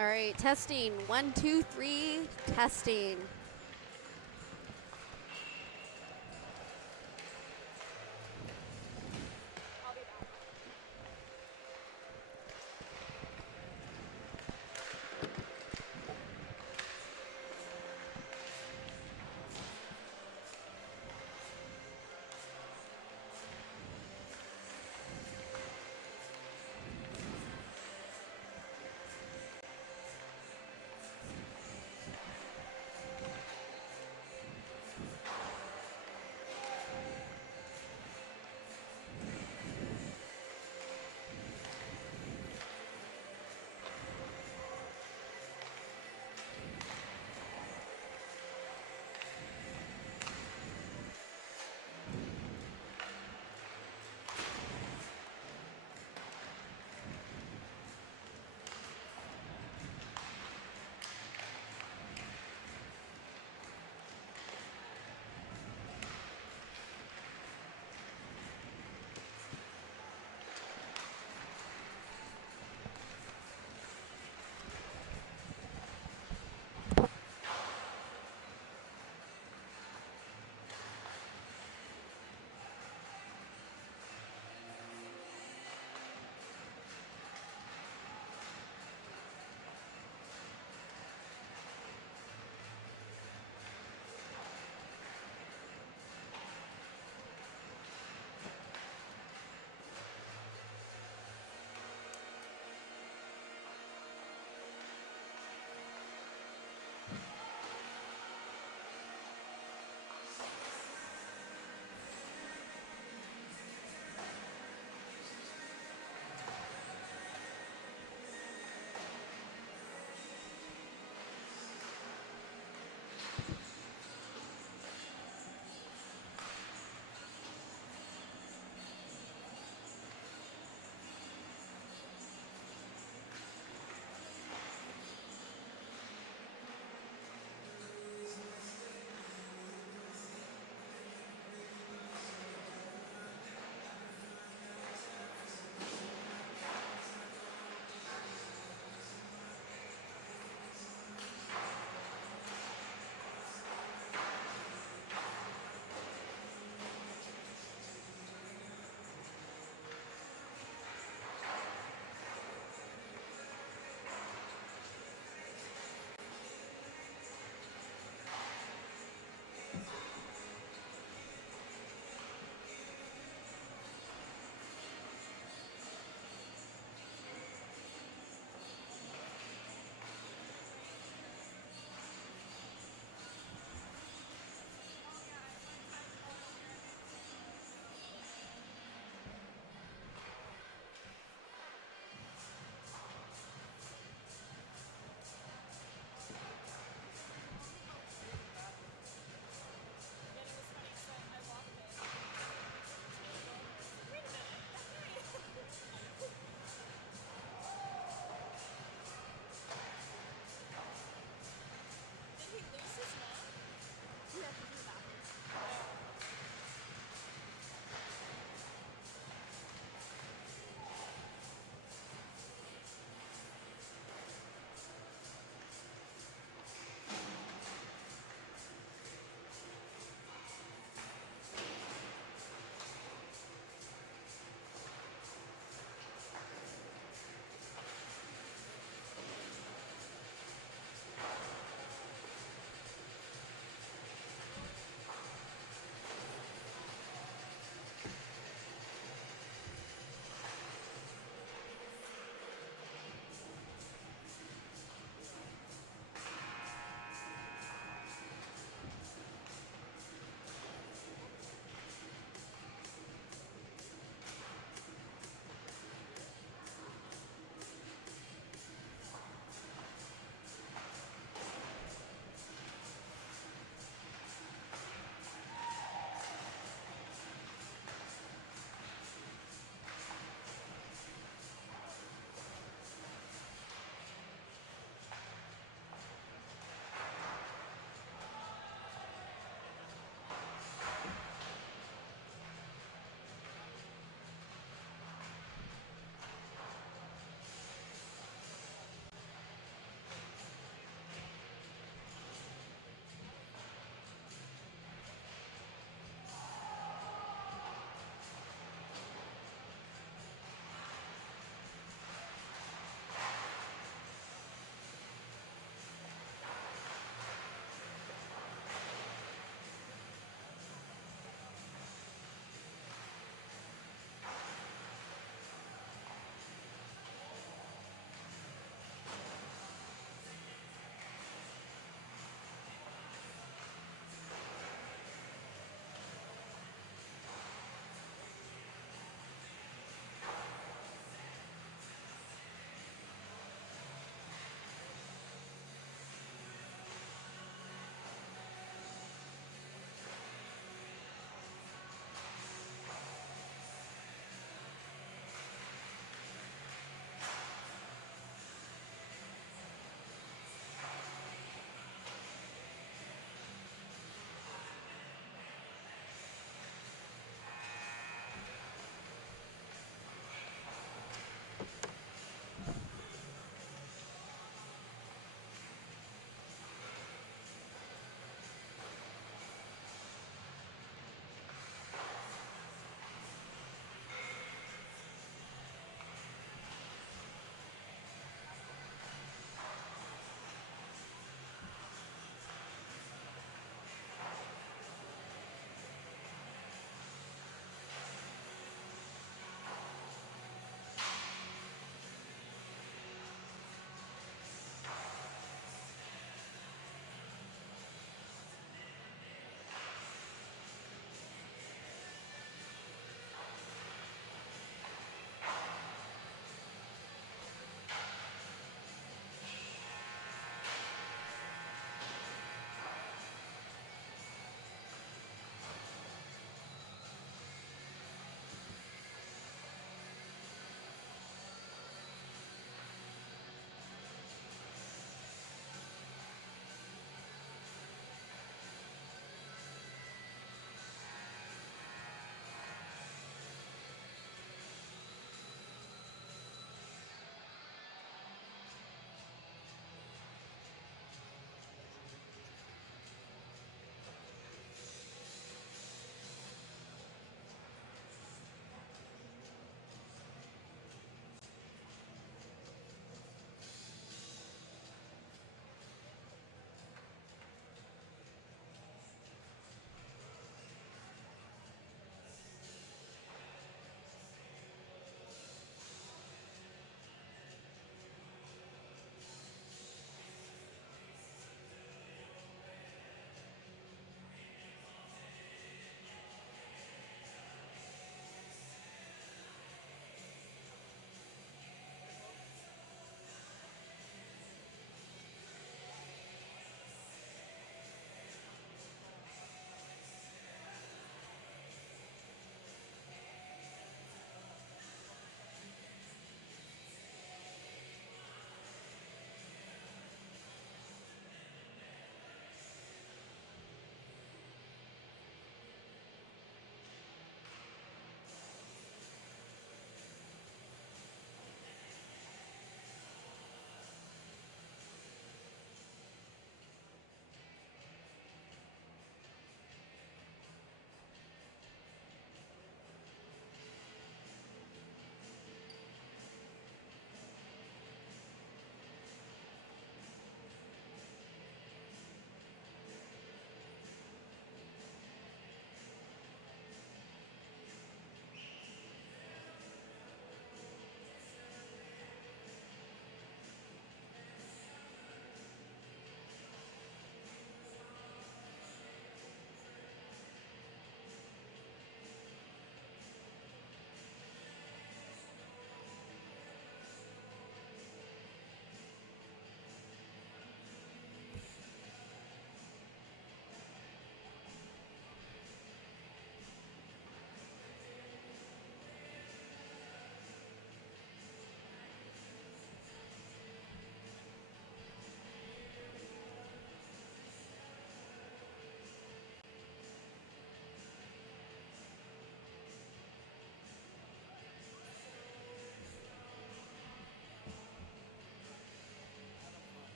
All right, testing. 1, 2, 3, testing.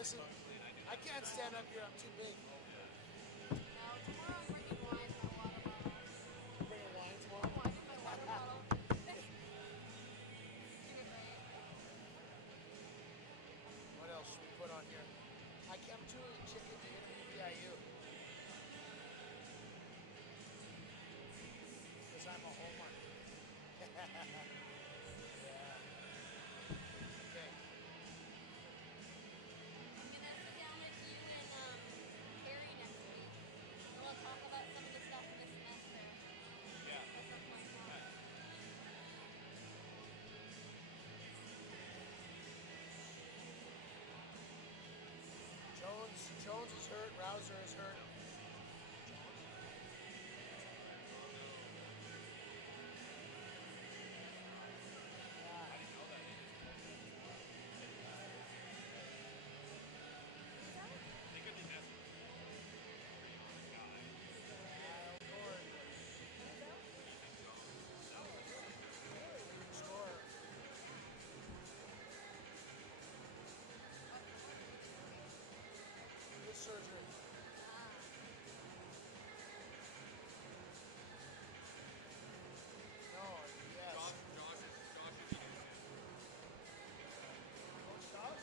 Listen, I can't stand up here. I'm too big. No, tomorrow I'm bringing wine and a water bottle. Bringing wine tomorrow? Wine in my water bottle. Do it right. What else should we put on here? I'm too chicken to get into VIU. Because I'm a homer. Yeah. Okay. I'm gonna sit down with you and Carrie next week. And we'll talk about some of the stuff in the semester. Yeah. That's our plan now. Jones is hurt. Rouser is hurt. I didn't know that. They could be desperate. Score. Good surgery. No, yes. Josh is eating. Coach Josh?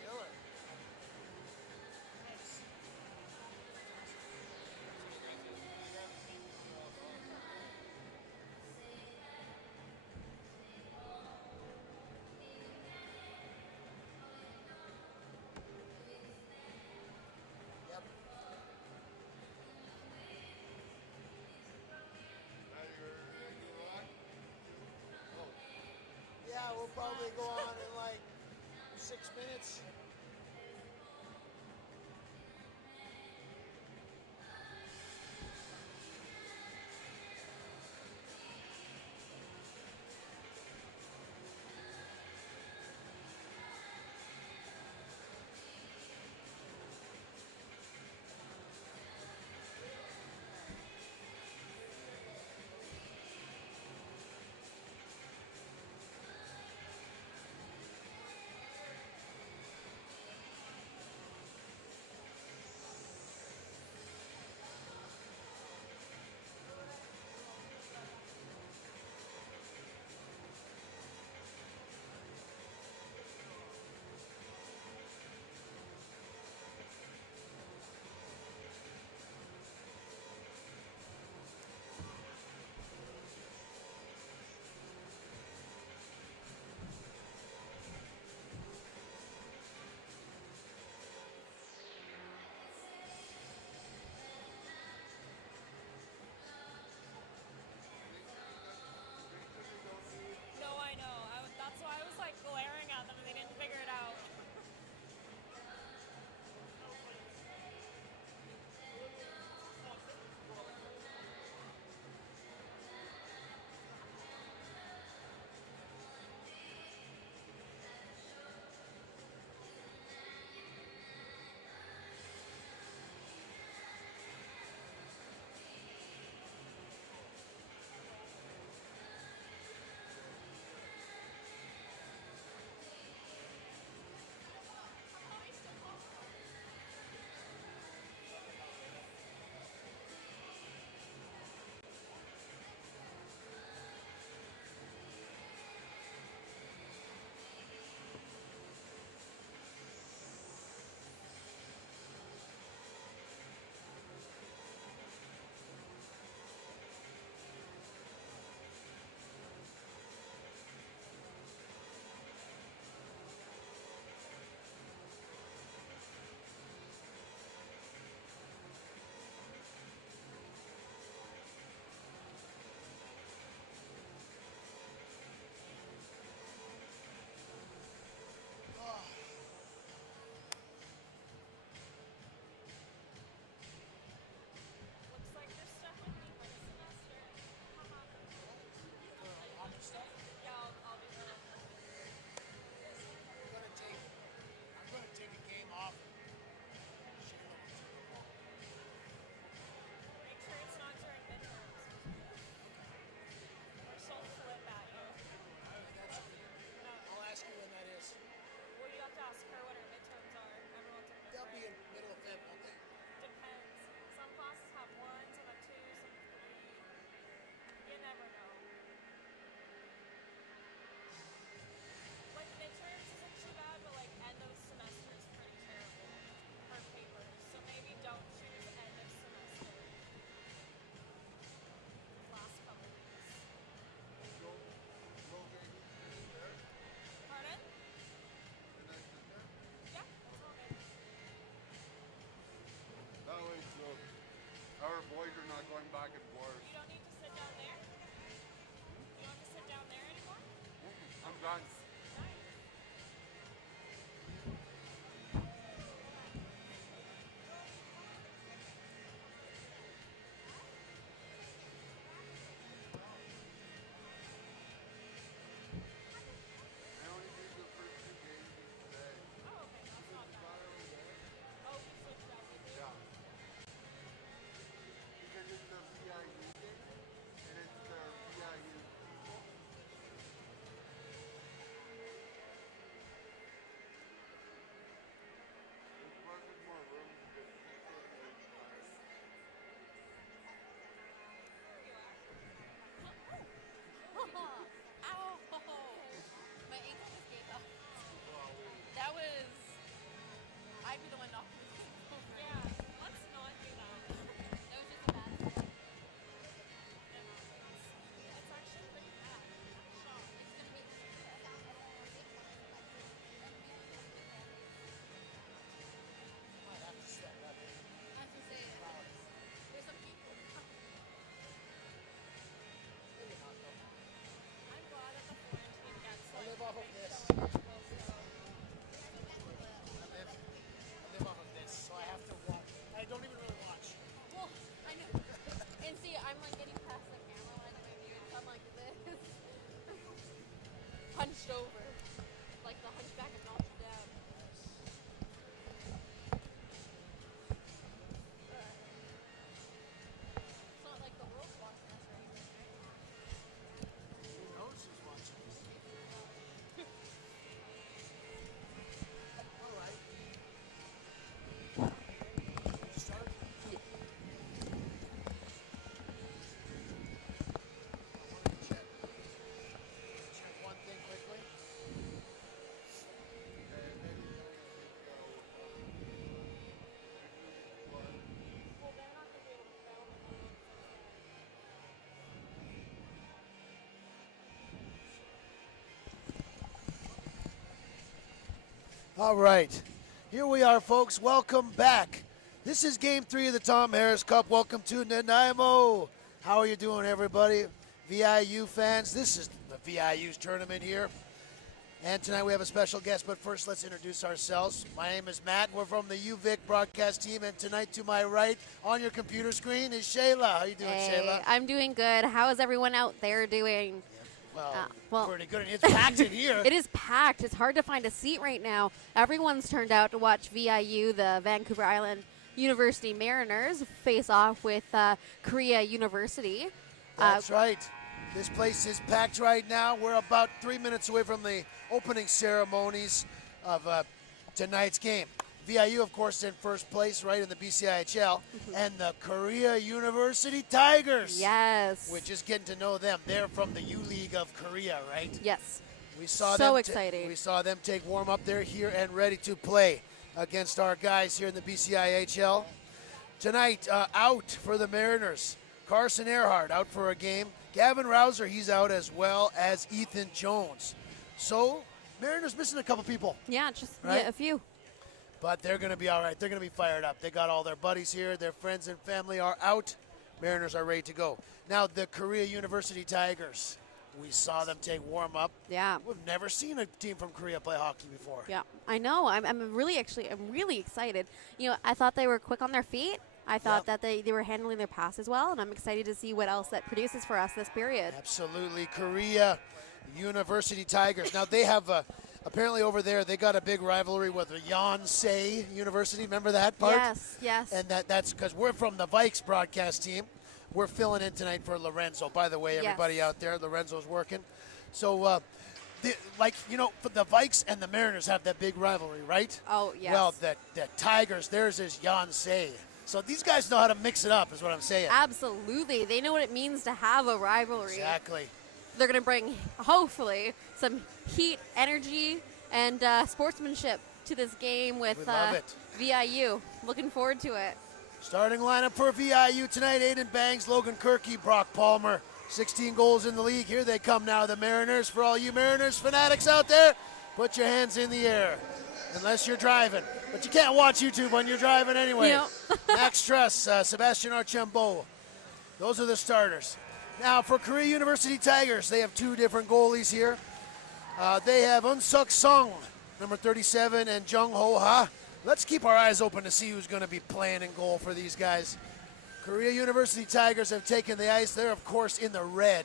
Killer. Nice. Yep. Yeah, we'll probably go on in like 6 minutes. back and forth. You don't need to sit down there? You don't have to sit down there anymore? I'm done. Nice. I only did the first 2 games today. Oh, okay. That's not bad. Oh, you switched out with it? Yeah. Because it's the VIU game, and it's the VIU people. There's wasn't more room because people are tired. Ow! My ankle just gave up. That was. I'd be the one knocking the thing over. Yeah, let's not do that. That was just a bad step. It's actually pretty bad. Shock. It's gonna be. Might have to step up. I was gonna say, there's some people. Maybe not though. I'm glad that the foreign team gets I like live off of they this. so much closer. I live off of this, so I have to watch. I don't even really watch. Well, I know. And see, I'm like getting past the camera line of my views. I'm like this. Hunched over. Like the hunchback of Notre Dame. It's not like the world's watching us or anything, right? Who knows who's watching this? All right. Start. I wanted to check one thing quickly. Well, they're not gonna be able to film it. All right. Here we are, folks. Welcome back. This is Game 3 of the Tom Harris Cup. Welcome to Nanaimo. How are you doing, everybody? VIU fans, this is the VIU's tournament here. And tonight we have a special guest, but first let's introduce ourselves. My name is Matt. We're from the UVic broadcast team, and tonight to my right on your computer screen is Shayla. How you doing, Shayla? I'm doing good. How is everyone out there doing? Well, pretty good. And it's packed in here. It is packed. It's hard to find a seat right now. Everyone's turned out to watch VIU, the Vancouver Island University Mariners, face off with Korea University. That's right. This place is packed right now. We're about 3 minutes away from the opening ceremonies of tonight's game. VIU, of course, in first place, right, in the BCIHL, and the Korea University Tigers. Yes. We're just getting to know them. They're from the U League of Korea, right? Yes. We saw So them exciting. we saw them take warm up. They're here and ready to play against our guys here in the BCIHL. Tonight, out for the Mariners. Carson Earhart out for a game. Gavin Rouser, he's out, as well as Ethan Jones. So, Mariners missing a couple people, Yeah, just Right? a few. but they're going to be all right. They're going to be fired up. They got all their buddies here. Their friends and family are out. Mariners are ready to go. Now, the Korea University Tigers. We saw them take warm up. Yeah. We've never seen a team from Korea play hockey before. Yeah, I know. I'm really excited. You know, I thought they were quick on their feet. I thought that they were handling their passes well, and I'm excited to see what else that produces for us this period. Absolutely. Korea University Tigers. Now, they have apparently over there, they got a big rivalry with the Yonsei University. Remember that part? Yes, yes. And that's because we're from the Vikes broadcast team. We're filling in tonight for Lorenzo. By the way, everybody Yes. out there, Lorenzo's working. So, the Vikes and the Mariners have that big rivalry, right? Oh, yes. Well, the Tigers, theirs is Yonsei. So these guys know how to mix it up, is what I'm saying. Absolutely. They know what it means to have a rivalry. Exactly. They're going to bring, hopefully, some heat, energy, and sportsmanship to this game with We love it. VIU. Looking forward to it. Starting lineup for VIU tonight, Aiden Bangs, Logan Kirky, Brock Palmer. 16 goals in the league. Here they come now, the Mariners. For all you Mariners fanatics out there, put your hands in the air. Unless you're driving. But you can't watch YouTube when you're driving anyway. Yep. Max Truss, Sebastian Archambault. Those are the starters. Now for Korea University Tigers, they have two different goalies here. They have Unsuk Sung, number 37, and Jung Ho Ha. Let's keep our eyes open to see who's going to be playing in goal for these guys. Korea University Tigers have taken the ice. They're, of course, in the red.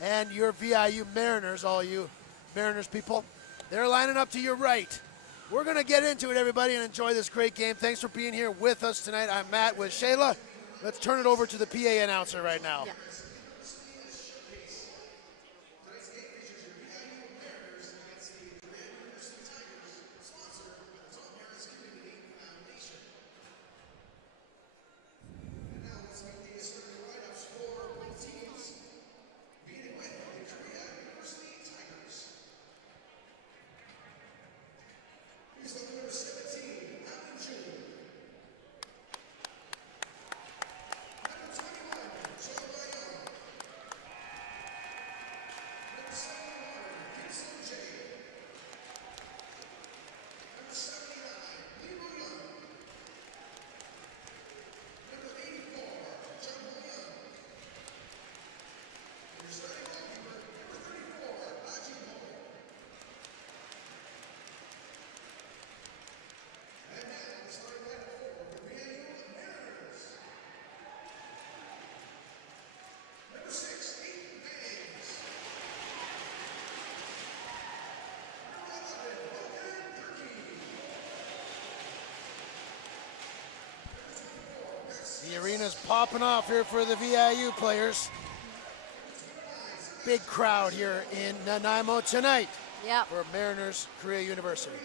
And your VIU Mariners, all you Mariners people, they're lining up to your right. We're going to get into it, everybody, and enjoy this great game. Thanks for being here with us tonight. I'm Matt with Shayla. Let's turn it over to the PA announcer right now. Yeah. The arena's popping off here for the VIU players. Big crowd here in Nanaimo tonight Yep. for Mariners Korea University.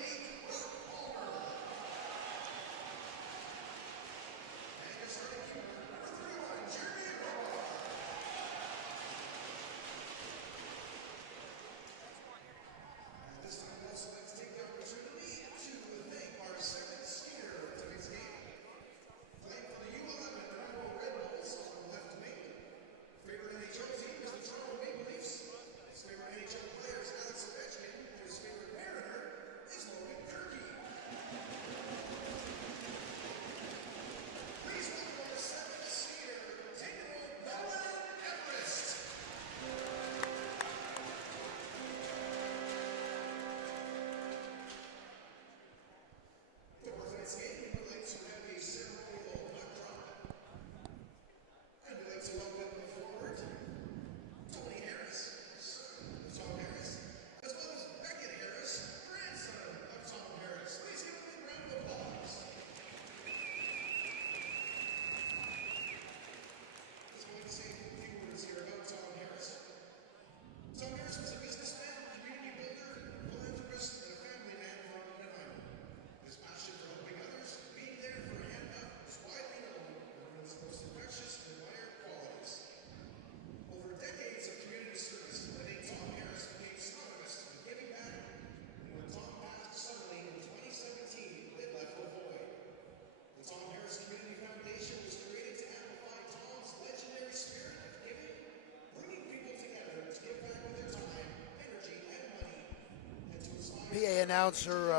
PA announcer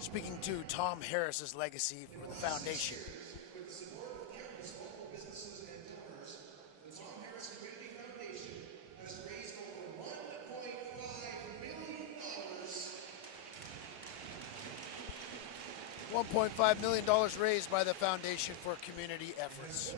speaking to Tom Harris's legacy for the foundation. $1.5 million raised by the foundation for community efforts.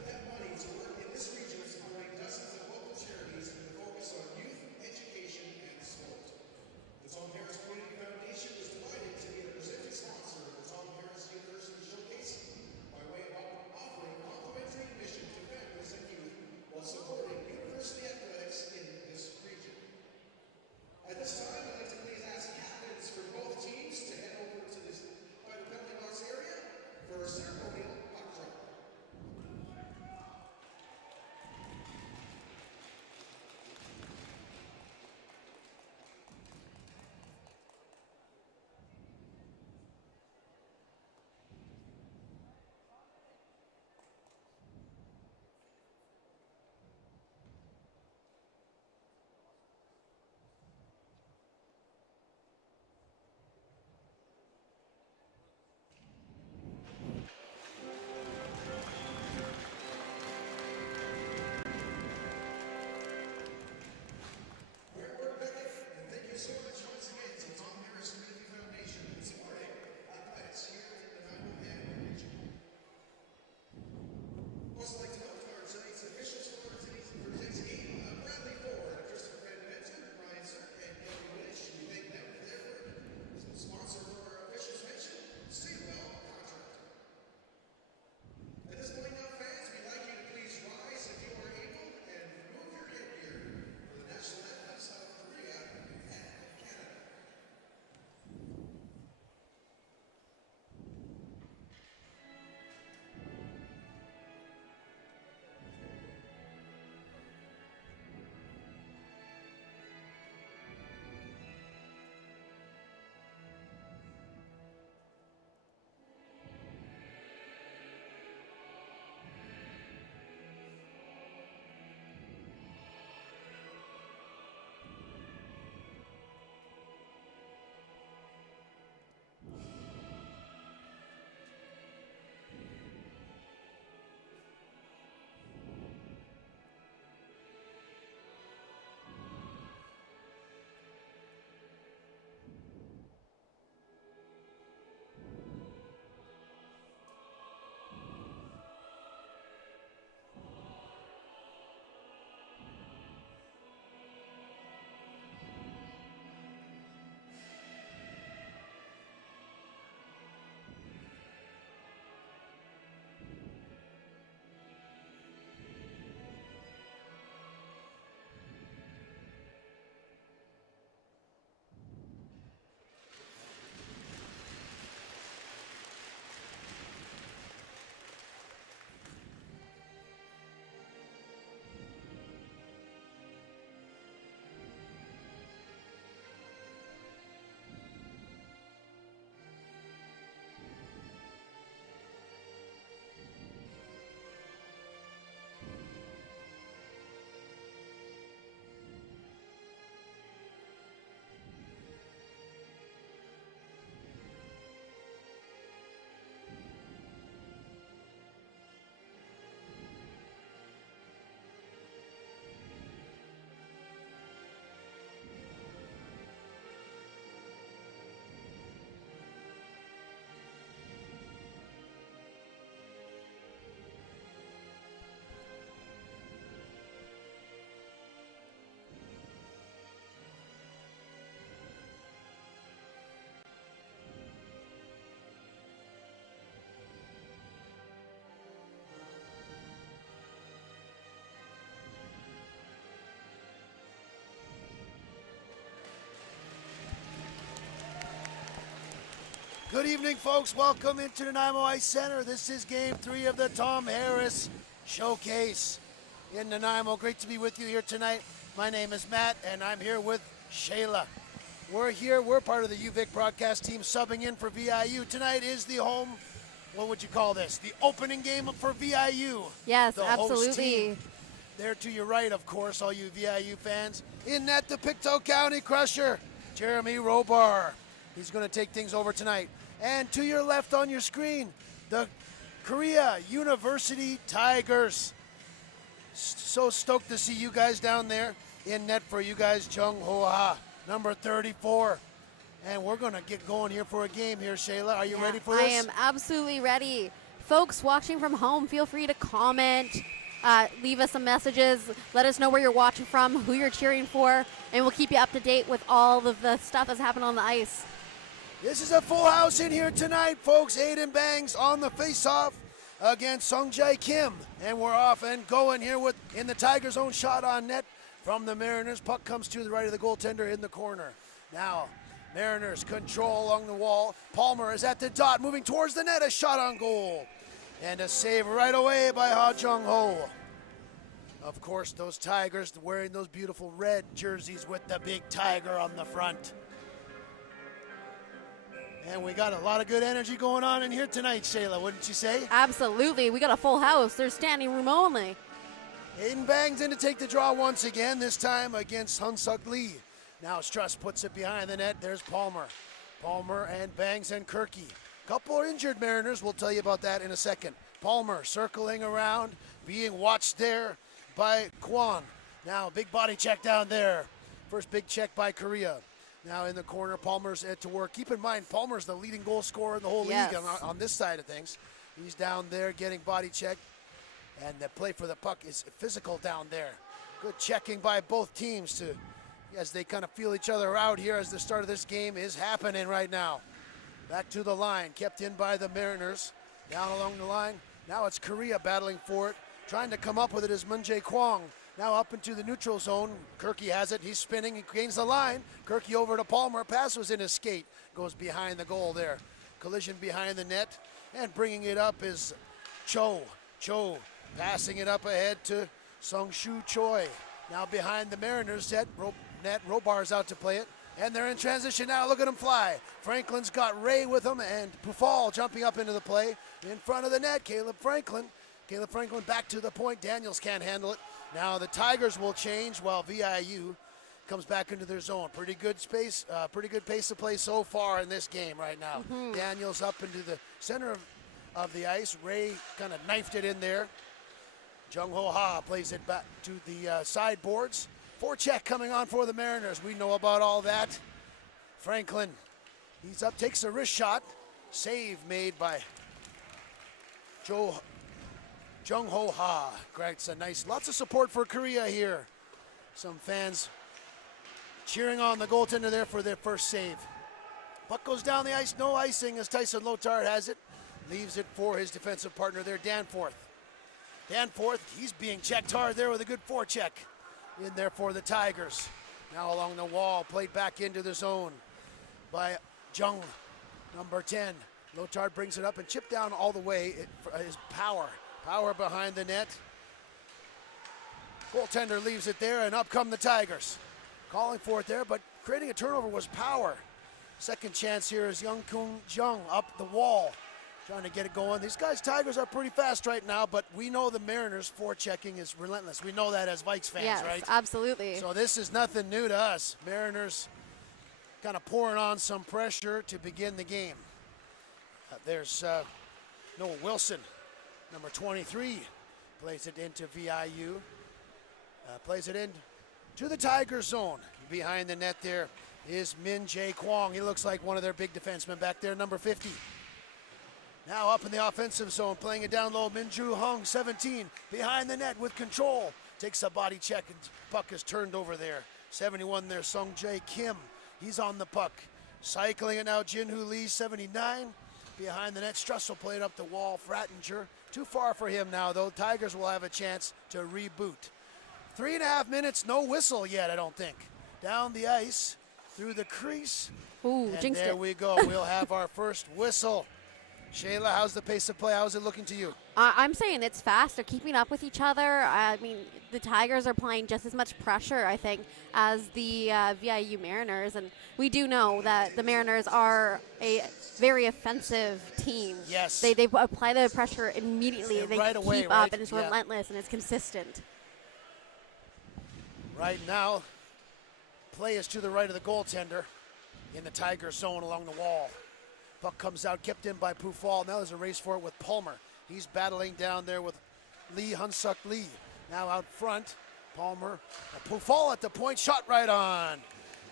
Good evening, folks. Welcome into Nanaimo Ice Center. This is Game 3 of the Tom Harris Showcase in Nanaimo. Great to be with you here tonight. My name is Matt, and I'm here with Shayla. We're part of the UVic broadcast team subbing in for VIU. Tonight is the home, what would you call this? The opening game for VIU. Yes, the host absolutely. team. There to your right, of course, all you VIU fans. In net, the Pictou County Crusher, Jeremy Robar. He's going to take things over tonight. And to your left on your screen, the Korea University Tigers. So stoked to see you guys down there. In net for you guys, Jung Ho Ha, number 34. And we're going to get going here for a game here, Shayla. Are you ready for this? I am absolutely ready. Folks watching from home, feel free to comment, leave us some messages, let us know where you're watching from, who you're cheering for, and we'll keep you up to date with all of the stuff that's happening on the ice. This is a full house in here tonight, folks. Aiden Bangs on the face-off against Sung Jae Kim. And we're off and going here with in the Tigers' own shot on net from the Mariners. Puck comes to the right of the goaltender in the corner. Now, Mariners control along the wall. Palmer is at the dot, moving towards the net. A shot on goal. And a save right away by Ha Jung Ho. Of course, those Tigers wearing those beautiful red jerseys with the big tiger on the front. And we got a lot of good energy going on in here tonight, Shayla, wouldn't you say? Absolutely. We got a full house. There's standing room only. Aiden Bangs in to take the draw once again, this time against Hyun-Suk Lee. Now Struss puts it behind the net. There's Palmer. Palmer and Bangs and Kirky. Couple of injured Mariners. We'll tell you about that in a second. Palmer circling around, being watched there by Kwon. Now big body check down there. First big check by Korea. Now in the corner, Palmer's at to work. Keep in mind, Palmer's the leading goal scorer in the whole league on this side of things. He's down there getting body checked. And the play for the puck is physical down there. Good checking by both teams as they kind of feel each other out here as the start of this game is happening right now. Back to the line, kept in by the Mariners. Down along the line. Now it's Korea battling for it. Trying to come up with it is Moon Jae Kwong. Now up into the neutral zone. Kirky has it. He's spinning. He gains the line. Kirky over to Palmer. Pass was in his skate. Goes behind the goal there. Collision behind the net. And bringing it up is Cho. Cho passing it up ahead to Sung Shu Choi. Now behind the Mariners net. Robar's out to play it. And they're in transition now. Look at him fly. Franklin's got Ray with him. And Pufal jumping up into the play. In front of the net, Caleb Franklin. Caleb Franklin back to the point. Daniels can't handle it. Now the Tigers will change while VIU comes back into their zone. Pretty good pace of play so far in this game right now. Daniels up into the center of the ice. Ray kind of knifed it in there. Jung Ho Ha plays it back to the sideboards. Forecheck coming on for the Mariners. We know about all that. Franklin, he's up, takes a wrist shot. Save made by Jung Ho Ha. It's a nice, lots of support for Korea here. Some fans cheering on the goaltender there for their first save. Puck goes down the ice, no icing as Tyson Lotard has it. Leaves it for his defensive partner there, Danforth. Danforth, he's being checked hard there with a good forecheck in there for the Tigers. Now along the wall, played back into the zone by Jung, number 10. Lotard brings it up and chipped down all the way. His Power behind the net. Goaltender leaves it there, and up come the Tigers. Calling for it there, but creating a turnover was Power. Second chance here is Young Kung Jung up the wall, trying to get it going. These guys, Tigers, are pretty fast right now, but we know the Mariners' forechecking is relentless. We know that as Vikes fans, Yes, right? absolutely. So this is nothing new to us. Mariners kind of pouring on some pressure to begin the game. There's Noah Wilson, number 23, plays it into VIU. Plays it in to the Tiger zone. Behind the net there is Min Jae Kwong. He looks like one of their big defensemen back there, number 50. Now up in the offensive zone, playing it down low. Min Ju Hung, 17, behind the net with control. Takes a body check and puck is turned over there. 71 there, Sung Jae Kim. He's on the puck. Cycling it now, Jin Hoo Lee, 79. Behind the net, Struss will play it up the wall. Frattinger, too far for him now though. Tigers will have a chance to reboot. 3.5 minutes, no whistle yet, I don't think. Down the ice, through the crease. Ooh, And jinxed there it. we go. We'll have our first whistle. Shayla, how's the pace of play? How's it looking to you? I'm saying it's fast. They're keeping up with each other. I mean, the Tigers are applying just as much pressure, I think, as the VIU Mariners. And we do know that the Mariners are a very offensive team. Yes. They apply the pressure immediately. Yeah, they right keep away, up, right? and it's Yeah. relentless, and it's consistent. Right now, play is to the right of the goaltender in the Tiger zone along the wall. Puck comes out, kept in by Pufal. Now there's a race for it with Palmer. He's battling down there with Hunsuk Lee. Now out front, Palmer. Pufal at the point, shot right on.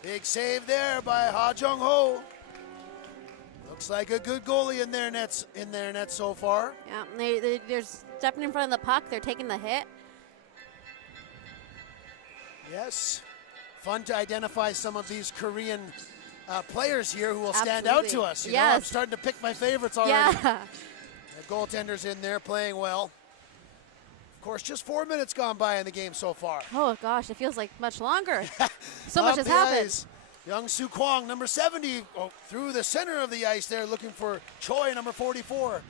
Big save there by Ha Jung Ho. Looks like a good goalie in their nets so far. Yeah, they're stepping in front of the puck. They're taking the hit. Yes, fun to identify some of these Korean players here who will stand out to us. You know, I'm Yes. starting to pick my favorites already. Yeah. The goaltender's in there playing well. Of course, just 4 minutes gone by in the game so far. Oh, gosh, it feels like much longer. So Up much has the happened. ice, Young Soo Kwang, number 70, through the center of the ice there, looking for Choi, number 44.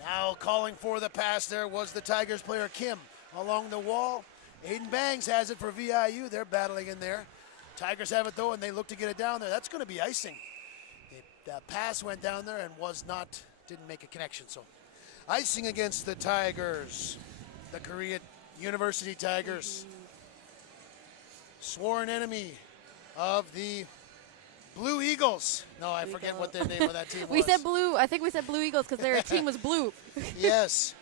Now calling for the pass there was the Tigers player Kim along the wall. Aiden Bangs has it for VIU. They're battling in there. Tigers have it though, and they look to get it down there. That's going to be icing. The pass went down there and didn't make a connection. So icing against the Tigers, the Korea University Tigers. Sworn enemy of the Blue Eagles. No, I forget what the name of that team was. We said blue. I think we said Blue Eagles because their team was blue. Yes.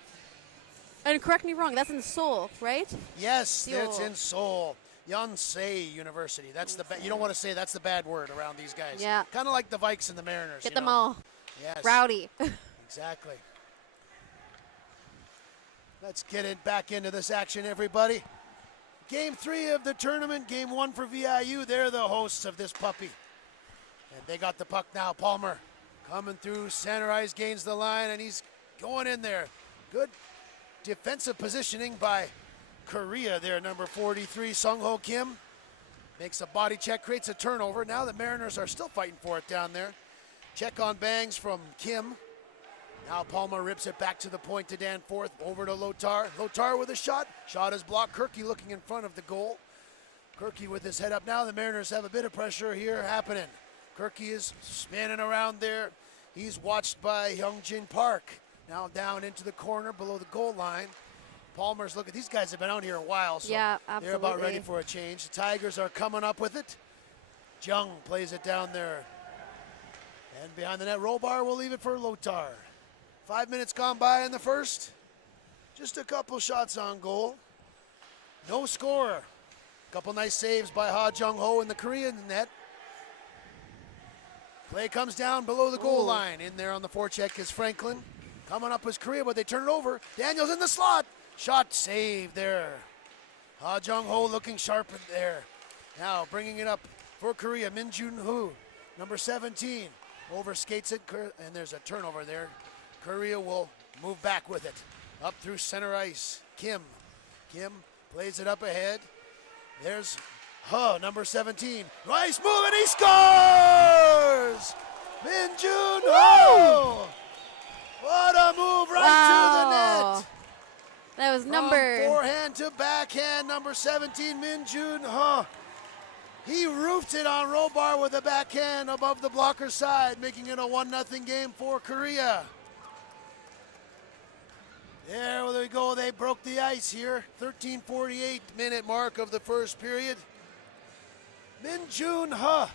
And correct me wrong, that's in Seoul, right? Yes, that's Seoul. in Seoul. Yonsei University. That's you don't want to say that's the bad word around these guys. Yeah. Kind of like the Vikes and the Mariners. Get you them know? all Yes. rowdy. Exactly. Let's get it back into this action, everybody. Game 3 of the tournament. Game 1 for VIU. They're the hosts of this puppy. And they got the puck now. Palmer coming through center ice, gains the line, and he's going in there. Good defensive positioning by Korea there, number 43, Sung-Ho Kim. Makes a body check, creates a turnover. Now the Mariners are still fighting for it down there. Check on Bangs from Kim. Now Palmer rips it back to the point to Danforth, over to Lotar. Lotar with a shot. Shot is blocked. Kirky looking in front of the goal. Kirky with his head up. Now the Mariners have a bit of pressure here happening. Kirky is spinning around there. He's watched by Hyungjin Park. Now down into the corner below the goal line. Palmer's looking. These guys have been out here a while, so Yeah, they're about ready absolutely. for a change. The Tigers are coming up with it. Jung plays it down there. And behind the net, Rollbar will leave it for Lotar. 5 minutes gone by in the first. Just a couple shots on goal. No score. Couple nice saves by Ha Jung Ho in the Korean net. Play comes down below the goal line. In there on the forecheck is Franklin. Coming up is Korea, but they turn it over. Daniels in the slot. Shot saved there. Ha Jung Ho looking sharp there. Now bringing it up for Korea. Min Jun Hoo, number 17. Overskates it, and there's a turnover there. Korea will move back with it. Up through center ice. Kim plays it up ahead. There's number 17. Nice move, and he scores! Min Jun Ho! What a move right to the net! That was From number. forehand to backhand, number 17, Min Jun Ho. He roofed it on Rollbar with a backhand above the blocker side, making it a 1-0 game for Korea. There we go. They broke the ice here. 13:48 minute mark of the first period. Min Jun Ho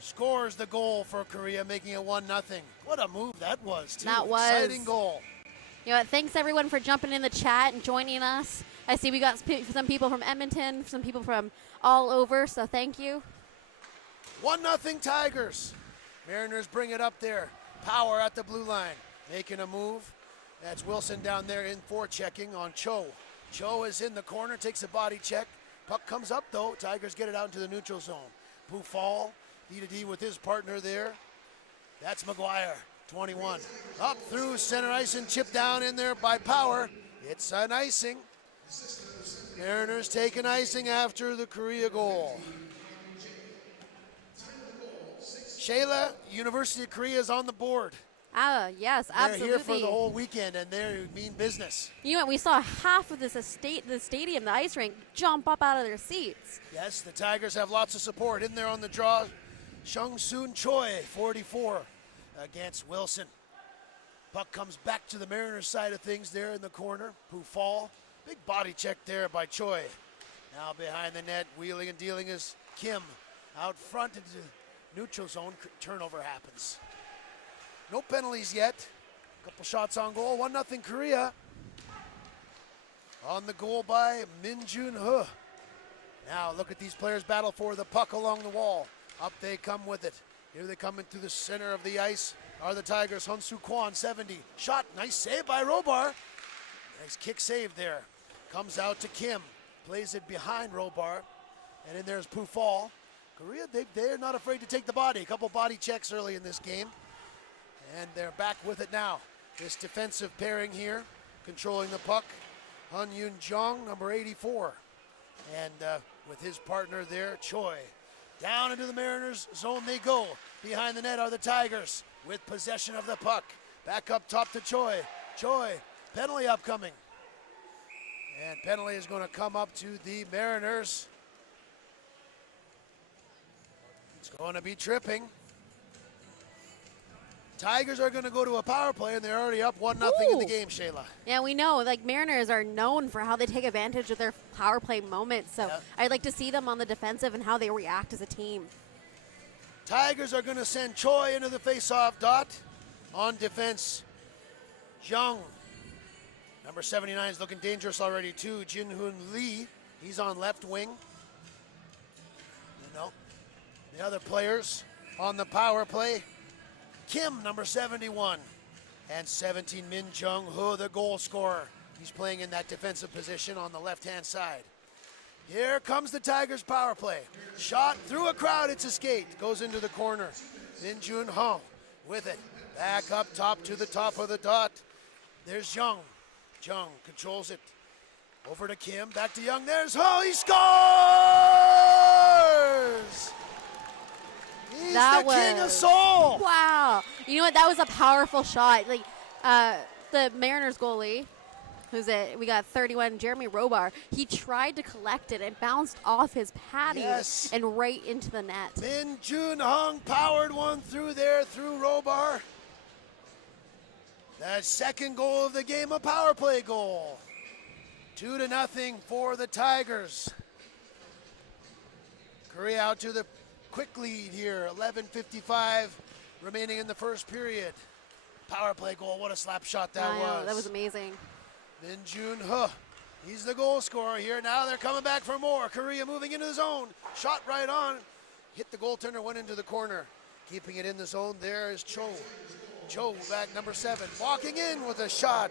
scores the goal for Korea, making it 1-0. What a move that was, too. That was. Exciting goal. You know what, thanks everyone for jumping in the chat and joining us. I see we got some people from Edmonton, some people from all over, so thank you. 1-0 Tigers. Mariners bring it up there. Power at the blue line. Making a move. That's Wilson down there in forechecking on Cho. Cho is in the corner, takes a body check. Puck comes up though. Tigers get it out into the neutral zone. Pufal, D-to-D with his partner there. That's McGuire, 21. Up through center ice and chipped down in there by Power. It's an icing. Mariners take an icing after the Korea goal. Shayla, University of Korea is on the board. Yes, They're absolutely. here for the whole weekend, and they mean business. You know what? We saw half of the stadium, the ice rink, jump up out of their seats. Yes, the Tigers have lots of support. In there on the draw, Shung Soon Choi, 44, against Wilson. Puck comes back to the Mariners side of things there in the corner. Pufal, big body check there by Choi. Now behind the net, wheeling and dealing is Kim. Out front into neutral zone, turnover happens. No penalties yet. Couple shots on goal, 1-0 Korea. On the goal by Min Jun Ho. Now look at these players battle for the puck along the wall. Up they come with it. Here they come into the center of the ice are the Tigers. Hunsu Kwan, 70. Shot, nice save by Robar. Nice kick save there. Comes out to Kim. Plays it behind Robar. And in there's Pufal. Korea, they're not afraid to take the body. A couple body checks early in this game. And they're back with it now. This defensive pairing here, controlling the puck. Han Yun Jong, number 84. And with his partner there, Choi. Down into the Mariners zone they go. Behind the net are the Tigers with possession of the puck. Back up top to Choi. Choi, penalty upcoming. And penalty is going to come up to the Mariners. It's going to be tripping. Tigers are going to go to a power play, and they're already up 1-0 in the game, Shayla. Yeah, we know. Like, Mariners are known for how they take advantage of their power play moments. So Yeah. I'd like to see them on the defensive and how they react as a team. Tigers are going to send Choi into the face-off dot. On defense, Zhang. Number 79 is looking dangerous already, too. Jin-Hoon Lee, he's on left wing. You know, the other players on the power play. Kim, number 71, and 17, Min Jung Ho, the goal scorer. He's playing in that defensive position on the left-hand side. Here comes the Tigers' power play. Shot through a crowd, it's a skate. Goes into the corner. Min Jun Ho with it. Back up top to the top of the dot. There's Jung. Jung controls it. Over to Kim, back to Young. There's Ho, he scores! He's the king of Seoul. Wow. You know what? That was a powerful shot. Like, the Mariners goalie, who's it? We got 31, Jeremy Robar. He tried to collect it and bounced off his padding Yes. and right into the net. Min Jun Hung powered one through there, through Robar. The second goal of the game, a power play goal. 2-0 for the Tigers. Korea out to the quick lead here, 11:55 remaining in the first period. Power play goal, what a slap shot that I know, was. that was amazing. Min Jun Ho, he's the goal scorer here. Now they're coming back for more. Korea moving into the zone. Shot right on. Hit the goaltender, went into the corner. Keeping it in the zone, there is Cho. Cho back, number 7. Walking in with a shot.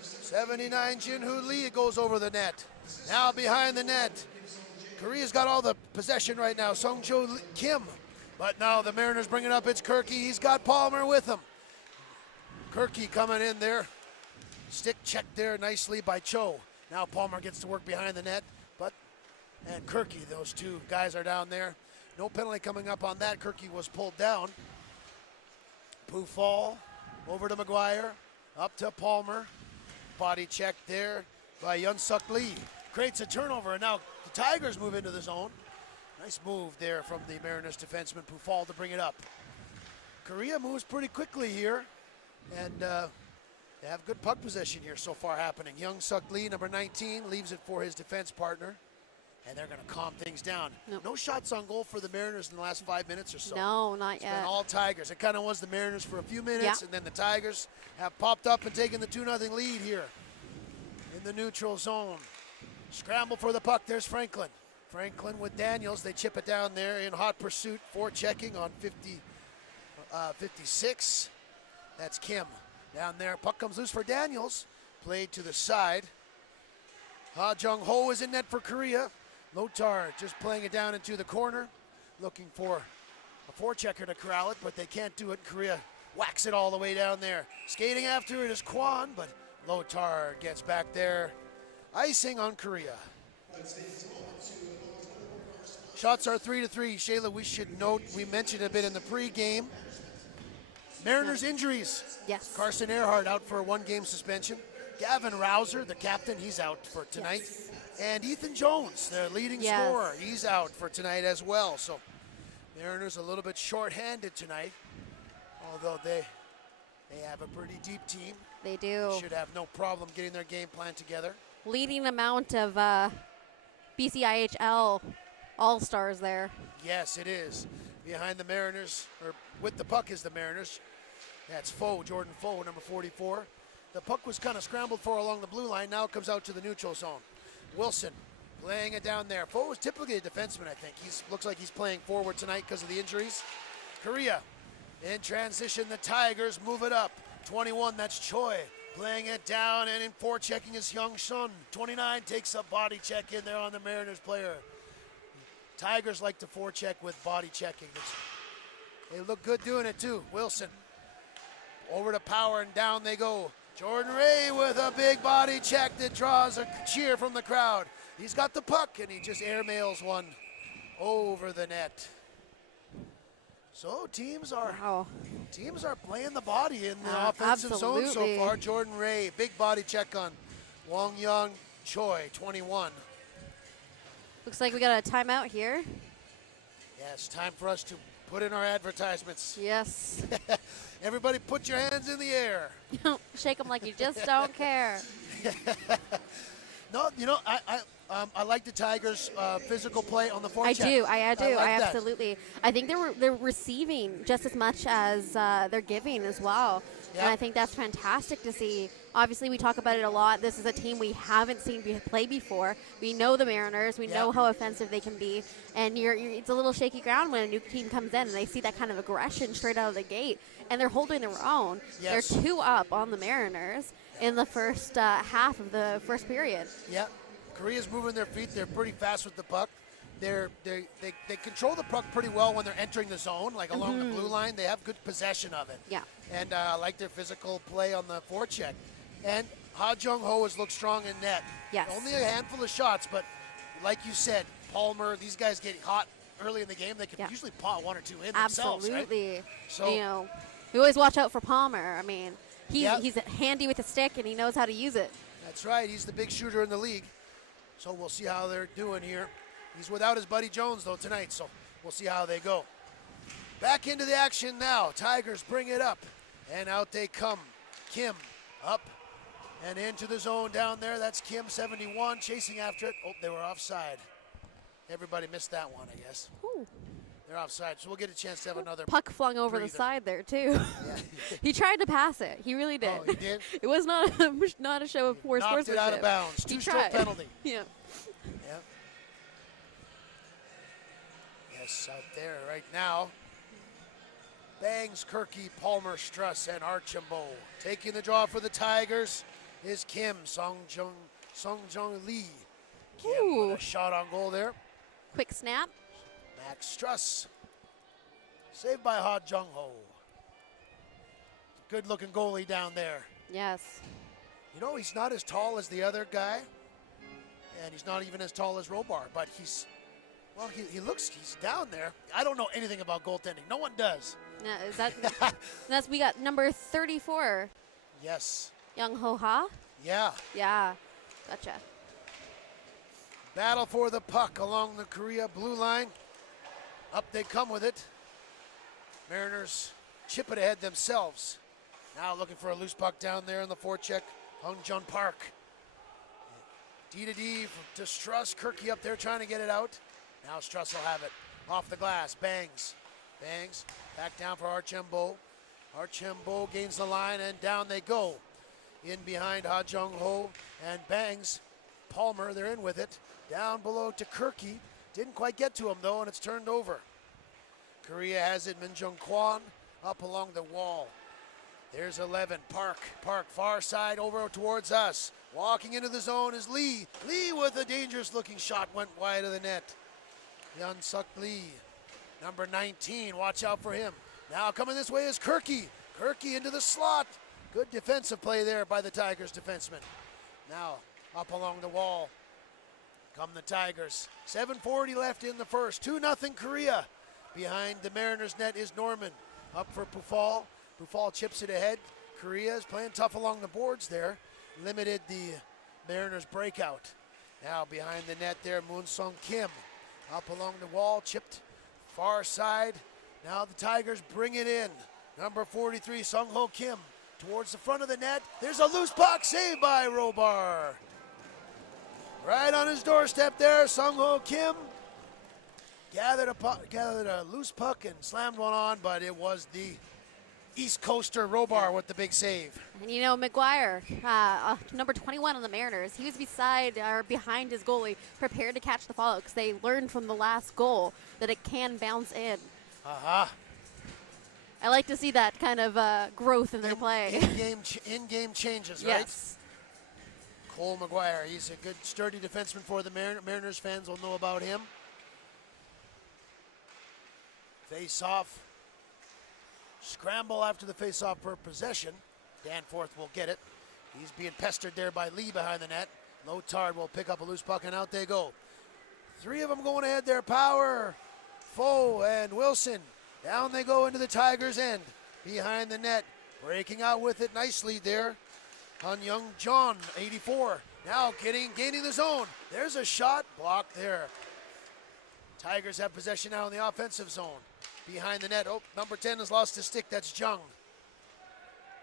79, Jin-Hoo Lee goes over the net. Now behind the net. Korea's got all the possession right now. Sung-Jo Kim. But now the Mariners bring it up. It's Kirky. He's got Palmer with him. Kirky coming in there. Stick check there nicely by Cho. Now Palmer gets to work behind the net. And Kirky, those two guys are down there. No penalty coming up on that. Kirky was pulled down. Pufal over to McGuire. Up to Palmer. Body check there by Yun-Suk Lee. Creates a turnover, and now the Tigers move into the zone. Nice move there from the Mariners defenseman Pufal to bring it up. Korea moves pretty quickly here, and they have good puck possession here so far happening. Yun-Suk Lee, number 19, leaves it for his defense partner, and they're going to calm things down. Nope. No shots on goal for the Mariners in the last 5 minutes or so. No, not It's yet. been all Tigers. It kind of was the Mariners for a few minutes, Yeah. and then the Tigers have popped up and taken the 2-0 lead here in the neutral zone. Scramble for the puck. There's Franklin. Franklin with Daniels. They chip it down there in hot pursuit. Forechecking on 56. That's Kim down there. Puck comes loose for Daniels. Played to the side. Ha Jung-ho is in net for Korea. Lotar just playing it down into the corner. Looking for a forechecker to corral it, but they can't do it. Korea whacks it all the way down there. Skating after it is Kwan, but Lotar gets back there. Icing on Korea. Shots are 3-3. Shayla, we should note, we mentioned a bit in the pregame. Mariners injuries. Yes. Carson Earhart out for a 1-game suspension. Gavin Rouser, the captain, he's out for tonight. Yes. And Ethan Jones, their leading Yes. scorer, he's out for tonight as well. So Mariners a little bit short-handed tonight, although they have a pretty deep team. They do. Should have no problem getting their game plan together. Leading amount of BCIHL All-Stars there. Yes, it is. Behind the Mariners, or with the puck is the Mariners. That's Jordan Foe, number 44. The puck was kind of scrambled for along the blue line. Now it comes out to the neutral zone. Wilson playing it down there. Foe is typically a defenseman, I think. Looks like he's playing forward tonight because of the injuries. Korea in transition. The Tigers move it up. 21, that's Choi. Playing it down and in forechecking is Young Sun. 29 takes a body check in there on the Mariners player. Tigers like to forecheck with body checking. They look good doing it too. Wilson over to Power and down they go. Jordan Ray with a big body check that draws a cheer from the crowd. He's got the puck and he just airmails one over the net. So teams are playing the body in the offensive zone so absolutely. far. Jordan Ray, big body check on Wong Young Choi, 21. Looks like we got a timeout here. Yes, time for us to put in our advertisements. Yes. Everybody put your hands in the air. Shake them like you just don't care. No, you know, I like the Tigers' physical play on the I forecheck. do. I do. like I that. absolutely. I think they're receiving just as much as they're giving as well. And Yeah. I think that's fantastic to see. Obviously, we talk about it a lot. This is a team we haven't seen play before. We know the Mariners. We know how offensive they can be. And it's a little shaky ground when a new team comes in and they see that kind of aggression straight out of the gate. And they're holding their own. Yes. They're 2 up on the Mariners in the first half of the first period. Yeah, Korea's moving their feet. They're pretty fast with the puck. They control the puck pretty well when they're entering the zone, like along the blue line. They have good possession of it. Yeah. And I like their physical play on the forecheck. And Ha Jung-ho has looked strong in net. Yes. Only a handful of shots, but like you said, Palmer, these guys get hot early in the game. They can usually pot 1 or 2 in themselves, right? Absolutely. So, you know, we always watch out for Palmer. I mean, he's handy with a stick and he knows how to use it. that's right. He's the big shooter in the league. So we'll see how they're doing here. He's without his buddy Jones, though, tonight, so we'll see how they go. Back into the action now. Tigers bring it up, and out they come. Kim up and into the zone down there. That's Kim, 71, chasing after it. Oh, they were offside. Everybody missed that one, I guess. Ooh. They're offside, so we'll get a chance to have another. Puck flung over breather. the side there, too. Yeah. He tried to pass it. He really did. Oh, he did? It was not a show of poor Knocked sportsmanship. it out of bounds. He 2-stroke tried. penalty. Yeah. Yeah. Yes, out there right now. Bangs, Kirky, Palmer, Struss, and Archambault. Taking the draw for the Tigers is Kim Song Jung Lee. Kim Ooh. with a shot on goal there. Quick snap. Max Struss. Saved by Ha Jung-ho. Good looking goalie down there. Yes. You know, he's not as tall as the other guy, and he's not even as tall as Robar, but he's down there. I don't know anything about goaltending. No one does. Yeah, is that we got number 34, Yes. Young Ho Ha? Yeah. Yeah. Gotcha. Battle for the puck along the Korea blue line. Up they come with it. Mariners chip it ahead themselves. Now looking for a loose puck down there in the forecheck. Hung Jun Park. D to Struss. Kirky up there trying to get it out. Now Struss will have it. Off the glass. Bangs. Back down for Archambault. Archambault gains the line and down they go. In behind Ha Jung-ho and Bangs. Palmer, they're in with it. Down below to Kirky. Didn't quite get to him though, and it's turned over. Korea has it. Min Jung Kwon up along the wall. There's 11. Park far side over towards us. Walking into the zone is Lee. Lee with a dangerous looking shot went wide of the net. Yun Suk Lee, number 19. Watch out for him. Now coming this way is Kirky. Kirky into the slot. Good defensive play there by the Tigers defenseman. Now up along the wall. come the Tigers. 7:40 left in the first. 2-0 Korea. Behind the Mariners net is Norman. Up for Pufal. Pufal chips it ahead. Korea is playing tough along the boards there. Limited the Mariners breakout. Now behind the net there, Moon Sung Kim. Up along the wall, chipped far side. Now the Tigers bring it in. Number 43, Sung Ho Kim, towards the front of the net. There's a loose puck, saved by Robar. Right on his doorstep there, Sung Ho Kim gathered a loose puck and slammed one on, but it was the East Coaster Robar with the big save. And you know, McGuire, number 21 on the Mariners, he was behind his goalie, prepared to catch the follow, because they learned from the last goal that it can bounce in. I like to see that kind of growth in their play. In-game changes, yes. Right? Cole McGuire, he's a good, sturdy defenseman for the Mariners. Fans will know about him. Face-off. Scramble after the face-off for possession. Danforth will get it. He's being pestered there by Lee behind the net. Lotard will pick up a loose puck, and out they go. Three of them going ahead there. Power, Foe, and Wilson. Down they go into the Tigers' end. Behind the net. Breaking out with it nicely there. Han Young John, 84. Now gaining the zone. There's a shot. Blocked there. Tigers have possession now in the offensive zone. Behind the net. Oh, number 10 has lost his stick. That's Jung.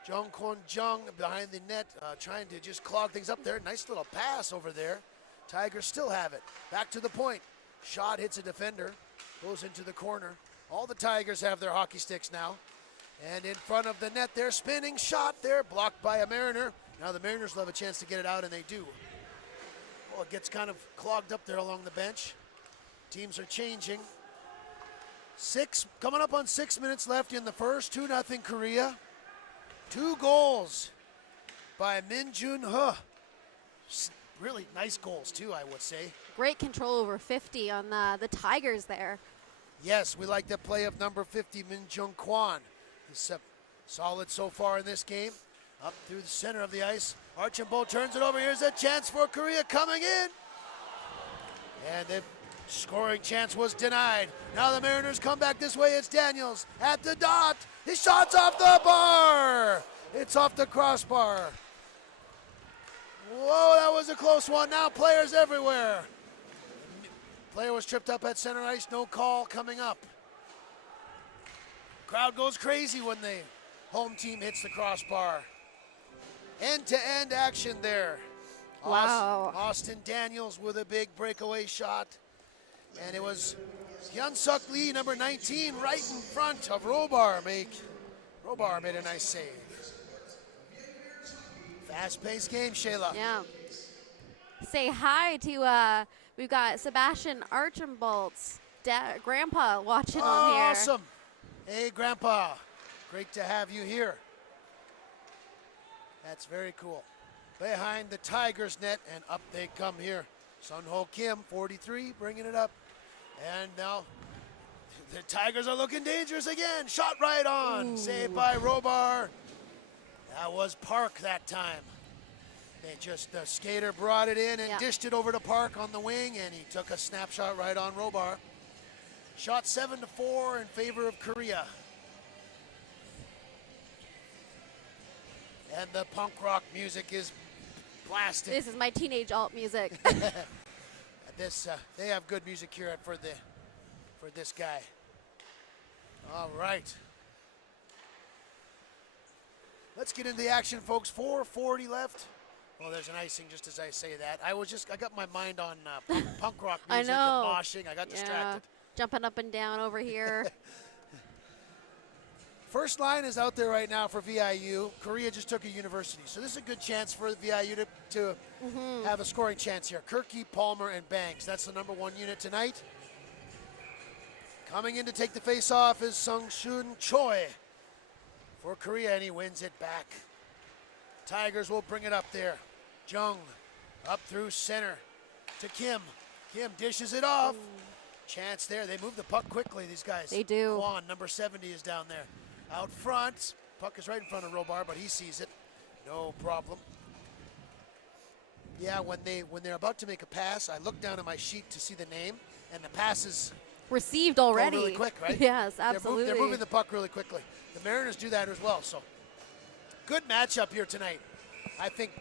Jung Kwon Jung behind the net, trying to just clog things up there. Nice little pass over there. Tigers still have it. Back to the point. Shot hits a defender. Goes into the corner. All the Tigers have their hockey sticks now. And in front of the net, they're spinning. Shot there, blocked by a Mariner. Now the Mariners will have a chance to get it out, and they do. Well, it gets kind of clogged up there along the bench. Teams are changing. Coming up on 6 minutes left in the first. 2-0 Korea. 2 goals by Min Jun Huh. Really nice goals too, I would say. Great control over 50 on the Tigers there. Yes, we like the play of number 50, Min Jung Kwon. He's solid so far in this game. Up through the center of the ice. Archambault turns it over. Here's a chance for Korea coming in. And the scoring chance was denied. Now the Mariners come back this way. It's Daniels at the dot. His shot's off the bar. It's off the crossbar. Whoa, that was a close one. Now players everywhere. Player was tripped up at center ice. No call coming up. Crowd goes crazy when the home team hits the crossbar. End-to-end action there. Wow. Austin Daniels with a big breakaway shot. And it was Hyun-Suk Lee, number 19, right in front of Robar. Robar made a nice save. Fast-paced game, Shayla. Yeah. Say hi to, we've got Sebastian Archambault's grandpa watching on here. Awesome. Hey, Grandpa. Great to have you here. That's very cool. Behind the Tigers net, and up they come here. Sun Ho Kim, 43, bringing it up. And now the Tigers are looking dangerous again. Shot right on. Ooh. Saved by Robar. That was Park that time. The skater brought it in and dished it over to Park on the wing, and he took a snapshot right on Robar. Shot 7-4 in favor of Korea. And the punk rock music is blasting. This is my teenage alt music. They have good music here for this guy. All right. Let's get into the action, folks. 4:40 left. Well, there's an icing just as I say that. I got my mind on punk rock music and moshing. I got distracted. Jumping up and down over here. First line is out there right now for VIU. Korea just took a university, so this is a good chance for VIU to have a scoring chance here. Kirky, Palmer, and Banks. That's the number 1 unit tonight. Coming in to take the face-off is Sung-Shun Choi for Korea, and he wins it back. Tigers will bring it up there. Jung up through center to Kim. Kim dishes it off. Chance there. They move the puck quickly, these guys. They do. Kwon, number 70, is down there. Out front. Puck is right in front of Robar, but he sees it. No problem. Yeah, when they're about to make a pass, I look down at my sheet to see the name, and the pass is Received already. really quick, right? Yes, absolutely. They're moving the puck really quickly. The Mariners do that as well. So good matchup here tonight. I think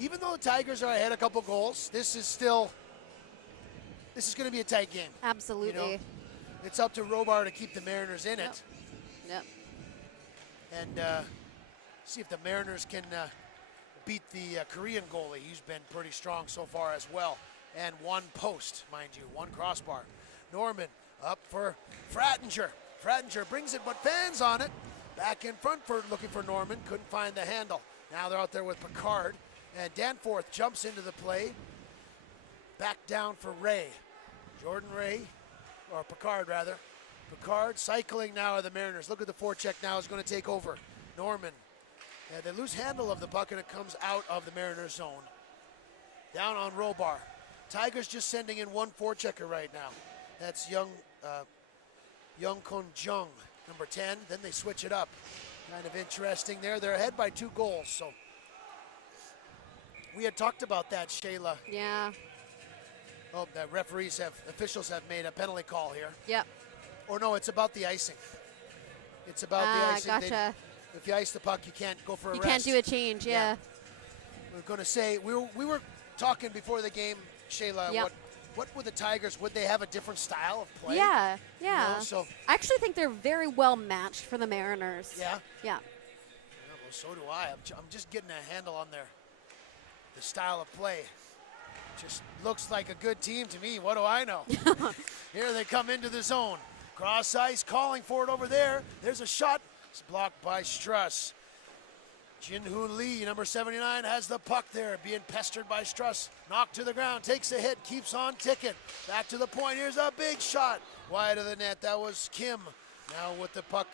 even though the Tigers are ahead a couple goals, this is going to be a tight game. Absolutely. You know, it's up to Robar to keep the Mariners in it. Yep. And see if the Mariners can beat the Korean goalie. He's been pretty strong so far as well. And one post, mind you, one crossbar. Norman up for Frattinger. Frattinger brings it, but fans on it. Back in front for looking for Norman. Couldn't find the handle. Now they're out there with Picard. And Danforth jumps into the play. Back down for Ray. Jordan Ray, or Picard rather. Picard cycling now of the Mariners. Look at the forecheck now is going to take over. Norman. Yeah, they lose handle of the puck and it comes out of the Mariners zone. Down on Robar. Tigers just sending in one forechecker right now. That's Young Kon Jung, number 10. Then they switch it up. Kind of interesting there. They're ahead by 2 goals. So we had talked about that, Shayla. Yeah. Oh, the officials have made a penalty call here. Yep. Or no, it's about the icing. It's about the icing. Gotcha. If you ice the puck, you can't go for a You rest. can't do a change, yeah. We're going to say, we were talking before the game, Shayla, Yep. what would the Tigers, would they have a different style of play? Yeah. You know, so, I actually think they're very well matched for the Mariners. yeah? Yeah. Yeah, well, so do I. I'm just getting a handle on the style of play. Just looks like a good team to me. What do I know? Here they come into the zone. Cross ice, calling for it over there. There's a shot. It's blocked by Struss. Jinhoo Lee, number 79, has the puck there, being pestered by Struss. Knocked to the ground, takes a hit, keeps on ticking. Back to the point. Here's a big shot. Wide of the net. That was Kim. Now with the puck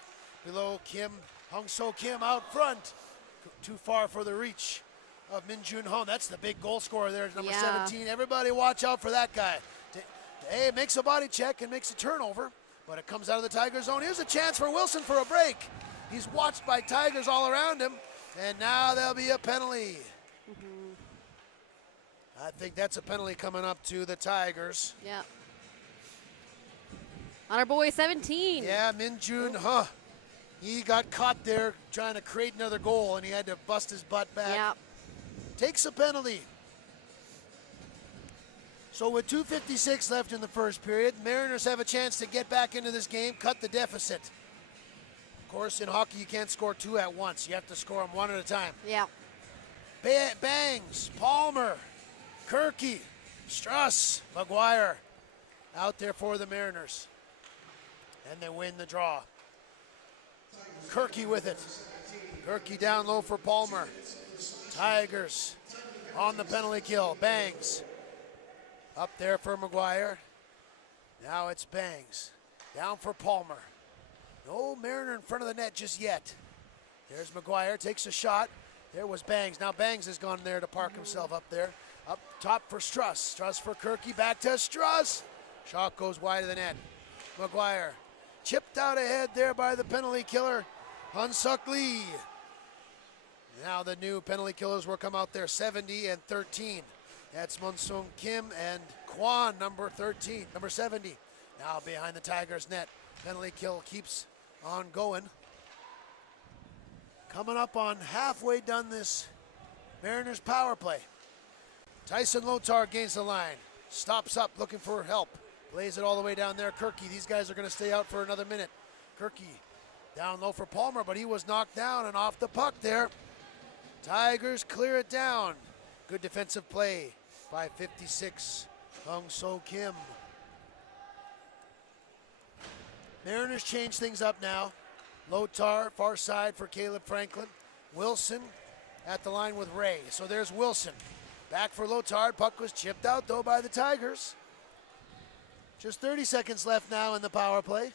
below Kim. Hung-So Kim out front. Too far for the reach of Min Jun Ho. That's the big goal scorer there, number 17. Everybody watch out for that guy. Hey, makes a body check and makes a turnover, but it comes out of the Tiger zone. Here's a chance for Wilson for a break. He's watched by Tigers all around him, and now there'll be a penalty. I think that's a penalty coming up to the Tigers. Yeah. On our boy 17. Yeah, Min Jun Ho. He got caught there trying to create another goal, and he had to bust his butt back. Yeah. Takes a penalty. So with 2:56 left in the first period, Mariners have a chance to get back into this game, cut the deficit. Of course, in hockey, you can't score 2 at once. You have to score them 1 at a time. Yeah. Bangs, Palmer, Kirky, Struss, McGuire out there for the Mariners. And they win the draw. Kirky with it. Kirky down low for Palmer. Tigers on the penalty kill. Bangs up there for McGuire. Now it's Bangs down for Palmer. No Mariner in front of the net just yet. There's McGuire, takes a shot. There was Bangs. Now Bangs has gone there to park himself up there. Up top for Struss. Struss for Kirky, back to Struss. Shot goes wide of the net. McGuire chipped out ahead there by the penalty killer, Hun-Suk Lee. Now the new penalty killers will come out there, 70 and 13. That's Mun-Sung Kim and Kwan, number 13, number 70. Now behind the Tigers' net. Penalty kill keeps on going. Coming up on halfway done this Mariners power play. Tyson Lotar gains the line. Stops up looking for help. Plays it all the way down there. Kirky, these guys are going to stay out for another minute. Kirky down low for Palmer, but he was knocked down and off the puck there. Tigers clear it down. Good defensive play by 56, Hung-So Kim. Mariners change things up now. Lotar, far side for Caleb Franklin. Wilson at the line with Ray. So there's Wilson. Back for Lotar. Puck was chipped out, though, by the Tigers. Just 30 seconds left now in the power play.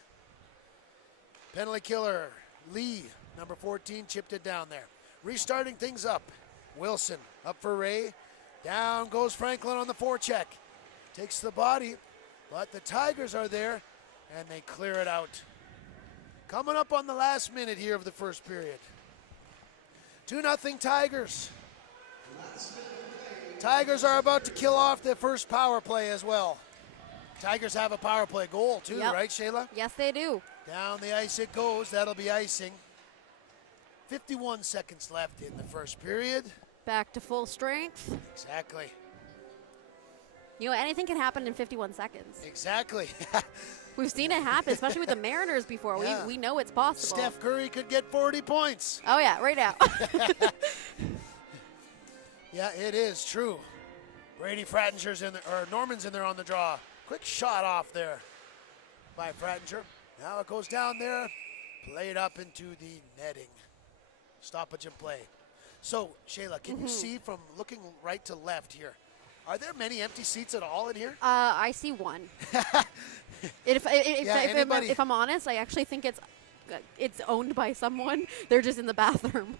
Penalty killer, Lee, number 14, chipped it down there. Restarting things up. Wilson up for Ray. Down goes Franklin on the forecheck. Takes the body, but the Tigers are there, and they clear it out. Coming up on the last minute here of the first period. 2-0 Tigers. Tigers are about to kill off their first power play as well. Tigers have a power play goal too, Yep. right, Shayla? Yes, they do. Down the ice it goes. That'll be icing. 51 seconds left in the first period. Back to full strength. Exactly. You know, anything can happen in 51 seconds. Exactly. We've seen it happen, especially with the Mariners before. Yeah. We know it's possible. Steph Curry could get 40 points. Oh, yeah, right now. Yeah, it is true. Brady Frattinger's in there, or Norman's in there on the draw. Quick shot off there by Frattinger. Now it goes down there, played up into the netting. Stoppage and play. So, Shayla, can you see from looking right to left here, are there many empty seats at all in here? I see one. If I'm honest, I actually think it's owned by someone. They're just in the bathroom.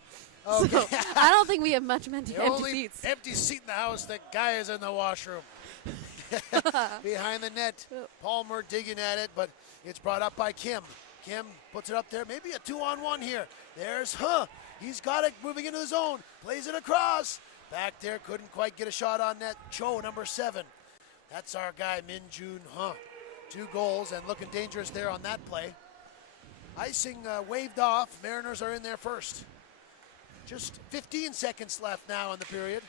Okay. So, I don't think we have much The empty only seats. empty seat in the house, the guy is in the washroom. Behind the net, Palmer digging at it, but it's brought up by Kim. Kim puts it up there, maybe a 2-on-1 here. There's he's got it moving into the zone, plays it across. Back there, couldn't quite get a shot on net. Cho, number 7. That's our guy, Min Jun 2 goals and looking dangerous there on that play. Icing waved off. Mariners are in there first. Just 15 seconds left now in the period.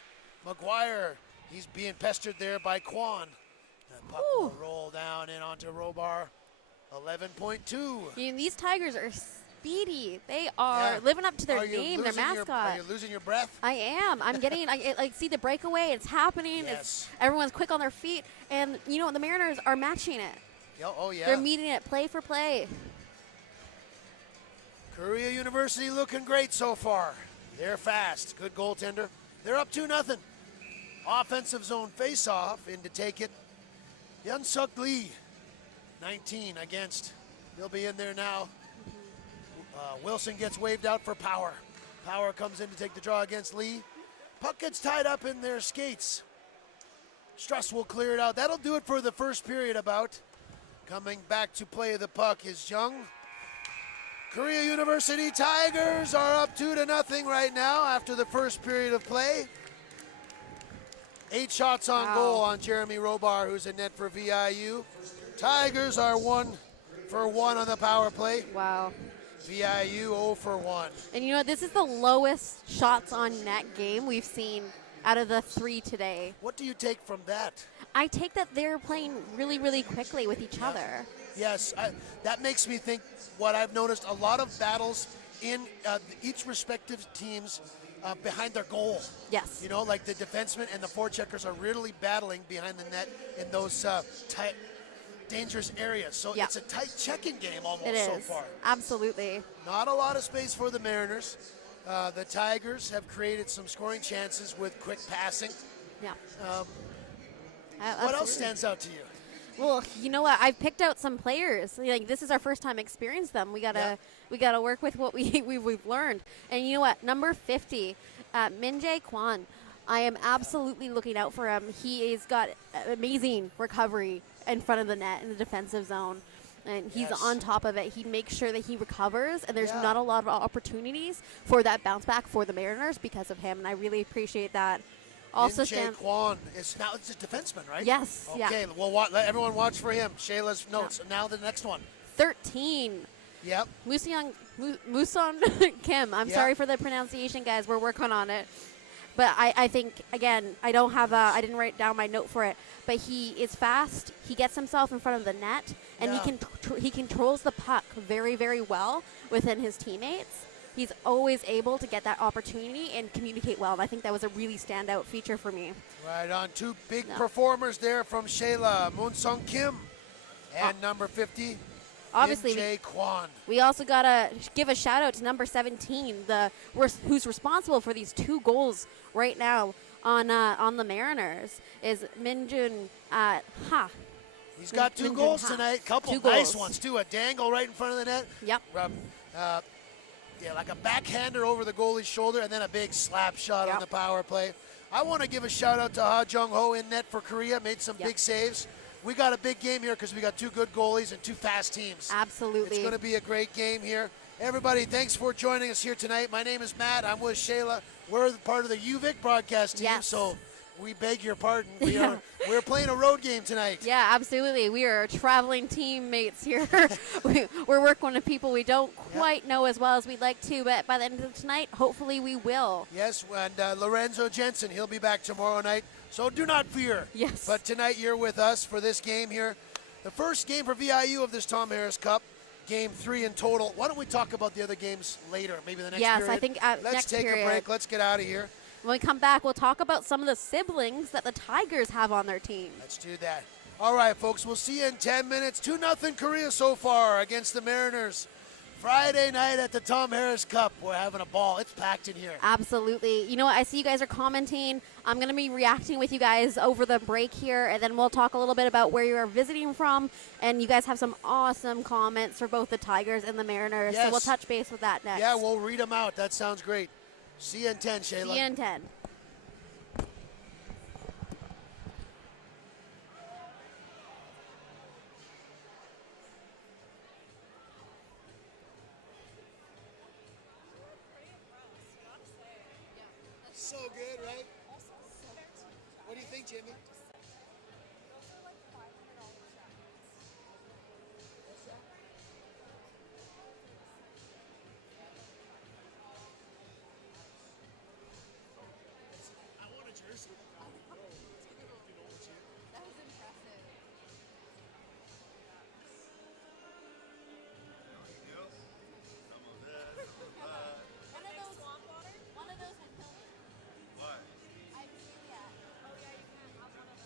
McGuire, he's being pestered there by Kwan. That puck will roll down and onto Robar. 11.2. You know, these Tigers are speedy. They are living up to their name, their mascot. Are you losing your breath? I am. I'm getting, I see the breakaway. It's happening. Yes. Everyone's quick on their feet. And, you know, the Mariners are matching it. Oh, yeah. They're meeting it play for play. Korea University looking great so far. They're fast. Good goaltender. They're up 2-0. Offensive zone face-off in to take it. Hyun-Suk Lee, 19 against. He'll be in there now. Wilson gets waved out for Power. Power comes in to take the draw against Lee. Puck gets tied up in their skates. Struss will clear it out. That'll do it for the first period about. Coming back to play the puck is Young. Korea University Tigers are up 2-0 right now after the first period of play. 8 shots on goal on Jeremy Robar, who's in net for VIU. Tigers are 1 for 1 on the power play. Wow. VIU 0 for 1. And you know, this is the lowest shots on net game we've seen out of the 3 today. What do you take from that? I take that they're playing really, really quickly with each other. Yes, that makes me think what I've noticed, a lot of battles in each respective teams behind their goal. Yes. You know, like the defensemen and the forecheckers are really battling behind the net in those tight, dangerous areas. So it's a tight checking game almost so far. Absolutely. Not a lot of space for the Mariners. The Tigers have created some scoring chances with quick passing. Yeah. What else stands out to you? Well, you know what? I've picked out some players. Like, this is our first time experiencing them. We gotta work with what we've learned. And you know what? Number 50, Min Jae Kwan. I am absolutely looking out for him. He's got amazing recovery in front of the net in the defensive zone. And he's on top of it. He makes sure that he recovers, and there's not a lot of opportunities for that bounce back for the Mariners because of him, and I really appreciate that. Also, Min Jae Kwan is now it's a defenseman, right? Yes. Okay, well, let everyone watch for him. Shayla's notes. Now the next one. 13. Yep. Muson Kim. I'm sorry for the pronunciation, guys. We're working on it. But I think, again, I didn't write down my note for it, but he is fast. He gets himself in front of the net, and he controls the puck very, very well within his teammates. He's always able to get that opportunity and communicate well, and I think that was a really standout feature for me. Right on. 2 big performers there from Shayla. Moon Sung Kim and number 50, obviously, Min Jae Kwan. We also got to give a shout-out to number 17, who's responsible for these 2 goals right now on the Mariners, is Min Jun Ha. He's got 2 goals tonight. Couple nice ones, too. A dangle right in front of the net. Yep. Like a backhander over the goalie's shoulder, and then a big slap shot on the power play. I want to give a shout-out to Ha Jung-ho in net for Korea. Made some big saves. We got a big game here because we got 2 good goalies and 2 fast teams. Absolutely. It's going to be a great game here. Everybody, thanks for joining us here tonight. My name is Matt. I'm with Shayla. We're part of the UVic broadcast team, so We beg your pardon. Yeah. We're playing a road game tonight. Yeah, absolutely. We are traveling teammates here. We're working with people we don't quite know as well as we'd like to, but by the end of tonight, hopefully we will. Yes, and Lorenzo Jensen, he'll be back tomorrow night, so do not fear. Yes. But tonight you're with us for this game here. The first game for VIU of this Tom Harris Cup, game 3 in total. Why don't we talk about the other games later, maybe the next period? Yes, I think Let's next take period. a break. Let's get out of here. When we come back, we'll talk about some of the siblings that the Tigers have on their team. Let's do that. All right, folks, we'll see you in 10 minutes. 2-0 Korea so far against the Mariners. Friday night at the Tom Harris Cup. We're having a ball. It's packed in here. Absolutely. You know what? I see you guys are commenting. I'm going to be reacting with you guys over the break here, and then we'll talk a little bit about where you are visiting from. And you guys have some awesome comments for both the Tigers and the Mariners. Yes. So we'll touch base with that next. Yeah, we'll read them out. That sounds great. See you in 10, Shayla. See you in 10. So good, right? What do you think, Jimmy? I want a jersey. That was impressive. One of those will kill me. What? Yeah. Oh yeah, you can have one of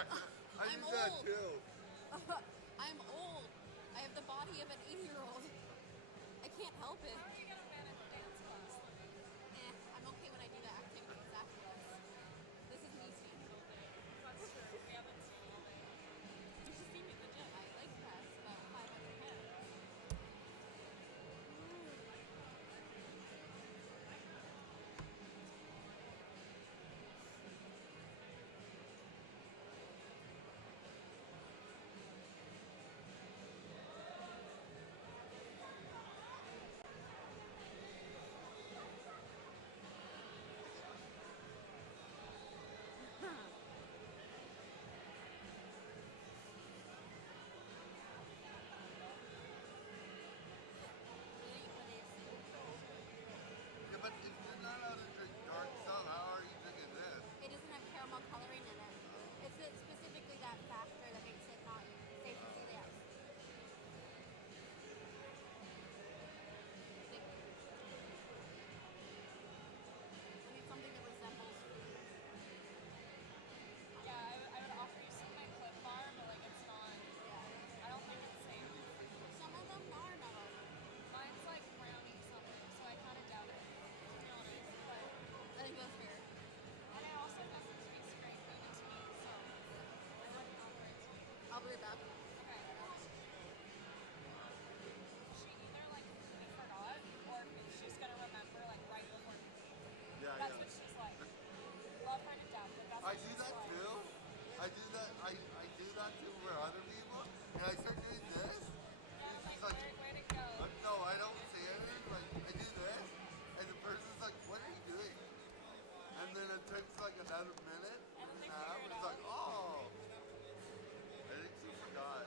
I I'm do that old. too. I'm old. I have the body of an 80-year-old. I can't help it. How are you gonna manage dance class? I'm okay when I do the activities afterwards. This is me standing all day. That's true. We haven't seen all day. You should see me at the gym. I leg press about 500 pounds. Yeah, but if you're not allowed to drink dark stuff, how are you drinking this? It doesn't have caramel coloring in it. It's specifically that factor that makes it not safe for celiacs. I need something that resembles food. Yeah, I would offer you some of my Clip Bar, but like it's not. I don't think it's safe. Some of them are, not all of them. Mine's like brownie something, so I kind of doubt it. To be honest, but I think that's fair. and it also doesn't taste great even to me, so I wouldn't offer it to you. I'll be right back. Okay. She either like completely forgot, or she's gonna remember like right before you leave. Yeah, That's yeah. what she's like. Love her to death, but that's I what do she's that like. too. I do that. I do that too for other people, and I start doing this. Yeah, I'm It's like, like, way to go. no, I don't say anything. Like I do this, and the person's like, "What are you doing?" And then it takes like another minute And then and they a half. figure it It's like, out. oh, I think she forgot.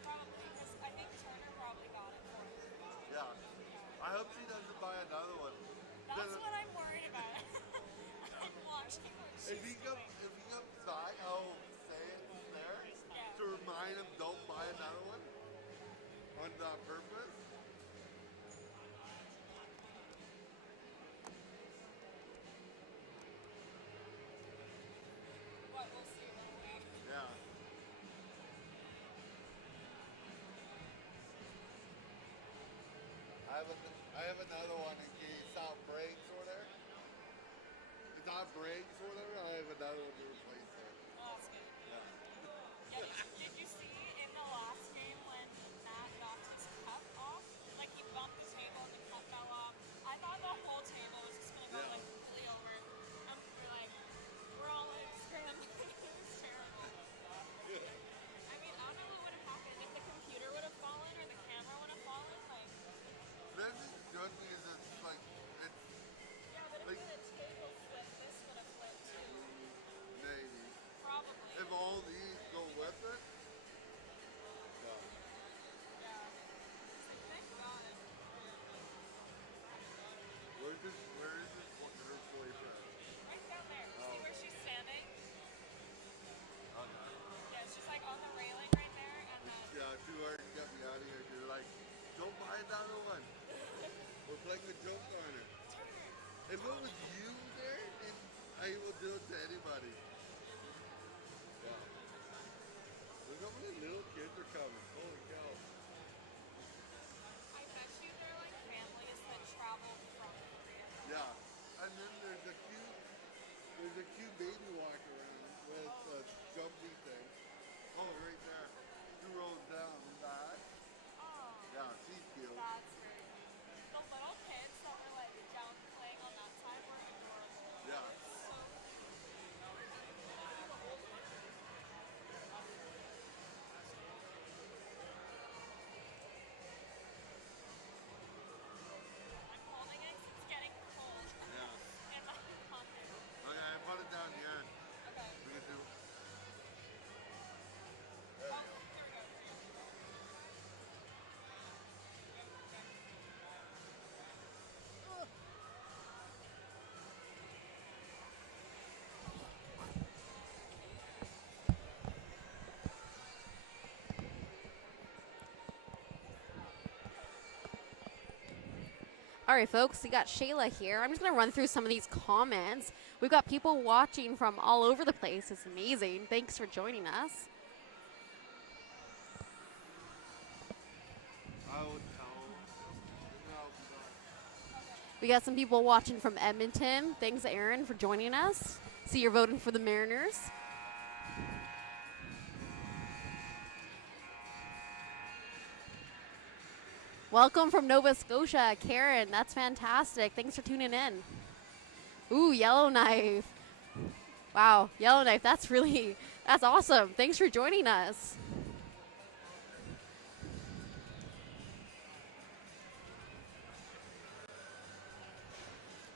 Probably, because I think Turner probably got it for her. Yeah. I hope she doesn't buy another one. That's Then what I'm worried about. I'm watching what she's if he doing. comes by, I'll say it there Yeah. to remind him, don't buy another one on purpose. What we'll see, won't we? Yeah. I have another one in case out breaks or whatever. If that breaks or whatever, I have another one to replace it. Oh, that's good. Yeah. Yeah, did you see in the last game when Matt knocked his cup off? Like he bumped the table and the cup fell off. I thought the whole table was just gonna go Yeah. like completely over. And we're all like scrambling. It was terrible. I mean, I don't know what would have happened if the computer would have fallen or the camera would have fallen. Like, This is good because it's like, it's yeah, but if Like- the table flipped, this would have flipped too. maybe. Probably. If all these go with it. Yeah. Yeah. Thank God. Where is this her boyfriend? Right down there. Oh. See where she's standing? Okay. Yeah, she's like on the railing right there, and then Yeah, too hard to get me out of here. You're like, don't buy another one. We're playing a joke on it. If it was you there, then I will do it to anybody. Wow. Look how many little kids are coming. Holy cow. I bet you they're like families that travel from Korea. Yeah. And then there's a cute baby walking around with a jumpy thing. Oh, right there. 2 rows down. That. Oh, Yeah, she's cute. that's very cute. The little kids that were like down playing on that side were adorable. Yeah. So cute. All right, folks, we got Shayla here. I'm just going to run through some of these comments. We've got people watching from all over the place. It's amazing. Thanks for joining us. I would tell. We got some people watching from Edmonton. Thanks, Aaron, for joining us. See, you're voting for the Mariners. Welcome from Nova Scotia, Karen. That's fantastic. Thanks for tuning in. Ooh, Yellowknife. Wow, Yellowknife, that's awesome. Thanks for joining us.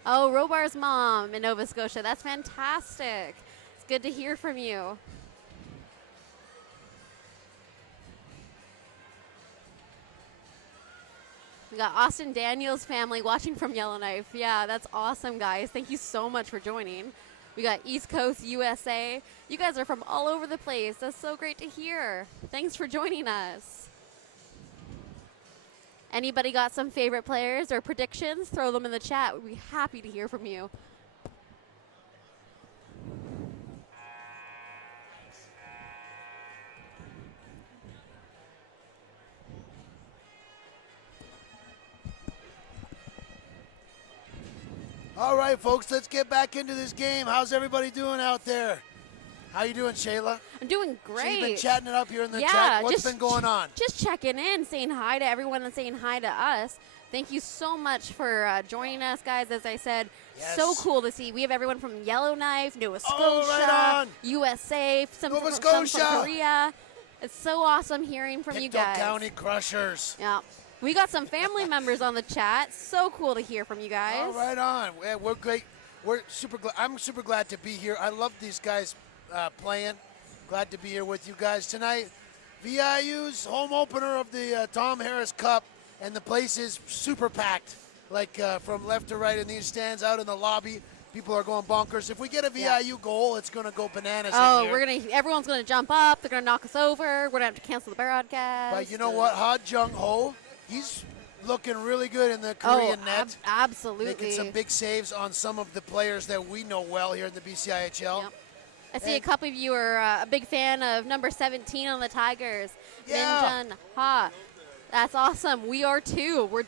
Oh, Robar's mom in Nova Scotia. That's fantastic. It's good to hear from you. We got Austin Daniels' family watching from Yellowknife. Yeah, that's awesome, guys. Thank you so much for joining. We got East Coast USA. You guys are from all over the place. That's so great to hear. Thanks for joining us. Anybody got some favorite players or predictions? Throw them in the chat. We'd be happy to hear from you. All right, folks, let's get back into this game. How's everybody doing out there? How you doing, Shayla? I'm doing great. So you've been chatting it up here in the Yeah, chat. What's just- been going on? Just checking in, saying hi to everyone and saying hi to us. Thank you so much for joining us, guys. As I said, Yes. so cool to see. We have everyone from Yellowknife, Nova Scotia, Oh, right on. USA, some Nova some Scotia. from Korea. It's so awesome hearing from you Pictou guys. County Crushers. Yeah. We got some family members on the chat. So cool to hear from you guys. All right on. We're great. We're super glad. I'm super glad to be here. I love these guys playing. Glad to be here with you guys tonight. VIU's home opener of the Tom Harris Cup, and the place is super packed. Like from left to right in these stands, out in the lobby, people are going bonkers. If we get a VIU goal, it's going to go bananas. Oh, in here. everyone's gonna jump up. They're gonna knock us over. We're gonna have to cancel the broadcast. But you know what? Ha Jung Ho, he's looking really good in the Korean net. Absolutely. Making some big saves on some of the players that we know well here in the BCIHL. Yep. I see a couple of you are a big fan of number 17 on the Tigers, Yeah. Min Jun Ha. That's awesome. We are too. We're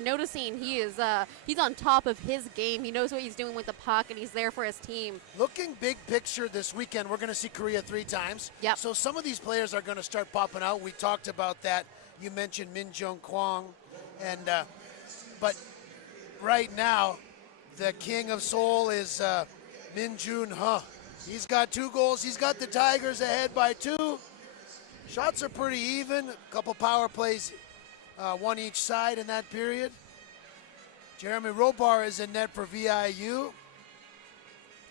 noticing he's on top of his game. He knows what he's doing with the puck, and he's there for his team. Looking big picture this weekend, we're going to see Korea 3 times. Yep. So some of these players are going to start popping out. We talked about that. You mentioned Min Jung Kwang, and but right now, the king of Seoul is Min Jun Ha. He's got 2 goals. He's got the Tigers ahead by 2. Shots are pretty even. A couple power plays, one each side in that period. Jeremy Robar is in net for VIU.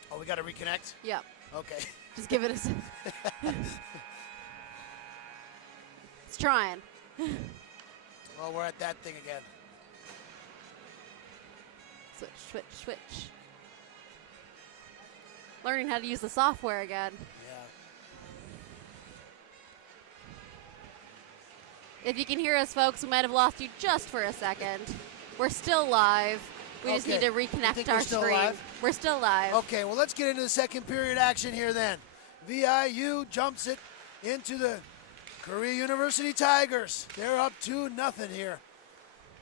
Oh, we got to reconnect? Yep. Okay. Just give it a second. It's trying. Well, we're at that thing again. Switch. Learning how to use the software again. Yeah. If you can hear us, folks, we might have lost you just for a second. We're still live. We just Okay. need to You reconnect think our we're still screen. live? We're still live. Okay, well, let's get into the second period action here then. VIU jumps it into the Korea University Tigers. They're up 2-0 here.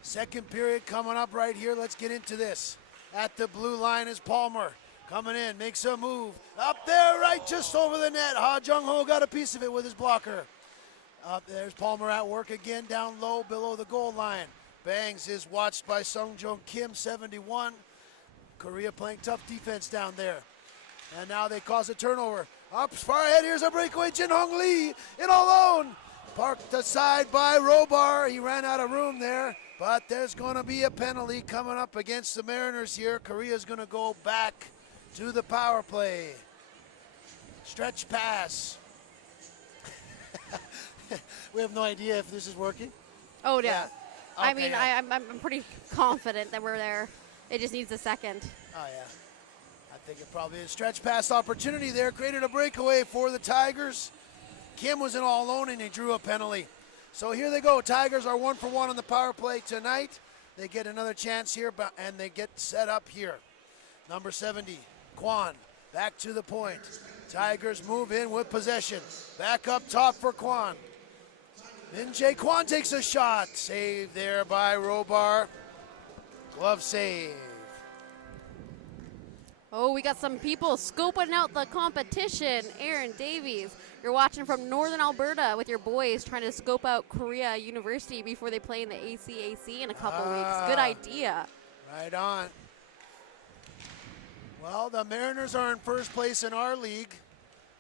Second period coming up right here. Let's get into this. At the blue line is Palmer. Coming in, makes a move. Up there, right just over the net. Ha Jung Ho got a piece of it with his blocker. Up there's Palmer at work again, down low below the goal line. Bangs is watched by Sung Jong Kim, 71. Korea playing tough defense down there. And now they cause a turnover. Up far ahead, here's a breakaway. Jin Hong Lee in alone. Parked aside by Robar. He ran out of room there. But there's going to be a penalty coming up against the Mariners here. Korea's going to go back to the power play. Stretch pass. We have no idea if this is working. Oh, yeah. I Okay, mean, yeah. I'm pretty confident that we're there. It just needs a second. Oh, yeah. I think it probably is. Stretch pass opportunity there. Created a breakaway for the Tigers. Kim was in all alone, and he drew a penalty. So here they go. Tigers are 1 for 1 on the power play tonight. they get another chance here, and they get set up here. Number 70, Kwan, back to the point. Tigers move in with possession. Back up top for Kwan. Min-Jae Kwan takes a shot. Save there by Robar. Glove save. Oh, we got some people scoping out the competition. Aaron Davies, you're watching from Northern Alberta with your boys trying to scope out Korea University before they play in the ACAC in a couple weeks. Good idea. Right on. Well, the Mariners are in first place in our league,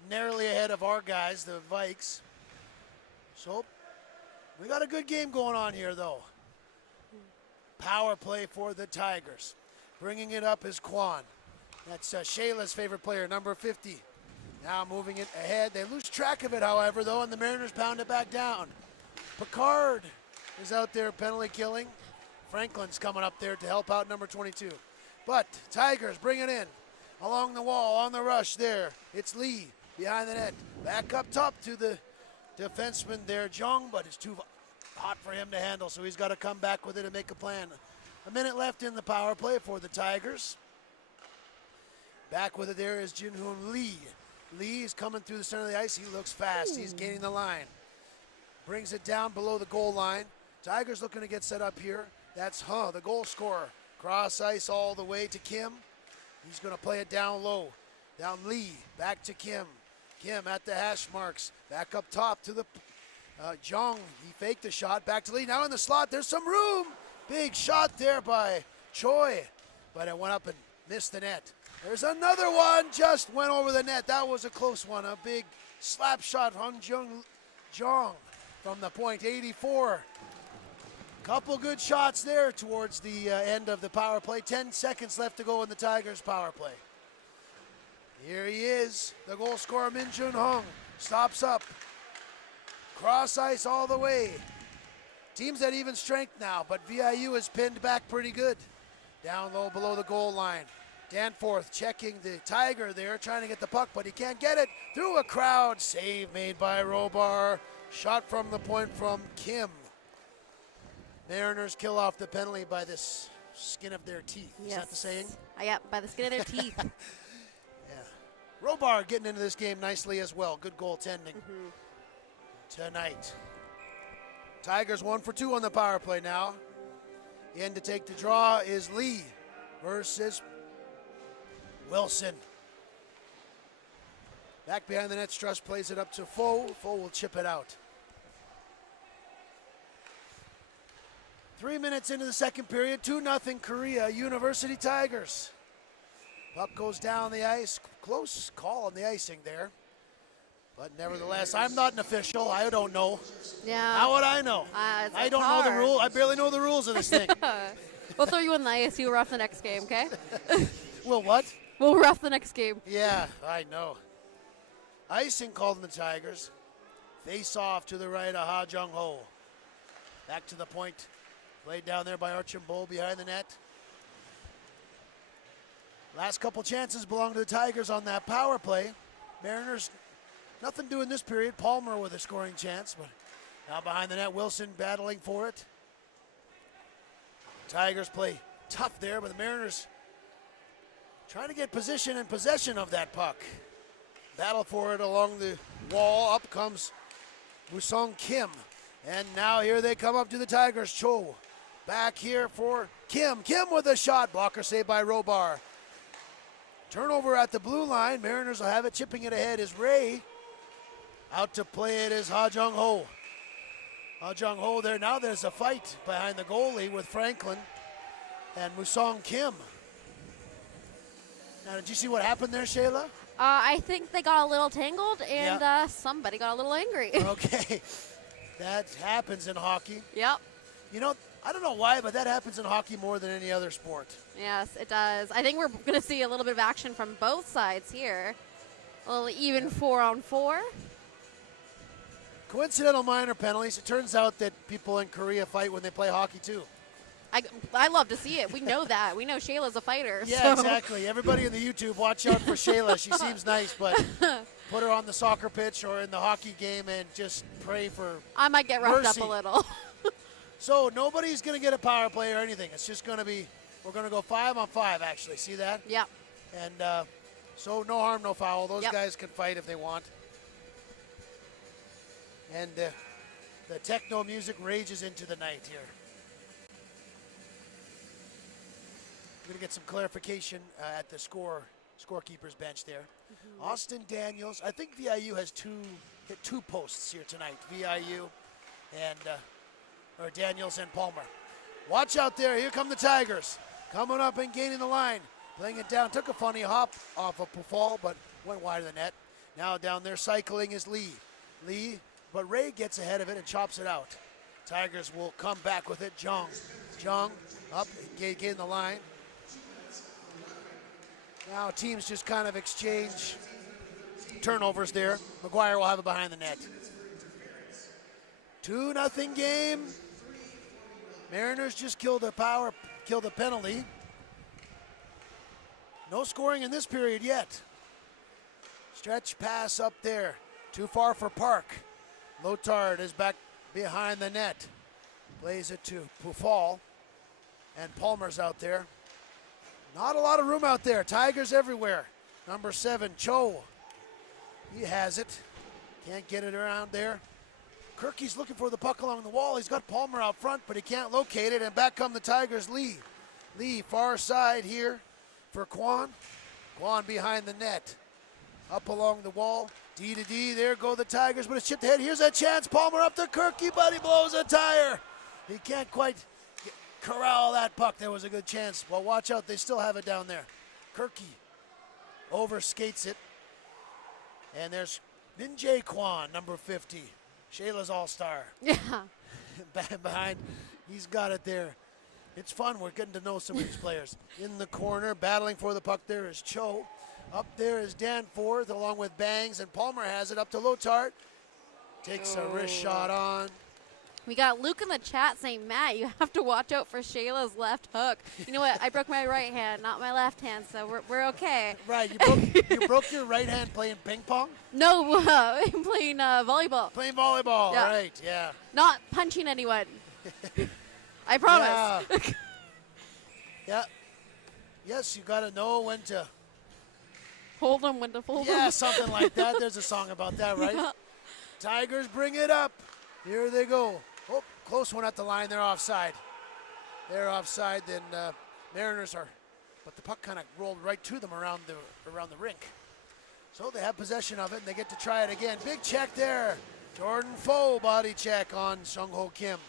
narrowly ahead of our guys, the Vikes. So, we got a good game going on here, though. Power play for the Tigers. Bringing it up is Kwan. That's Shayla's favorite player, number 50. Now moving it ahead. They lose track of it, however, though, and the Mariners pound it back down. Picard is out there penalty killing. Franklin's coming up there to help out number 22. But Tigers bring it in. Along the wall, on the rush there. It's Lee behind the net. Back up top to the defenseman there, Jong, but it's too hot for him to handle, so he's got to come back with it and make a plan. A minute left in the power play for the Tigers. Back with it there is Jinhoon Lee. Lee is coming through the center of the ice. He looks fast. He's gaining the line. Brings it down below the goal line. Tigers looking to get set up here. That's the goal scorer. Cross ice all the way to Kim. He's going to play it down low. Down Lee. Back to Kim. Kim at the hash marks. Back up top to the Jong. He faked the shot. Back to Lee. Now in the slot. There's some room. Big shot there by Choi. But it went up and missed the net. There's another one. Just went over the net. That was a close one. A big slap shot. Jong from the point. 84. Couple good shots there towards the end of the power play. 10 seconds left to go in the Tigers' power play. Here he is, the goal scorer Min Jun Hong. Stops up. Cross ice all the way. Teams at even strength now, but VIU is pinned back pretty good. Down low below the goal line. Danforth checking the Tiger there, trying to get the puck, but he can't get it. Through a crowd. Save made by Robar. Shot from the point from Kim. Mariners kill off the penalty by the skin of their teeth. Is that the saying? Yeah, by the skin of their teeth. Yeah. Robar getting into this game nicely as well. Good goaltending tonight. Tigers 1 for 2 on the power play now. In to take the draw is Lee versus Wilson. Back behind the net, Struss plays it up to Foe. Foe will chip it out. 3 minutes into the second period, 2-0 Korea University Tigers. Puck goes down the ice. Close call on the icing there. But nevertheless, I'm not an official. I don't know. Yeah. How would I know? I don't know the rule. I barely know the rules of this thing. We'll throw you in the ice. You rough the next game, okay? Well, what? We'll rough the next game. Yeah, I know. Icing called in the Tigers. Face off to the right of Ha Jung Ho. Back to the point. Played down there by Archambault behind the net. Last couple chances belong to the Tigers on that power play. Mariners, nothing doing this period. Palmer with a scoring chance, but now behind the net, Wilson battling for it. Tigers play tough there, but the Mariners trying to get position and possession of that puck. Battle for it along the wall. Up comes Woo-Sung Kim. And now here they come up to the Tigers. Cho back here for Kim. Kim with a shot. Blocker saved by Robar. Turnover at the blue line. Mariners will have it. Chipping it ahead is Ray. Out to play it is Ha Jung Ho. Ha Jung Ho there. Now there's a fight behind the goalie with Franklin and Woo-Sung Kim. Now, did you see what happened there, Shayla? I think they got a little tangled, and somebody got a little angry. Okay. That happens in hockey. Yep. You know, I don't know why, but that happens in hockey more than any other sport. Yes, it does. I think we're going to see a little bit of action from both sides here. A little even 4-on-4. Coincidental minor penalties. It turns out that people in Korea fight when they play hockey, too. I love to see it. We know that. We know Shayla's a fighter. Yeah, so. exactly. Everybody in the YouTube, watch out for Shayla. She seems nice, but put her on the soccer pitch or in the hockey game and just pray for I might get roughed mercy. up a little. So nobody's going to get a power play or anything. It's just going to be, we're going to go 5-on-5 actually. See that? Yeah. And so no harm, no foul. Those Yep. guys can fight if they want. And the techno music rages into the night here. We're going to get some clarification at the scorekeeper's bench there. Austin Daniels, I think VIU has hit two posts here tonight. VIU and or Daniels and Palmer. Watch out there. Here come the Tigers. Coming up and gaining the line. Playing it down. Took a funny hop off of Pufal, but went wide of the net. Now down there cycling is Lee. But Ray gets ahead of it and chops it out. Tigers will come back with it. Jung up, gain the line. Now teams just kind of exchange turnovers there. McGuire will have it behind the net. 2-0 game. Mariners just killed a penalty. No scoring in this period yet. Stretch pass up there. Too far for Park. Lotard is back behind the net. Plays it to Pufal. And Palmer's out there. Not a lot of room out there. Tigers everywhere. Number 7, Cho. He has it. Can't get it around there. Kirky's looking for the puck along the wall. He's got Palmer out front, but he can't locate it. And back come the Tigers. Lee, far side here for Kwan. Kwan behind the net. Up along the wall. D to D. There go the Tigers, but it's chipped ahead. Here's a chance. Palmer up to Kirky, but he blows a tire. He can't quite corral that puck. There was a good chance. Well, watch out. They still have it down there. Kirky overskates it. And there's Minjae Kwan, number 50. Shayla's all-star. Yeah. Behind, he's got it there. It's fun. We're getting to know some of these players. In the corner, battling for the puck there is Cho. Up there is Danforth along with Bangs, and Palmer has it up to Lotard. Takes a wrist shot on. We got Luke in the chat saying, Matt, you have to watch out for Shayla's left hook. You know what? I broke my right hand, not my left hand, so we're okay. Right, you broke your right hand playing ping pong? No, I'm playing volleyball. Playing volleyball, Yeah. right, yeah. Not punching anyone. I promise. Yeah. Yeah. Yes, you got to know when to. Hold them when to fold them. Yeah, something like that. There's a song about that, right? Yeah. Tigers bring it up. Here they go. Oh, close one at the line. They're offside. They're offside. Then Mariners are, but the puck kind of rolled right to them around the rink. So they have possession of it, and they get to try it again. Big check there. Jordan Foe body check on Sung-Ho Kim.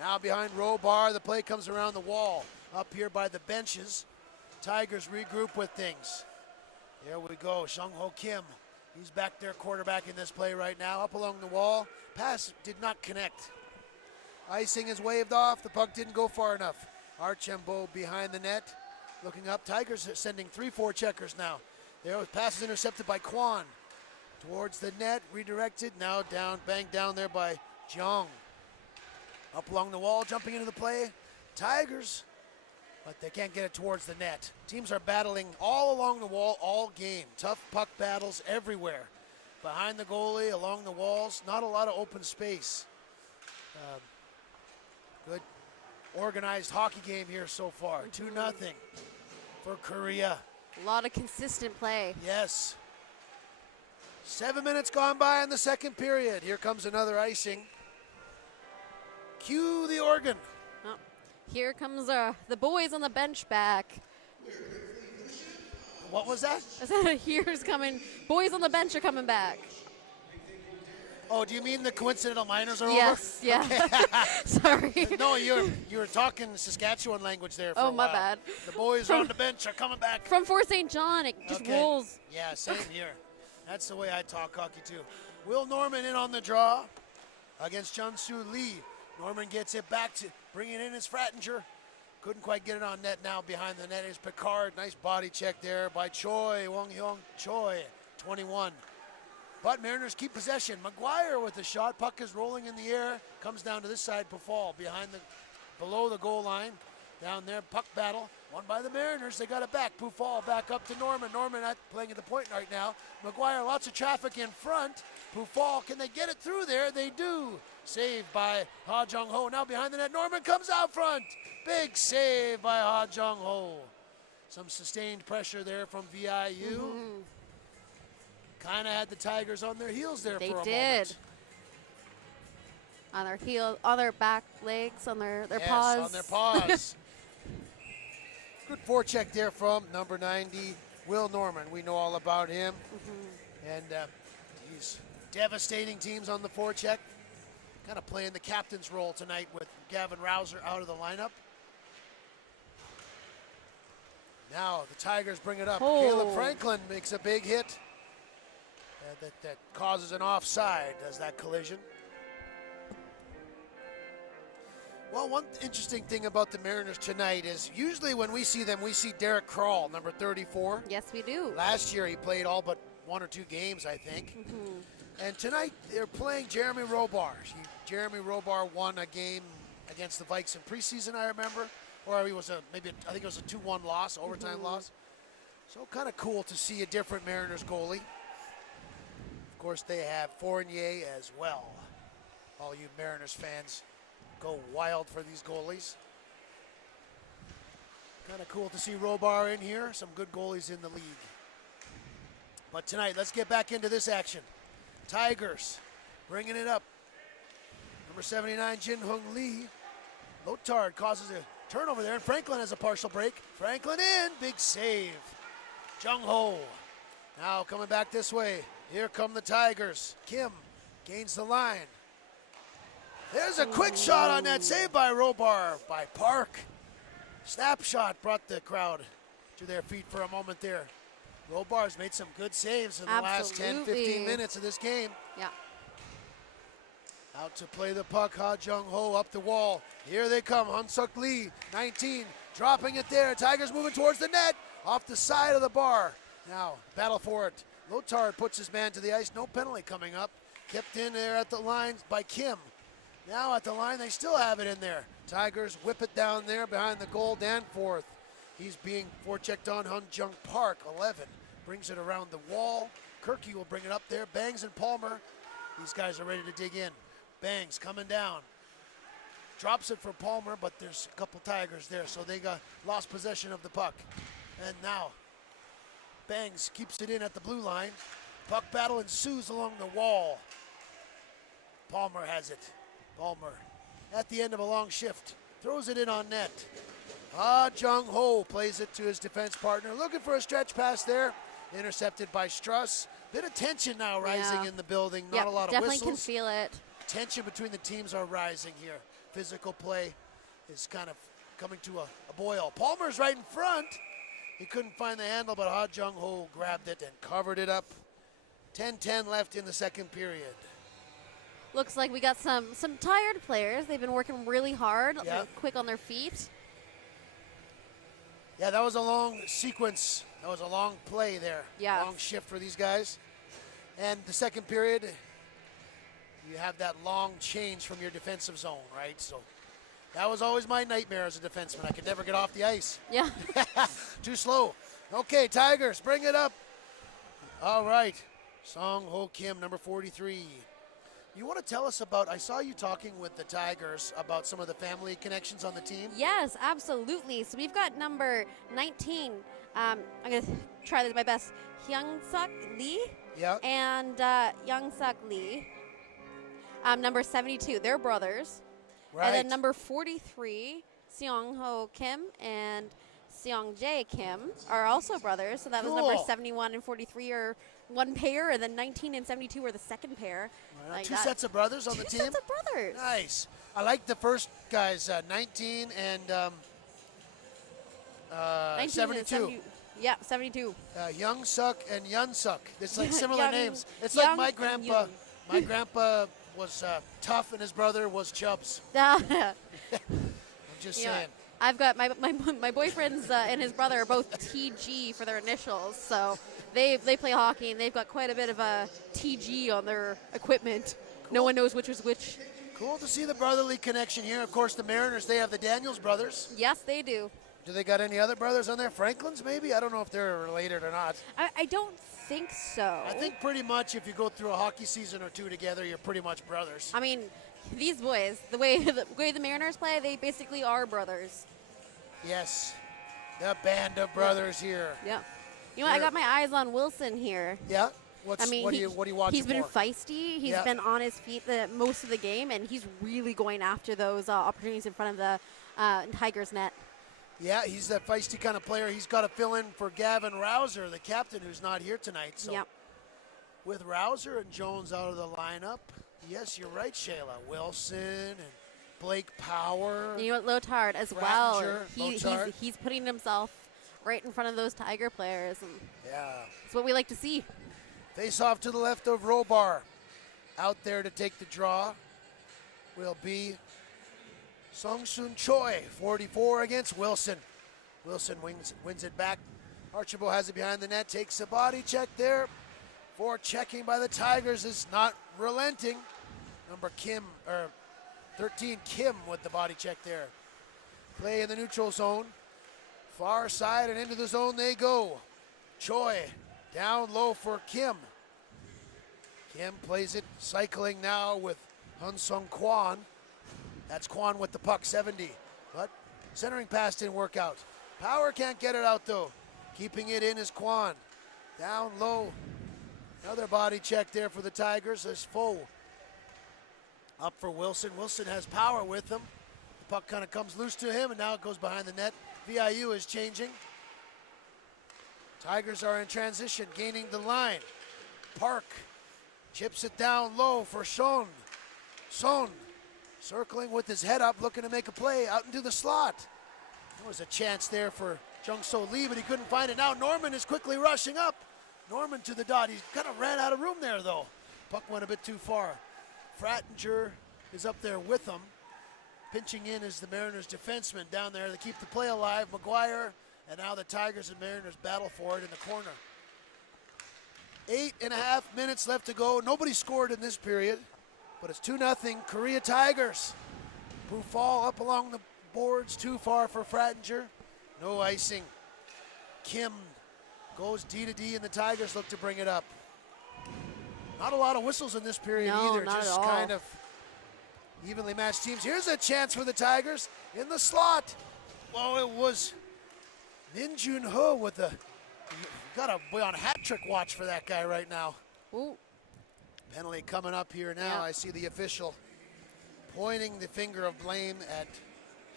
Now behind row bar, the play comes around the wall. Up here by the benches, Tigers regroup with things. There we go, Sung-Ho Kim. He's back there quarterbacking this play right now. Up along the wall, pass did not connect. Icing is waved off, the puck didn't go far enough. Archambault behind the net, looking up. Tigers are sending 3-4 checkers now. There was passes intercepted by Kwan. Towards the net, redirected, now down, banged down there by Jiang. Up along the wall, jumping into the play. Tigers, but they can't get it towards the net. Teams are battling all along the wall all game. Tough puck battles everywhere. Behind the goalie, along the walls, not a lot of open space. Good organized hockey game here so far. 2-0 for Korea. A lot of consistent play. Yes. 7 minutes gone by in the second period. Here comes another icing. Cue the organ. Oh, here comes the boys on the bench back. What was that? I said, here's coming. Boys on the bench are coming back. Oh, do you mean the coincidental minors are Yes, over? yeah. Sorry. No, you were talking Saskatchewan language there for a Oh, my while. bad. The boys on the bench are coming back. From Fort St. John, it just Okay. rolls. Yeah, same here. That's the way I talk hockey too. Will Norman in on the draw against Junsu Lee. Norman gets it back to bringing in his Frattinger. Couldn't quite get it on net now. Behind the net is Picard. Nice body check there by Choi. Wong Hyung Choi, 21. But Mariners keep possession. McGuire with the shot. Puck is rolling in the air. Comes down to this side. Pafal below the goal line. Down there, puck battle, won by the Mariners. They got it back. Pufall back up to Norman. Norman playing at the point right now. McGuire, lots of traffic in front. Pufall, can they get it through there? They do. Saved by Ha Jung Ho. Now behind the net, Norman comes out front. Big save by Ha Jung Ho. Some sustained pressure there from VIU. Kind of had the Tigers on their heels there for a moment. They did. On their heels, on their back legs, on their Yes, paws. on their paws. Good forecheck there from number 90, Will Norman. We know all about him. And he's devastating teams on the forecheck. Kind of playing the captain's role tonight with Gavin Rouser out of the lineup. Now the Tigers bring it up. Caleb Franklin makes a big hit. That causes an offside as that collision. Well, one interesting thing about the Mariners tonight is usually when we see them, we see Derek Krall, number 34. Yes, we do. Last year he played all but 1 or 2 games, I think. And tonight they're playing Jeremy Robar. Jeremy Robar won a game against the Vikes in preseason, I remember. Or he was I think it was a 2-1 loss, overtime loss. So kind of cool to see a different Mariners goalie. Of course, they have Fournier as well. All you Mariners fans go wild for these goalies. Kind of cool to see Robar in here. Some good goalies in the league. But tonight, let's get back into this action. Tigers bringing it up. Number 79, Jin Hung Lee. Lotard causes a turnover there, and Franklin has a partial break. Franklin in, big save. Jung Ho now coming back this way. Here come the Tigers. Kim gains the line. There's a quick shot on that, save by Robar, by Park. Snapshot brought the crowd to their feet for a moment there. Robar's made some good saves in the last 10, 15 minutes of this game. Yeah. Out to play the puck, Ha Jung Ho up the wall. Here they come, Han Suk Lee, 19, dropping it there. Tigers moving towards the net, off the side of the bar. Now, battle for it. Lotard puts his man to the ice, no penalty coming up. Kept in there at the line by Kim. Now at the line, they still have it in there. Tigers whip it down there behind the goal, Danforth. He's being forechecked on. Han Jung Park, 11, brings it around the wall. Kirky will bring it up there. Bangs and Palmer, these guys are ready to dig in. Bangs coming down. Drops it for Palmer, but there's a couple Tigers there, so they lost possession of the puck. And now, Bangs keeps it in at the blue line. Puck battle ensues along the wall. Palmer has it. Palmer, at the end of a long shift, throws it in on net. Ah Jung Ho plays it to his defense partner, looking for a stretch pass there. Intercepted by Struss. Bit of tension now rising in the building. Not a lot of whistles. Definitely can feel it. Tension between the teams are rising here. Physical play is kind of coming to a boil. Palmer's right in front. He couldn't find the handle, but Ha Jung Ho grabbed it and covered it up. 10-10 left in the second period. Looks like we got some tired players. They've been working really hard, quick on their feet. Yeah, that was a long sequence. That was a long play there. Yeah. Long shift for these guys. And the second period, you have that long change from your defensive zone, right? So that was always my nightmare as a defenseman. I could never get off the ice. Yeah. Too slow. Okay, Tigers, bring it up. All right. Song Ho Kim, number 43. You want to tell us about, I saw you talking with the Tigers about some of the family connections on the team. Yes, absolutely. So we've got number 19. I'm going to try my best. Hyung Suk Lee and Young Suk Lee. Number 72, they're brothers. Right. And then number 43, Seong Ho Kim and Seong Jae Kim are also brothers. So that was number 71 and 43 are one pair, and then 19 and 72 are the second pair. Right, like two sets of brothers on the team? Two sets of brothers. Nice. I like the first guys, 19 and 19 72. Yeah, 72. Young Suk and Yun Suk. It's like similar Young- names. It's Young like my and grandpa. Young. My grandpa was tough and his brother was Chubbs. Yeah. I'm just saying. I've got my boyfriends and his brother are both TG for their initials, so they play hockey and they've got quite a bit of a TG on their equipment. Cool. No one knows which is which. Cool to see the brotherly connection here. Of course, the Mariners, they have the Daniels brothers. Yes, they do. Do they got any other brothers on there? Franklin's, maybe? I don't know if they're related or not. I don't think so. I think pretty much if you go through a hockey season or two together, you're pretty much brothers. I mean, these boys, the way the Mariners play, they basically are brothers. Yes, the band of brothers here. Yeah. You know, I got my eyes on Wilson here. Yeah? What are you watching He's been for? feisty. He's Yeah. been on his feet most of the game, and he's really going after those opportunities in front of the Tigers net. Yeah, he's that feisty kind of player. He's got to fill in for Gavin Rouser, the captain, who's not here tonight. So Yep. with Rouser and Jones out of the lineup, yes, you're right, Shayla. Wilson and Blake Power. You know what, Lotard as well. Rattinger, Lotard. He's putting himself right in front of those Tiger players, and Yeah. it's what we like to see. Face off to the left of Robar. Out there to take the draw will be Sung Soon Choi, 44 against Wilson. Wilson wins it back. Archibald has it behind the net, takes a body check there. For checking by the Tigers is not relenting. Number 13, Kim with the body check there. Play in the neutral zone. Far side and into the zone they go. Choi down low for Kim. Kim plays it, cycling now with Hunsung Kwan. That's Kwan with the puck, 70. But centering pass didn't work out. Power can't get it out though. Keeping it in is Kwan. Down low. Another body check there for the Tigers as Foe. Up for Wilson. Wilson has Power with him. The puck kind of comes loose to him and now it goes behind the net. VIU is changing. Tigers are in transition, gaining the line. Park chips it down low for Son. Son circling with his head up, looking to make a play out into the slot. There was a chance there for Jung So Lee, but he couldn't find it. Now Norman is quickly rushing up. Norman to the dot. He kind of ran out of room there, though. Puck went a bit too far. Frattinger is up there with him. Pinching in is the Mariners defenseman down there to keep the play alive. McGuire, and now the Tigers and Mariners battle for it in the corner. 8.5 minutes left to go. Nobody scored in this period, but it's 2-0 Korea Tigers. Bufal up along the boards, too far for Frattinger. No icing. Kim goes D to D, and the Tigers look to bring it up. Not a lot of whistles in this period either. Not just at all. kind of evenly matched teams. Here's a chance for the Tigers in the slot. Well, it was Min Jun Ho with the. Got to be on hat trick watch for that guy right now. Ooh. Penalty coming up here now. Yeah. I see the official pointing the finger of blame at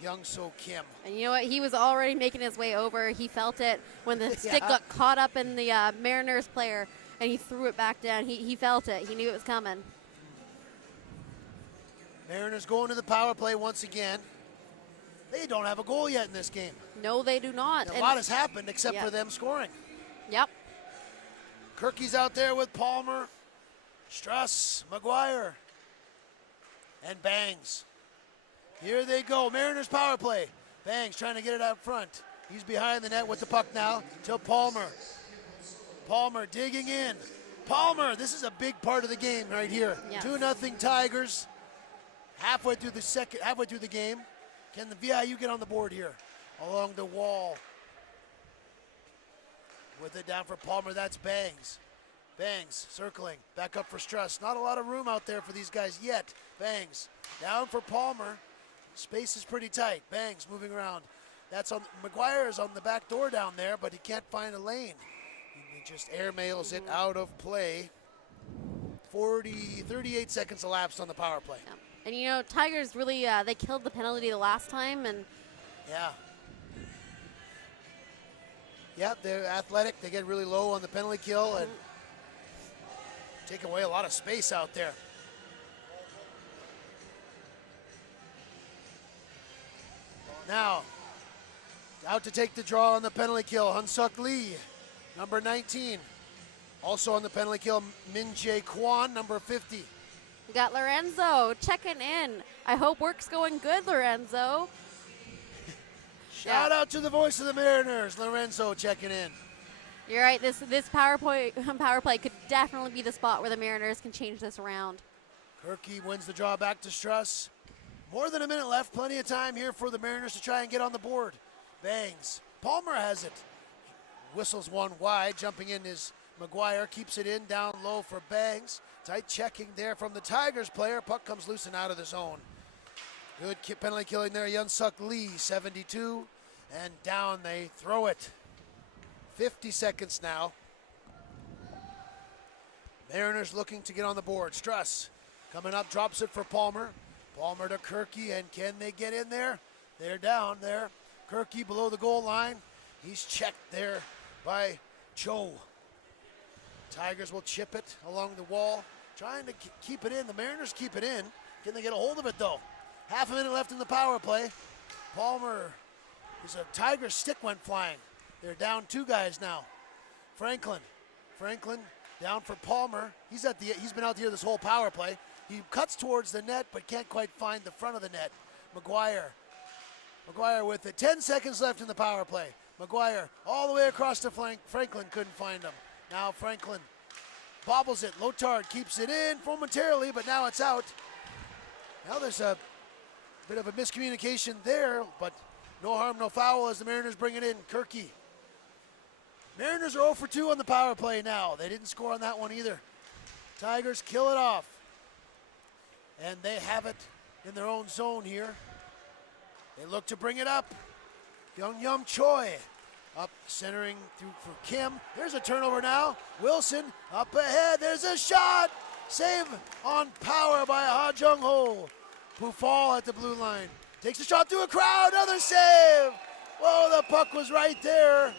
Young So Kim. And you know what? He was already making his way over. He felt it when the stick Yeah. got caught up in the Mariners player, and he threw it back down. He felt it. He knew it was coming. Mariners going to the power play once again. They don't have a goal yet in this game. No, they do not. A lot has happened except Yeah. for them scoring. Yep. Kirky's out there with Palmer, Struss, McGuire, and Bangs. Here they go, Mariners power play. Bangs trying to get it out front. He's behind the net with the puck now to Palmer. Palmer digging in. Palmer, this is a big part of the game right here. Yes. 2-0 Tigers. Halfway through the game. Can the VIU get on the board here? Along the wall. With it down for Palmer, that's Bangs. Bangs circling, back up for Struss. Not a lot of room out there for these guys yet. Bangs down for Palmer. Space is pretty tight. Bangs moving around. That's on, McGuire is on the back door down there, but he can't find a lane. He just airmails it out of play. 38 seconds elapsed on the power play. Yeah. And you know, Tigers really, they killed the penalty the last time, and Yeah. Yeah, they're athletic. They get really low on the penalty kill and take away a lot of space out there. Now, out to take the draw on the penalty kill, Hunsuk Lee, number 19. Also on the penalty kill, Min Jae Kwan, number 50. we got Lorenzo checking in. I hope work's going good, Lorenzo. Shout out to the voice of the Mariners, Lorenzo checking in. You're right. This power play could definitely be the spot where the Mariners can change this around. Kirky wins the draw back to Struss. More than a minute left. Plenty of time here for the Mariners to try and get on the board. Bangs. Palmer has it. Whistles one wide. Jumping in is McGuire. Keeps it in down low for Bangs. Tight checking there from the Tigers player. Puck comes loose and out of the zone. Good penalty killing there. Yunsuk Lee, 72. And down they throw it. 50 seconds now. Mariners looking to get on the board. Struss coming up, drops it for Palmer. Palmer to Kirky, and can they get in there? They're down there. Kirky below the goal line. He's checked there by Cho. Tigers will chip it along the wall, trying to keep it in. The Mariners keep it in. Can they get a hold of it, though? Half a minute left in the power play. Palmer, a Tiger stick went flying. They're down 2 guys now. Franklin down for Palmer. He's been out here this whole power play. He cuts towards the net, but can't quite find the front of the net. McGuire with it. 10 seconds left in the power play. McGuire all the way across to Franklin, couldn't find him. Now Franklin bobbles it. Lotard keeps it in momentarily, but now it's out. Now there's a bit of a miscommunication there, but no harm, no foul as the Mariners bring it in. Kirky. Mariners are 0 for 2 on the power play now. They didn't score on that one either. Tigers kill it off. And they have it in their own zone here. They look to bring it up. Young Choi up centering through for Kim. There's a turnover now. Wilson up ahead. There's a shot. Save on power by Ha Jung Ho. Pufal at the blue line. Takes a shot through a crowd. Another save. Whoa, the puck was right there.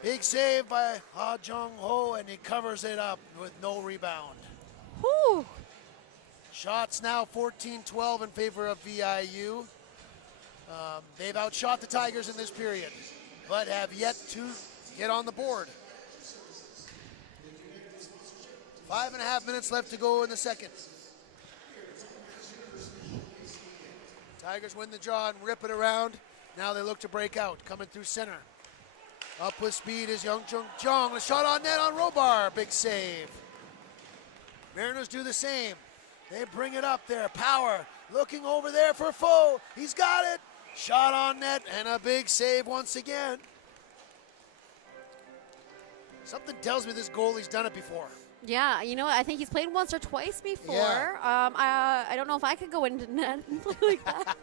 Big save by Ha Jung Ho, and he covers it up with no rebound. Whew. Shots now 14-12 in favor of VIU. They've outshot the Tigers in this period, but have yet to get on the board. 5.5 minutes left to go in the second. Tigers win the draw and rip it around. Now they look to break out, coming through center. Up with speed is Young Jung. A shot on net on Robar. Big save. Mariners do the same. They bring it up there. Power looking over there for Foe. He's got it. Shot on net and a big save once again. Something tells me this goalie's done it before. Yeah, you know what? I think he's played once or twice before. Yeah. I don't know if I could go into net and play like that.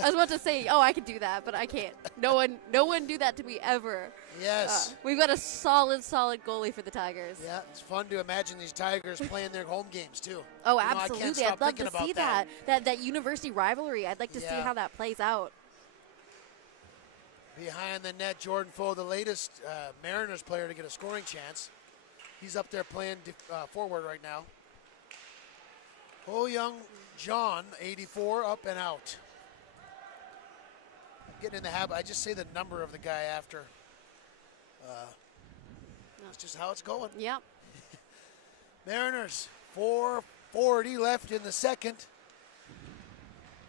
I was about to say, I could do that, but I can't. No one do that to me ever. Yes. We've got a solid goalie for the Tigers. Yeah, it's fun to imagine these Tigers playing their home games too. Oh, I can't absolutely. stop I'd love thinking to see about that university rivalry. I'd like to see how that plays out. Behind the net, Jordan Foe, the latest Mariners player to get a scoring chance. He's up there playing forward right now. Oh Young John, 84, up and out. I'm getting in the habit. I just say the number of the guy after. That's just how it's going. Yep. Mariners, 4:40 left in the second.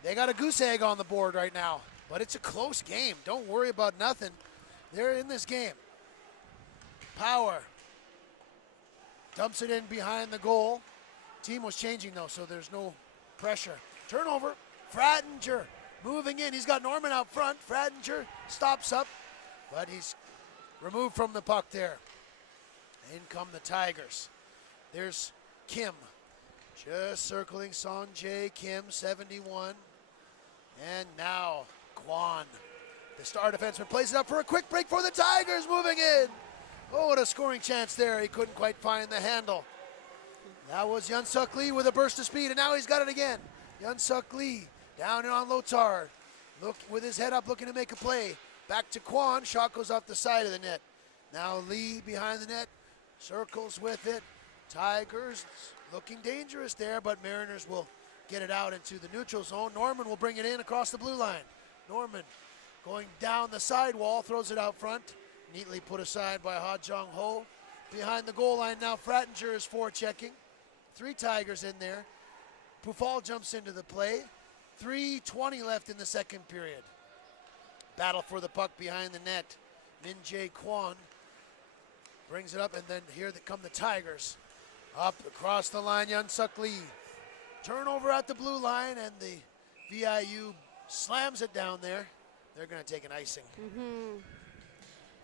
They got a goose egg on the board right now, but it's a close game. Don't worry about nothing. They're in this game. Power. Dumps it in behind the goal. Team was changing though, so there's no pressure. Turnover. Frattinger moving in. He's got Norman out front. Frattinger stops up, but he's removed from the puck there. In come the Tigers. There's Kim. Just circling Sanjay Kim, 71. And now Kwan. The star defenseman plays it up for a quick break for the Tigers, moving in. Oh, what a scoring chance there. He couldn't quite find the handle. That was Yunsuk Lee with a burst of speed, and now he's got it again. Yunsuk Lee down and on Lotard. Look with his head up, looking to make a play. Back to Kwan. Shot goes off the side of the net. Now Lee behind the net. Circles with it. Tigers looking dangerous there, but Mariners will get it out into the neutral zone. Norman will bring it in across the blue line. Norman going down the sidewall, throws it out front. Neatly put aside by Ha Jung Ho. Behind the goal line now, Frattinger is forechecking. 3 Tigers in there. Pufal jumps into the play. 3:20 left in the second period. Battle for the puck behind the net. Min Jae Kwon brings it up, and then here come the Tigers. Up across the line, Yunsuk Lee. Turnover at the blue line, and the VIU slams it down there. They're going to take an icing.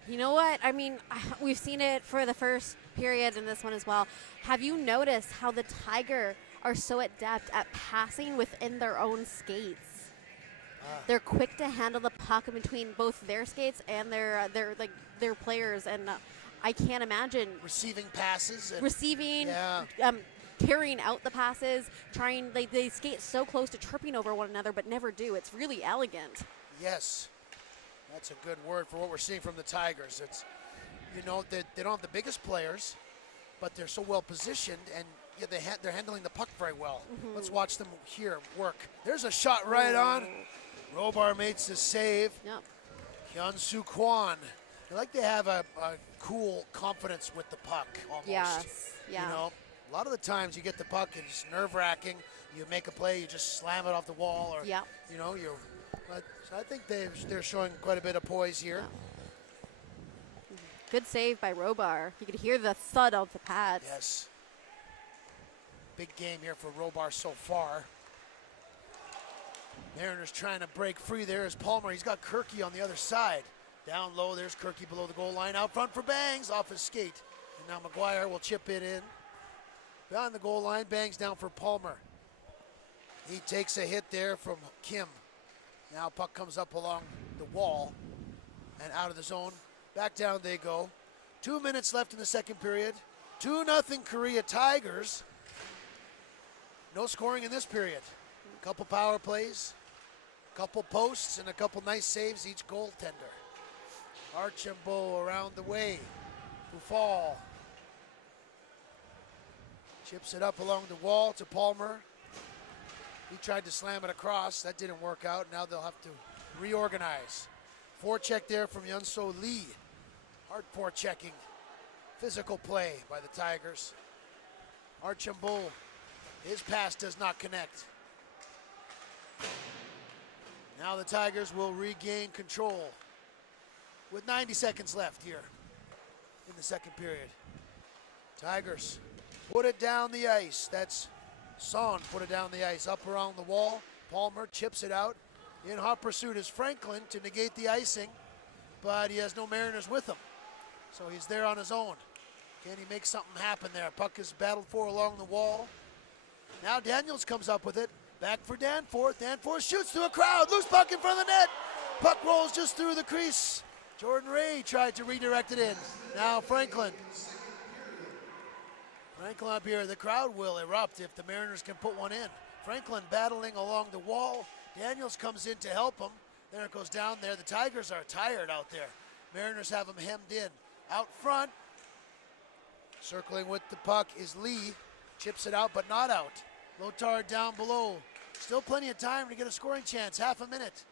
You know what? I mean, we've seen it for the first period in this one as well. Have you noticed how the Tiger are so adept at passing within their own skates? They're quick to handle the puck in between both their skates and their players, and I can't imagine Receiving passes. And receiving, yeah. carrying out the passes, they skate so close to tripping over one another, but never do. It's really elegant. Yes, that's a good word for what we're seeing from the Tigers. It's, you know, they don't have the biggest players, but they're so well positioned, and yeah, they're handling the puck very well. Let's watch them here work. There's a shot right on. Robar makes the save. Yep. Hyun-Soo Kwon. They like to have a cool confidence with the puck almost. Yes. Yeah. You know, a lot of the times you get the puck and it's nerve-wracking. You make a play, you just slam it off the wall, or Yep. you know, but I think they're showing quite a bit of poise here. Good save by Robar. You could hear the thud of the pads. Yes. Big game here for Robar so far. Mariners trying to break free there is Palmer. He's got Kirky on the other side. Down low, there's Kirky below the goal line. Out front for Bangs, off his skate. And now McGuire will chip it in. Behind the goal line, Bangs down for Palmer. He takes a hit there from Kim. Now puck comes up along the wall and out of the zone. Back down they go. 2 minutes left in the second period. 2-0 Korea Tigers. No scoring in this period. A couple power plays, a couple posts, and a couple nice saves each goaltender. Archambault around the way. Buffal chips it up along the wall to Palmer. He tried to slam it across. That didn't work out. Now they'll have to reorganize. Forecheck there from Hyun-Soo Lee. Hard forechecking. Physical play by the Tigers. Archambault, his pass does not connect. Now the Tigers will regain control with 90 seconds left here in the second period. Tigers put it down the ice. That's Son put it down the ice, up around the wall. Palmer chips it out. In hot pursuit is Franklin to negate the icing, but he has no Mariners with him. So he's there on his own. Can he make something happen there? Puck is battled for along the wall. Now Daniels comes up with it. Back for Danforth. Danforth shoots through a crowd. Loose puck in front of the net. Puck rolls just through the crease. Jordan Ray tried to redirect it in. Now Franklin. Franklin up here. The crowd will erupt if the Mariners can put one in. Franklin battling along the wall. Daniels comes in to help him. There it goes down there. The Tigers are tired out there. Mariners have him hemmed in. Out front. Circling with the puck is Lee. Chips it out, but not out. Lothar down below. Still plenty of time to get a scoring chance. Half a minute.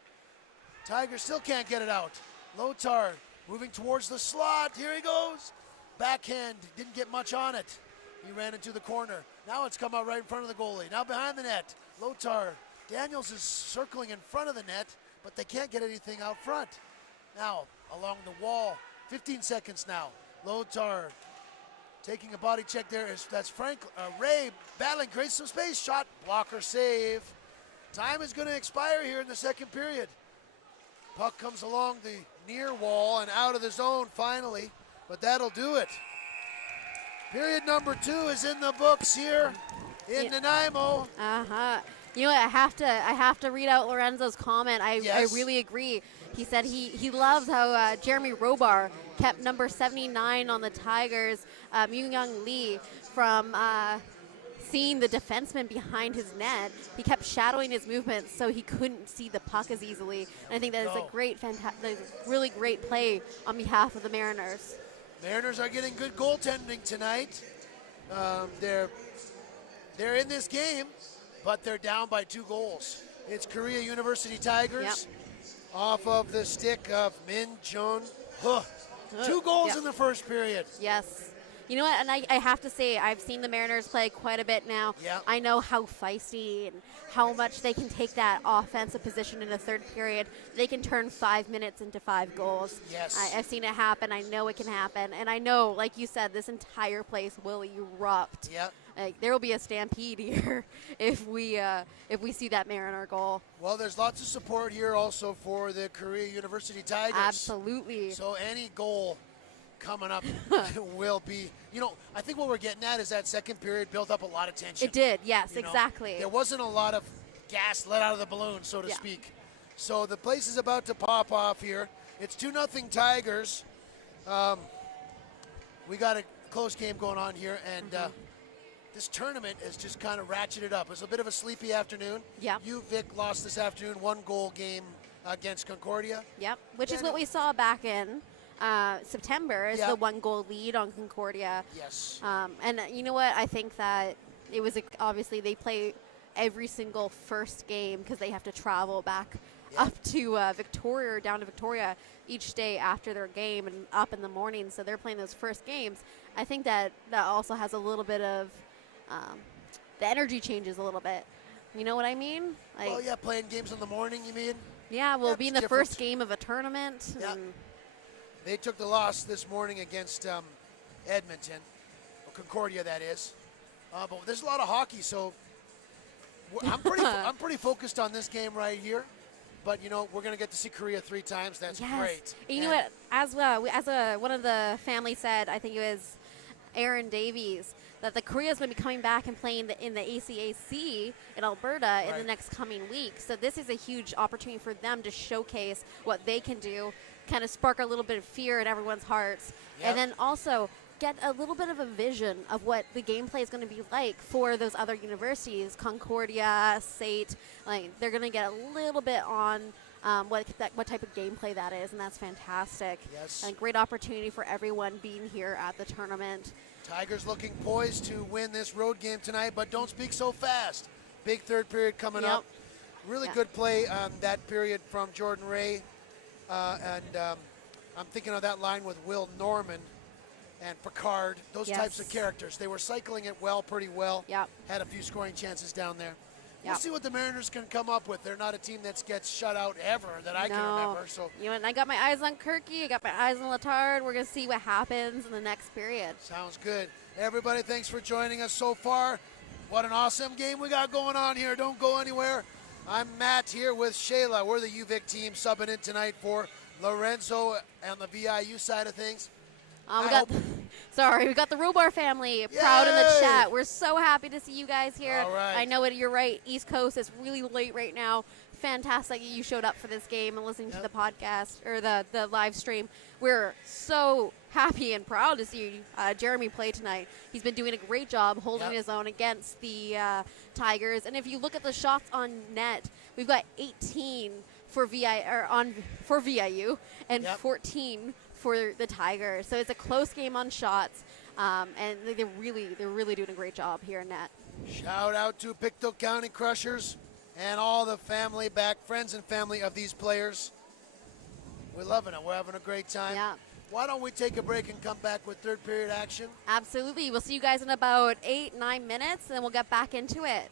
Tigers still can't get it out. Lothar moving towards the slot. Here he goes. Backhand. Didn't get much on it. He ran into the corner. Now it's come out right in front of the goalie. Now behind the net. Lothar. Daniels is circling in front of the net, but they can't get anything out front. Now along the wall. 15 seconds now. Lothar taking a body check there. That's Ray battling, creates some space. Shot, blocker, save. Time is going to expire here in the second period. Puck comes along the near wall and out of the zone finally, but that'll do it. Period number 2 is in the books here in Nanaimo. You know what, I have to read out Lorenzo's comment. I really agree. He said he loves how Jeremy Robar kept number 79 on the Tigers, Myung Lee, from seeing the defenseman behind his net. He kept shadowing his movements so he couldn't see the puck as easily. And I think that is a great, really great play on behalf of the Mariners. Mariners are getting good goaltending tonight. They're in this game, but they're down by 2 goals. It's Korea University Tigers off of the stick of Min Jun Huh. 2 goals in the first period. Yes. You know what? And I have to say, I've seen the Mariners play quite a bit now. Yeah. I know how feisty and how much they can take that offensive position in the third period. They can turn 5 minutes into 5 goals. Yes. I've seen it happen. I know it can happen. And I know, like you said, this entire place will erupt. Yep. Like, there will be a stampede here if we see that Mariner goal. Well, there's lots of support here also for the Korea University Tigers. Absolutely. So any goal coming up will be, I think what we're getting at is that second period built up a lot of tension. It did, yes, You know, exactly. There wasn't a lot of gas let out of the balloon, so to Yeah. speak. So the place is about to pop off here. It's 2-0 Tigers. We got a close game going on here, and this tournament has just kind of ratcheted up. It was a bit of a sleepy afternoon. Yeah. UVic lost this afternoon, 1-goal game against Concordia. Yep, which is Yeah, what no- we saw back in September is Yeah. the 1-goal lead on Concordia. Yes. And you know what? I think that it was obviously they play every single first game because they have to travel back Yeah. up to Victoria or down to Victoria each day after their game and up in the morning. So they're playing those first games. I think that also has a little bit of the energy changes a little bit. You know what I mean? Like, Well, yeah, playing games in the morning, you mean? yeah, we'll Yeah, be in it's the different. first game of a tournament. Yeah. and- They took the loss this morning against Edmonton, or Concordia, that is. But there's a lot of hockey, so I'm pretty focused on this game right here. But we're going to get to see Korea 3 times. That's Yes. great. And you know what? As well, one of the family said, I think it was Aaron Davies, that the Korea is going to be coming back and playing in the ACAC in Alberta in the Right. next coming week. So this is a huge opportunity for them to showcase what they can do, kind of spark a little bit of fear in everyone's hearts, Yep. and then also get a little bit of a vision of what the gameplay is going to be like for those other universities, Concordia, SAIT. Like, they're going to get a little bit on what type of gameplay that is, and that's fantastic. Yes. And a great opportunity for everyone being here at the tournament. Tigers looking poised to win this road game tonight, but don't speak so fast. Big third period coming Yep. up. Really Yeah. good play that period from Jordan Ray. And I'm thinking of that line with Will Norman and Picard, those types of Yes. characters. They were cycling it pretty well. Yep. Had a few scoring chances down there. We'll Yep. see what the Mariners can come up with. They're not a team that gets shut out ever that I can remember. So You know, and I got my eyes on Kirky. I got my eyes on Letard. We're going to see what happens in the next period. sounds good. Everybody, thanks for joining us so far. What an awesome game we got going on here. Don't go anywhere. I'm Matt here with Shayla. We're the UVic team subbing in tonight for Lorenzo on the VIU side of things. We I got, hope- we got the Robar family proud in the Yay! chat. We're so happy to see you guys here. All right. I know you're right. East Coast is really late right now. Fantastic that you showed up for this game and listening to Yep. the podcast or the live stream. We're so happy and proud to see Jeremy play tonight. He's been doing a great job holding Yep. his own against the Tigers. And if you look at the shots on net, we've got 18 for VIU and Yep. 14 for the Tigers. So it's a close game on shots, and they're really doing a great job here in net. Shout out to Pictou County Crushers and all the friends and family of these players. We're loving it. We're having a great time. Yeah. Why don't we take a break and come back with third period action? Absolutely. We'll see you guys in about 8-9 minutes, and then we'll get back into it.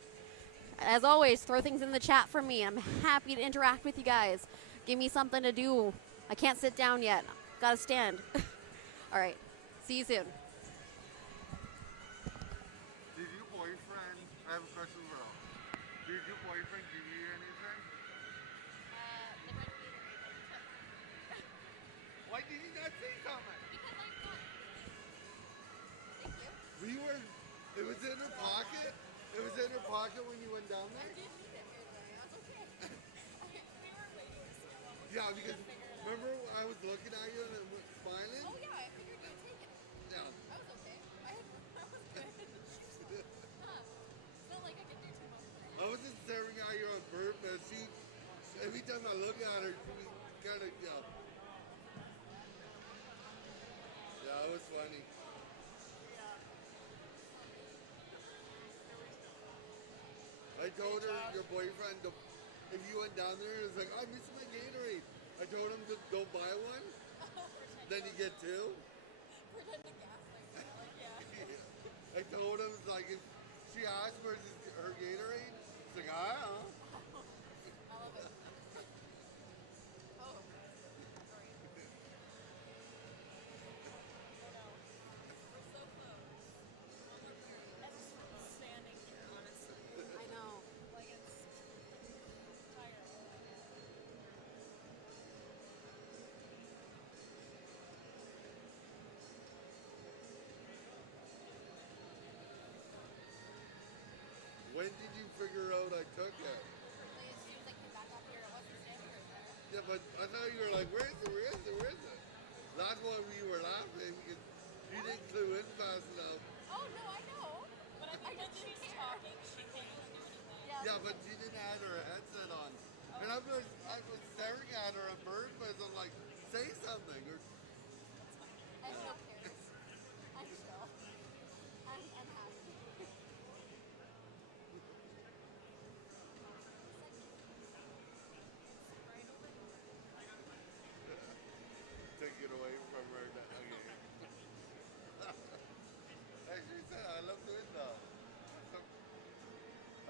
As always, throw things in the chat for me. I'm happy to interact with you guys. Give me something to do. I can't sit down yet. Gotta stand. All right. See you soon. Did your boyfriend, I have a question, bro. Did your boyfriend give you anything? Why did you not say something? We were, it was in her pocket? It was in her pocket when you went down there? Yeah, because remember I was looking at you and smiling? Oh yeah, I figured you'd take it. Yeah. That was okay. I was good. It's not like I can do too much. I was just staring at you on purpose. See, every time I look at her, she kind of, yeah. Yeah, it was funny. I told her, your boyfriend, if you went down there, it was like, I miss my Gatorade. I told him to go buy one. Then you get two. Pretend to gaslight me. Like, yeah. it was like, if she asked where's her Gatorade, it's like, I don't know. I love it. Oh, sorry. I know. We're so close. Almost there. And just standing here, honestly. I know. Like it's tiring. When did you figure out I took it? Like, as soon as I came back up here, I wasn't standing right there. Yeah, but I thought you were like, where is it, where is it, where is it? That's why we were laughing, because you didn't clue in fast enough. Oh, no, I know. But I mean, when she's talking, she can't even do anything. Yeah, but she didn't have her headset on. And I was staring at her at bird, but I'm like, say something. Or, I have no cares. I'm chill. I'm happy. take it away from her. Okay. As she said, I love doing that.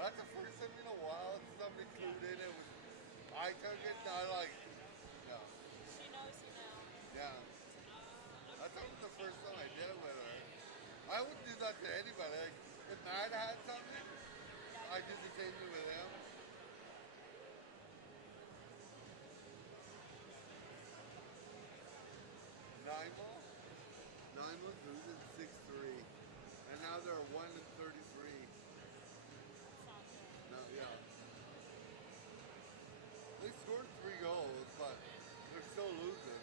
That's the first time in a while somebody clued in. It was, I took it, and I like, no. She knows you now. Yeah. That's was the first time I did it with her. I wouldn't do that to anybody. Like, if Matt had something, I'd do the same thing with him. Nanaimo's losing 6-3. And now they're 1-33. No, yeah. They scored 3 goals, but they're still losing.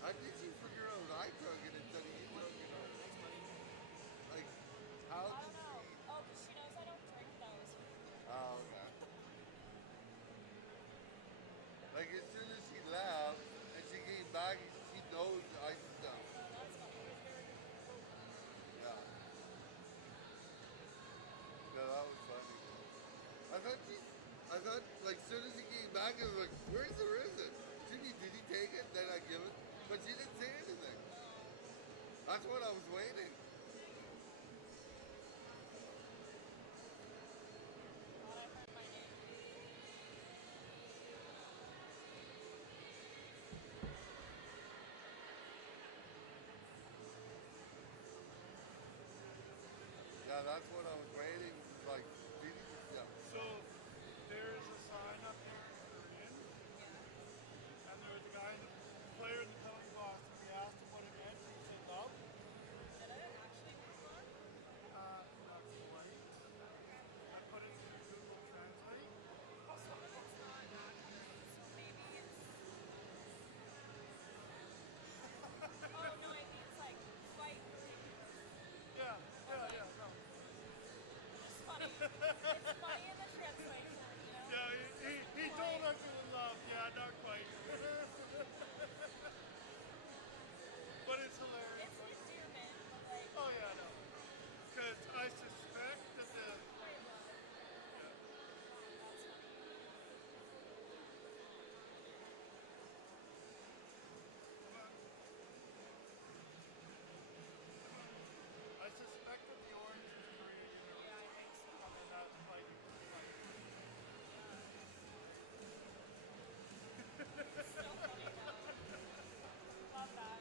How did you figure out I took it instead of you took it? Like, how I did don't know. she... Oh, because she knows I don't drink those. Oh, okay. Like, as soon as she left and she came back, she knows I stuff. So that's funny. Yeah. Yeah, that was funny. I thought, like, as soon as he came back, I was like, where is it? Jimmy, did he take it? Then I give it. But she didn't say anything. That's what I was waiting. Thought I heard my name. Yeah, that's what I was waiting. Like, did he? Yeah. So there's a sign up here in Korean, and there was a guy, player in the penalty box, and we asked him what it meant, and he said love. Did it actually move on? Not quite. I put it into Google Translate. Also, but it's not accurate, so maybe it's... Oh, no, I think it's like fight. Yeah, no. It's funny. It's funny in the translation, you know? Yeah, he told us it was love. Yeah, not quite. But it's hilarious. It's endearment, but like... Oh yeah, no. Because I suspect that the... Wait, what? Yeah. That's funny. I suspect that the orange is Korean universe. Yeah, I think so. And then that's fighting for the light. It's so funny now. Love that.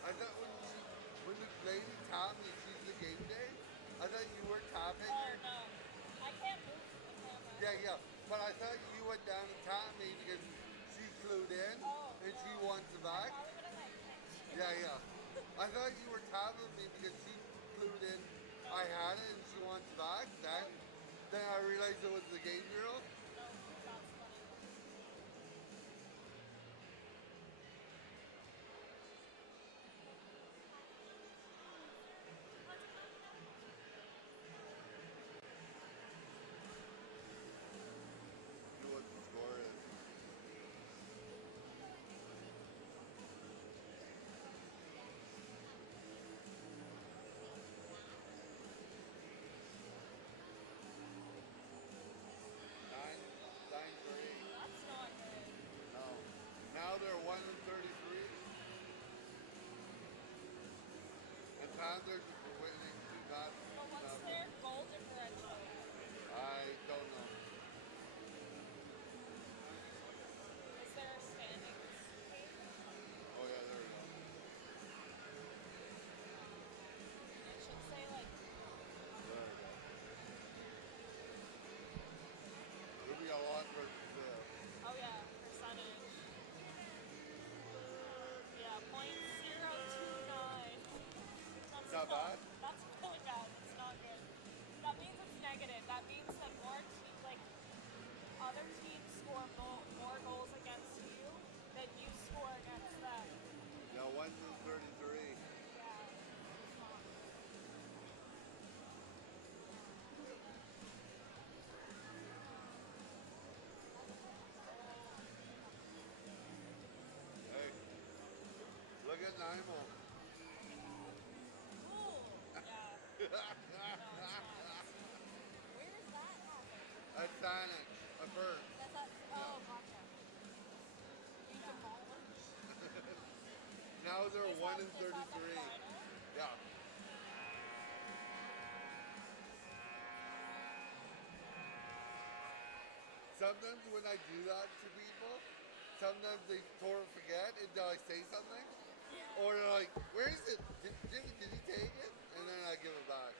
I thought when the lady tapped me, she's the game day. I thought you were tapping Oh, her. no. I can't move the camera. Yeah. But I thought you went down and tapped me because she clued in Oh, and she no. wants it back. Probably would have like text you. Yeah. I thought you were tapping me because she clued in. I had it and she wants it back. Then I realized it was the game girl. No, that's funny. bad? That's really bad. That's not good. That means it's negative. That means that other teams score more goals against you than you score against them. Yeah, 1 in 33. Yeah. Hey, look at Nanaimo. Ooh. Yeah. Where is that happening? That's Sonic, a bird. That's that. Oh, gotcha. Now they're Is 1 that- in is that the 33. final? Yeah. Sometimes when I do that to people, sometimes they totally forget and they'll like say something. Or they're like, where is it? Did he take it? And then I give it back.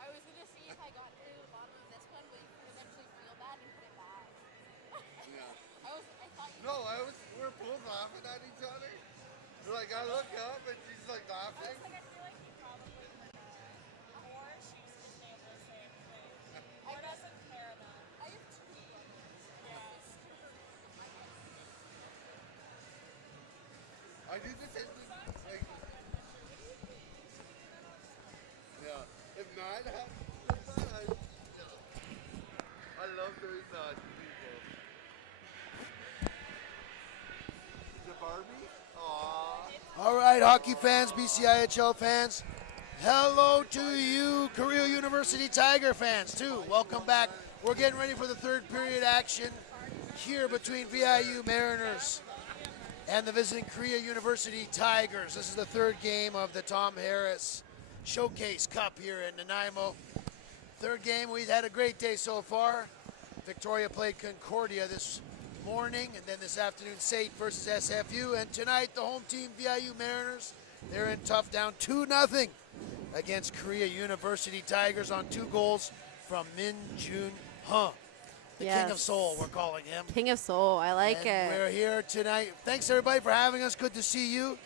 I was gonna see if I got to the bottom of this one, but you could eventually feel bad and put it back. Yeah. I thought you. No, we're both laughing at each other. Like I look up and she's like I laughing. was like, I feel like he probably would, or she was just able to say anything. Or doesn't care about it. I have two brothers. Yeah. I do the same thing. Like, yeah. If Matt had that, I love doing that to people. Is it Barbie? Aww. All right, hockey fans, BCIHL fans, hello to you, Korea University Tiger fans, too. Welcome back. We're getting ready for the third period action here between VIU Mariners and the visiting Korea University Tigers. This is the third game of the Tom Harris Showcase Cup here in Nanaimo. Third game, we've had a great day so far. Victoria played Concordia this morning, and then this afternoon, SAIT versus SFU. And tonight, the home team, VIU Mariners, they're in tough, down 2-0 against Korea University Tigers on 2 goals from Min Jun Huh. The King of Yes. Seoul, we're calling him. King of Soul. I like And it. we're here tonight. Thanks, everybody, for having us. Good to see you.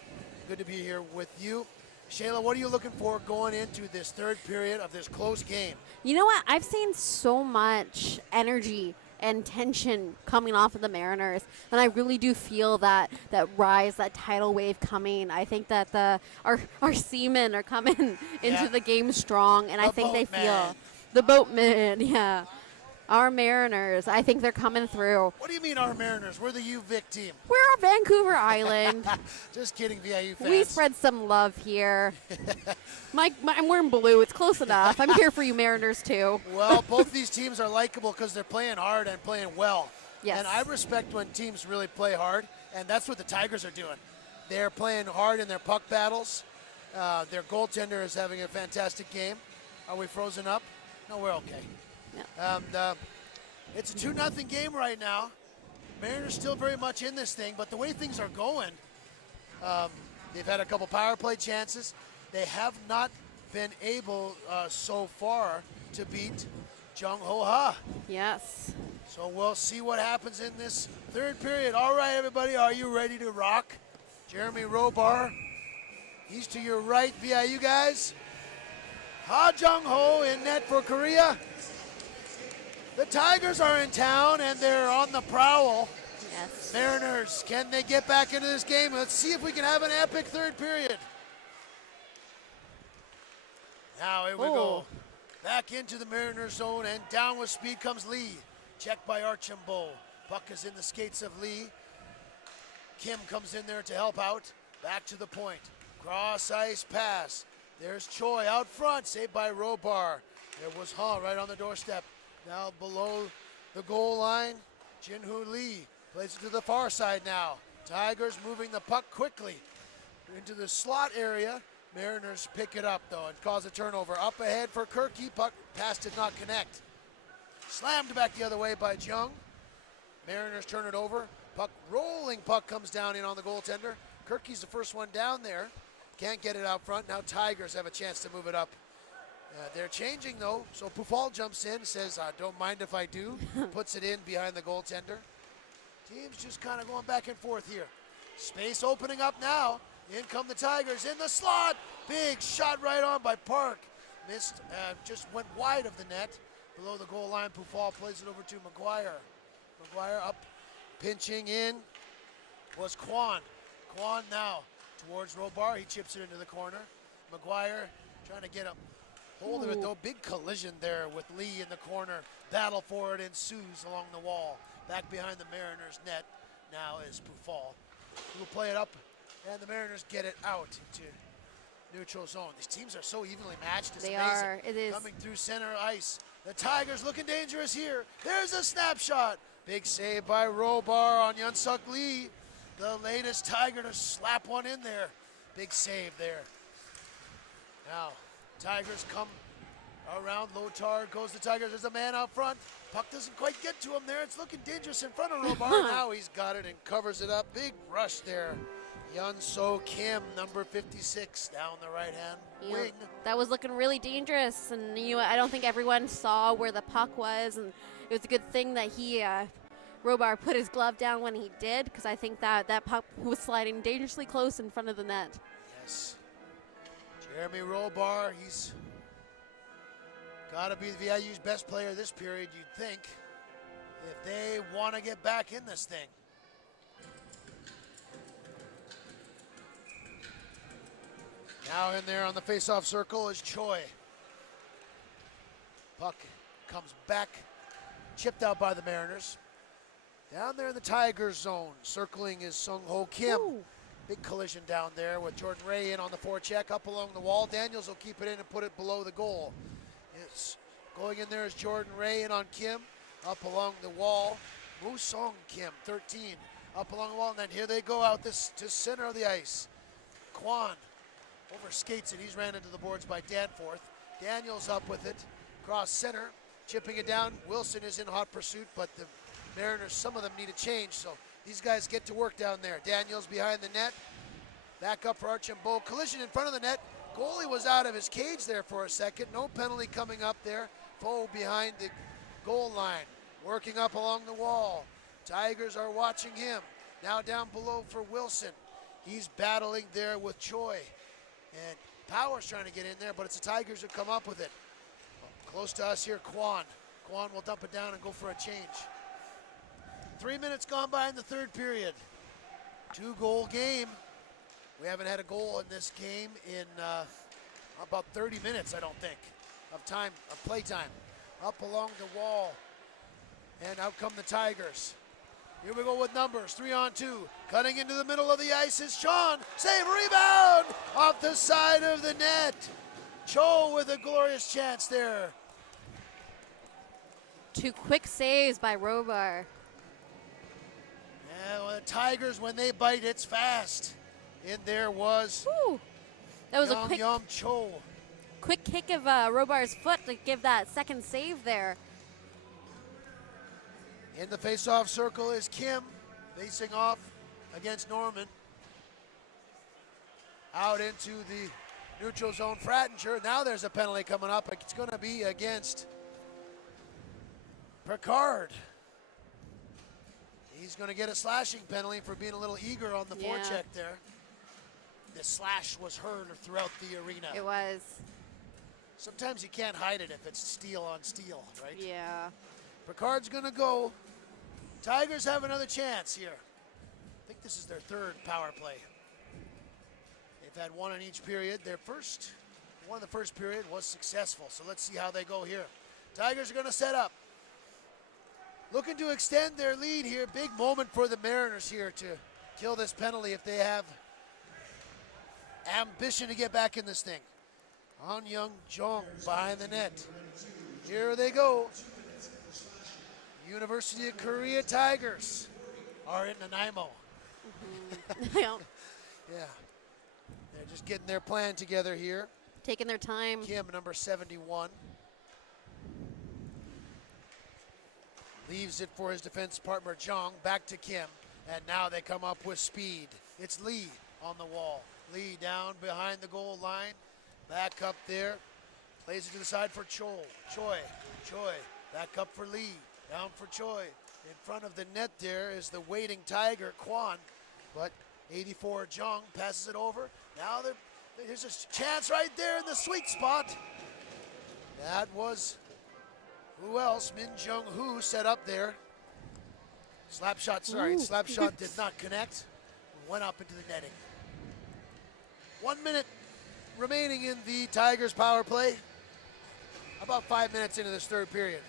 Good to be here with you. Shayla, what are you looking for going into this third period of this close game? You know what? I've seen so much energy and tension coming off of the Mariners, and I really do feel that rise, that tidal wave coming. I think that our seamen are coming into Yeah. the game strong, and I The think they boatman. feel the boatmen. Yeah, our Mariners. I think they're coming through. What do you mean, our Mariners? We're the UVic team. We're on Vancouver Island. Just kidding, VIU fans. We spread some love here. I'm wearing blue. It's close enough. I'm here for you, Mariners, too. Well, both these teams are likable because they're playing hard and playing well. Yes. And I respect when teams really play hard, and that's what the Tigers are doing. They're playing hard in their puck battles. Their goaltender is having a fantastic game. Are we frozen up? No, we're okay. Yeah. It's a 2-0 game right now. Mariners still very much in this thing, but the way things are going, they've had a couple power play chances. They have not been able so far to beat Jung Ho Ha. Yes. So we'll see what happens in this third period. All right, everybody, are you ready to rock? Jeremy Robar, he's to your right, VIU guys. Ha Jung Ho in net for Korea. The Tigers are in town and they're on the prowl. Yes. Mariners, can they get back into this game? Let's see if we can have an epic third period. Now here we go. Back into the Mariners zone, and down with speed comes Lee. Checked by Archambault. Puck is in the skates of Lee. Kim comes in there to help out. Back to the point. Cross ice pass. There's Choi out front, saved by Robar. There was Hall right on the doorstep. Now below the goal line, Jinhoo Lee plays it to the far side now. Tigers moving the puck quickly into the slot area. Mariners pick it up though and cause a turnover. Up ahead for Kirky, puck pass did not connect. Slammed back the other way by Jung. Mariners turn it over. Rolling puck comes down in on the goaltender. Kirky's the first one down there. Can't get it out front. Now Tigers have a chance to move it up. They're changing though, so Pufal jumps in, says, don't mind if I do. Puts it in behind the goaltender. Teams just kind of going back and forth here. Space opening up now. In come the Tigers in the slot. Big shot right on by Park. Missed, just went wide of the net. Below the goal line, Pufal plays it over to McGuire. McGuire up, pinching in was Kwan. Kwan now towards Robar. He chips it into the corner. McGuire trying to get a hold of it though. Big collision there with Lee in the corner. Battle for it ensues along the wall. Back behind the Mariners net now is Pufal. Who will play it up, and the Mariners get it out into neutral zone. These teams are so evenly matched. It's They amazing. are. It is. Coming through center ice. The Tigers looking dangerous here. There's a snapshot. Big save by Robar on Yunsuk Lee. The latest Tiger to slap one in there. Big save there. Now, Tigers come around. Lotar goes to Tigers. There's a man out front. Puck doesn't quite get to him there. It's looking dangerous in front of Robar. Now he's got it and covers it up. Big rush there. Yun-So Kim, number 56, down the right-hand wing. That was looking really dangerous, and I don't think everyone saw where the puck was, and it was a good thing that Robar put his glove down when he did, because I think that puck was sliding dangerously close in front of the net. Yes. Jeremy Robar, he's got to be the VIU's best player this period, you'd think, if they want to get back in this thing. Now in there on the face-off circle is Choi. Puck comes back, chipped out by the Mariners. Down there in the Tigers zone, circling is Sung-Ho Kim. Ooh. Big collision down there with Jordan Ray in on the forecheck, up along the wall. Daniels will keep it in and put it below the goal. It's going in there is Jordan Ray in on Kim, up along the wall. Musong Kim, 13, up along the wall, and then here they go out this to center of the ice. Kwan over skates it. He's ran into the boards by Danforth. Daniels up with it, cross center, chipping it down. Wilson is in hot pursuit, but the Mariners, some of them need a change, so these guys get to work down there. Daniels behind the net, back up for Archambault. Collision in front of the net. Goalie was out of his cage there for a second. No penalty coming up there. Foe behind the goal line, working up along the wall. Tigers are watching him. Now down below for Wilson. He's battling there with Choi. And Power's trying to get in there, but it's the Tigers who come up with it. Close to us here, Kwan. Kwan will dump it down and go for a change. 3 minutes gone by in the third period. 2-goal game. We haven't had a goal in this game in about 30 minutes, I don't think, of play time. Up along the wall, and out come the Tigers. Here we go with numbers, 3-on-2. Cutting into the middle of the ice is Sean. Save, rebound, off the side of the net. Cho with a glorious chance there. 2 quick saves by Robar. Yeah, well, the Tigers, when they bite, it's fast. In there was That was Yum a Yum Cho. quick kick of Robar's foot to give that second save there. In the face-off circle is Kim, facing off against Norman. Out into the neutral zone, Frattinger. Now there's a penalty coming up. It's going to be against Picard. He's going to get a slashing penalty for being a little eager on the forecheck there. The slash was heard throughout the arena. It was. Sometimes you can't hide it if it's steel on steel, right? Yeah. Picard's going to go. Tigers have another chance here. I think this is their third power play. They've had one in each period. One of the first period was successful, so let's see how they go here. Tigers are going to set up. Looking to extend their lead here. Big moment for the Mariners here to kill this penalty if they have ambition to get back in this thing. Han Young Jong behind the net. Here they go. University of Korea Tigers are in Nanaimo. Yeah. Yeah. They're just getting their plan together here. Taking their time. Kim, number 71. Leaves it for his defense partner, Jong. Back to Kim. And now they come up with speed. It's Lee on the wall. Lee down behind the goal line. Back up there. Plays it to the side for Choi. Choi. Back up for Lee. Down for Choi. In front of the net there is the waiting Tiger, Kwan. But 84 Jung passes it over. Now there's a chance right there in the sweet spot. That was, who else? Min Jung Hoo set up there. Slap shot did not connect. Went up into the netting. 1 minute remaining in the Tigers power play. About 5 minutes into this third period.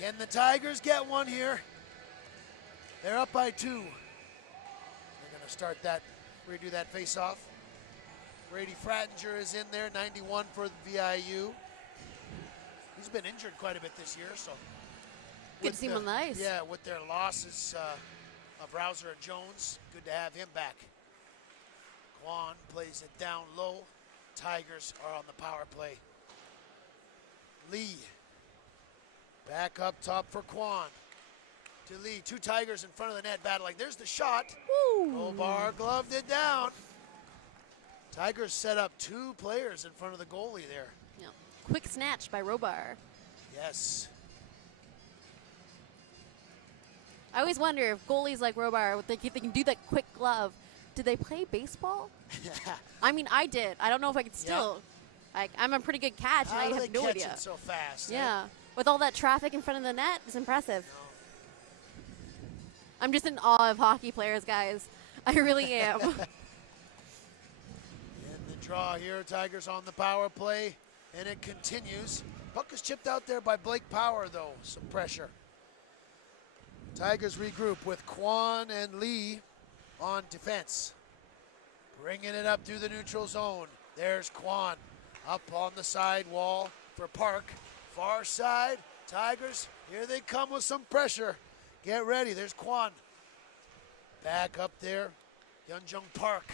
Can the Tigers get one here? They're up by 2. They're going to start that, redo that face-off. Brady Frattinger is in there, 91 for the VIU. He's been injured quite a bit this year, so. Good to see him on the ice. Yeah, with their losses of Rouser and Jones, good to have him back. Kwan plays it down low. Tigers are on the power play. Lee, back up top for Kwan. To Lee, 2 Tigers in front of the net battling. There's the shot. Robar gloved it down. Tigers set up 2 players in front of the goalie there. Yeah. Quick snatch by Robar. Yes. I always wonder if goalies like Robar, they can do that quick glove. Did they play baseball? I mean, I did. I don't know if I could still. Like, I'm a pretty good catch, and I have no idea. It so fast? Yeah. With all that traffic in front of the net, it's impressive. I'm just in awe of hockey players, guys. I really am. In the draw here, Tigers on the power play, and it continues. Puck is chipped out there by Blake Power, though. Some pressure. Tigers regroup with Kwan and Lee on defense. Bringing it up through the neutral zone. There's Kwan up on the side wall for Park. Far side, Tigers, here they come with some pressure. Get ready, there's Kwan. Back up there, Yeonjung Park.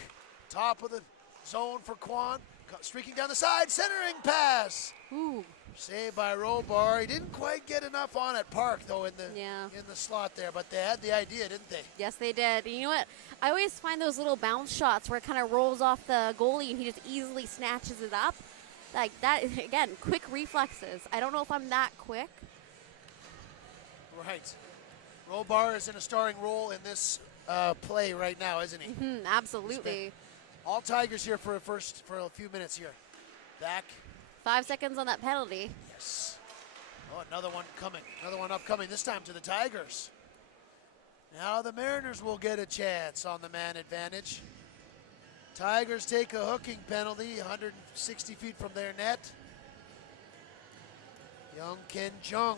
Top of the zone for Kwan. Streaking down the side, centering pass. Ooh. Saved by Robar. He didn't quite get enough on at Park, though, in the slot there, but they had the idea, didn't they? Yes, they did. And you know what? I always find those little bounce shots where it kind of rolls off the goalie and he just easily snatches it up. Like that, again, quick reflexes. I don't know if I'm that quick. Right. Robar is in a starring role in this play right now, isn't he? Absolutely. All Tigers here for a few minutes here. Back. 5 seconds on that penalty. Yes. Oh, another one coming. Another one upcoming, this time to the Tigers. Now the Mariners will get a chance on the man advantage. Tigers take a hooking penalty, 160 feet from their net. Young Ken Jung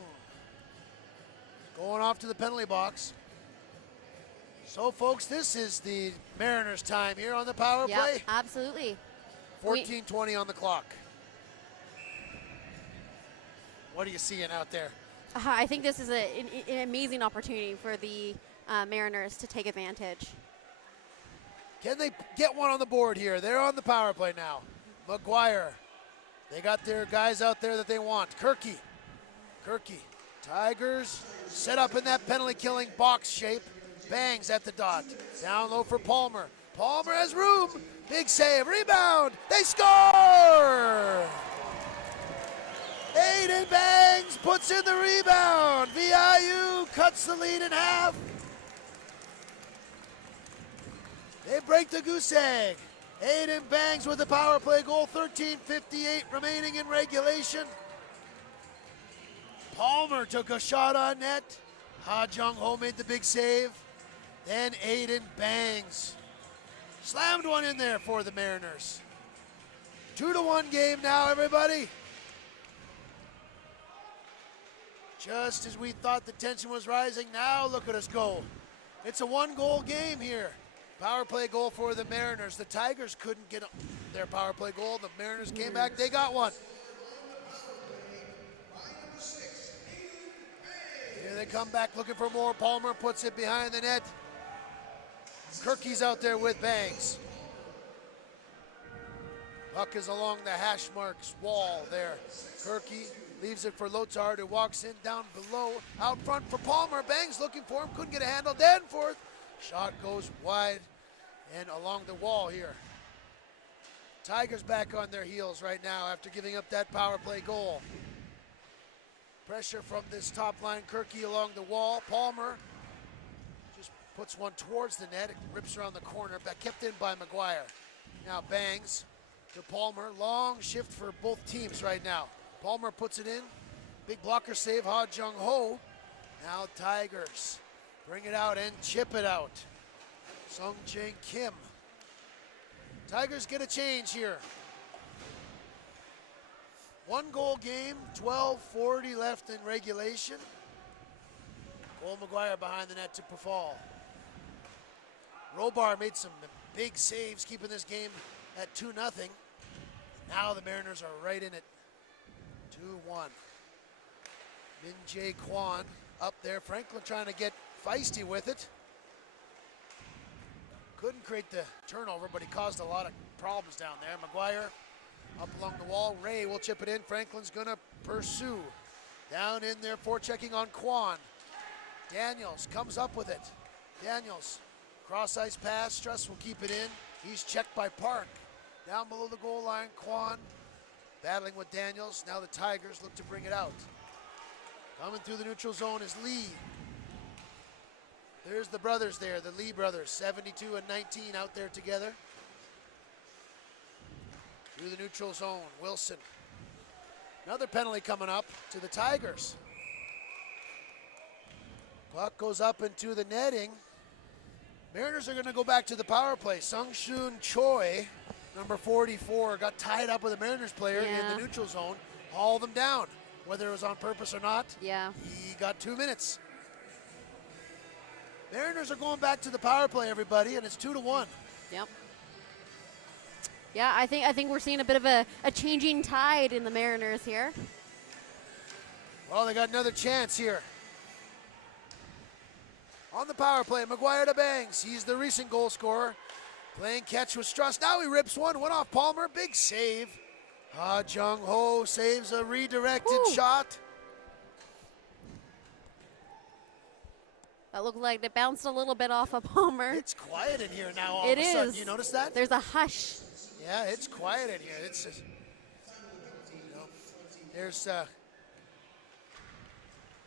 going off to the penalty box. So, folks, this is the Mariners' time here on the power play. Absolutely. 14:20 on the clock. What are you seeing out there? I think this is an amazing opportunity for the Mariners to take advantage. Can they get one on the board here? They're on the power play now. McGuire. They got their guys out there that they want. Kirky. Tigers set up in that penalty-killing box shape. Bangs at the dot. Down low for Palmer. Palmer has room. Big save. Rebound. They score! Aiden Bangs puts in the rebound. VIU cuts the lead in half. They break the goose egg. Aiden Bangs with the power play goal. 13:58 remaining in regulation. Palmer took a shot on net. Ha Jung-ho made the big save. Then Aiden Bangs slammed one in there for the Mariners. 2-1 game now, everybody. Just as we thought the tension was rising, now look at us go. It's a 1-goal game here. Power play goal for the Mariners. The Tigers couldn't get their power play goal. The Mariners came back, they got one. Here they come back looking for more. Palmer puts it behind the net. Kirky's out there with Bangs. Puck is along the hash marks wall there. Kirky leaves it for Lothar, who walks in down below. Out front for Palmer. Bangs looking for him, couldn't get a handle. Danforth. Shot goes wide and along the wall here. Tigers back on their heels right now after giving up that power play goal. Pressure from this top line. Kirky along the wall. Palmer just puts one towards the net. It rips around the corner, but kept in by McGuire. Now bangs to Palmer. Long shift for both teams right now. Palmer puts it in. Big blocker save, Ha Jung Ho. Now Tigers bring it out and chip it out. Sung Jae Kim. Tigers get a change here. 1 goal game, 12:40 left in regulation. Cole McGuire behind the net to Pufal. Robar made some big saves, keeping this game at 2-0. Now the Mariners are right in it, 2-1. Min Jae Kwon up there. Franklin trying to get feisty with it. Couldn't create the turnover, but he caused a lot of problems down there. McGuire up along the wall. Ray will chip it in. Franklin's gonna pursue. Down in there, forechecking on Kwon. Daniels comes up with it. Daniels, cross ice pass. Struss will keep it in. He's checked by Park. Down below the goal line, Kwon battling with Daniels. Now the Tigers look to bring it out. Coming through the neutral zone is Lee. There's the brothers there, the Lee brothers, 72 and 19 out there together. Through the neutral zone, Wilson. Another penalty coming up to the Tigers. Puck goes up into the netting. Mariners are going to go back to the power play. Sung-Shoon Choi, number 44, got tied up with a Mariners player in the neutral zone. Hauled them down. Whether it was on purpose or not, he got 2 minutes. Mariners are going back to the power play, everybody, and it's 2-1. Yep. Yeah, I think we're seeing a bit of a changing tide in the Mariners here. Well, they got another chance here. On the power play, McGuire to Bangs. He's the recent goal scorer. Playing catch with Struss. Now he rips one off Palmer. Big save. Ha Jung Ho saves a redirected shot. That looked like it bounced a little bit off of Palmer. It's quiet in here now all of a sudden. You notice that? There's a hush. Yeah, it's quiet in here. It's just, there's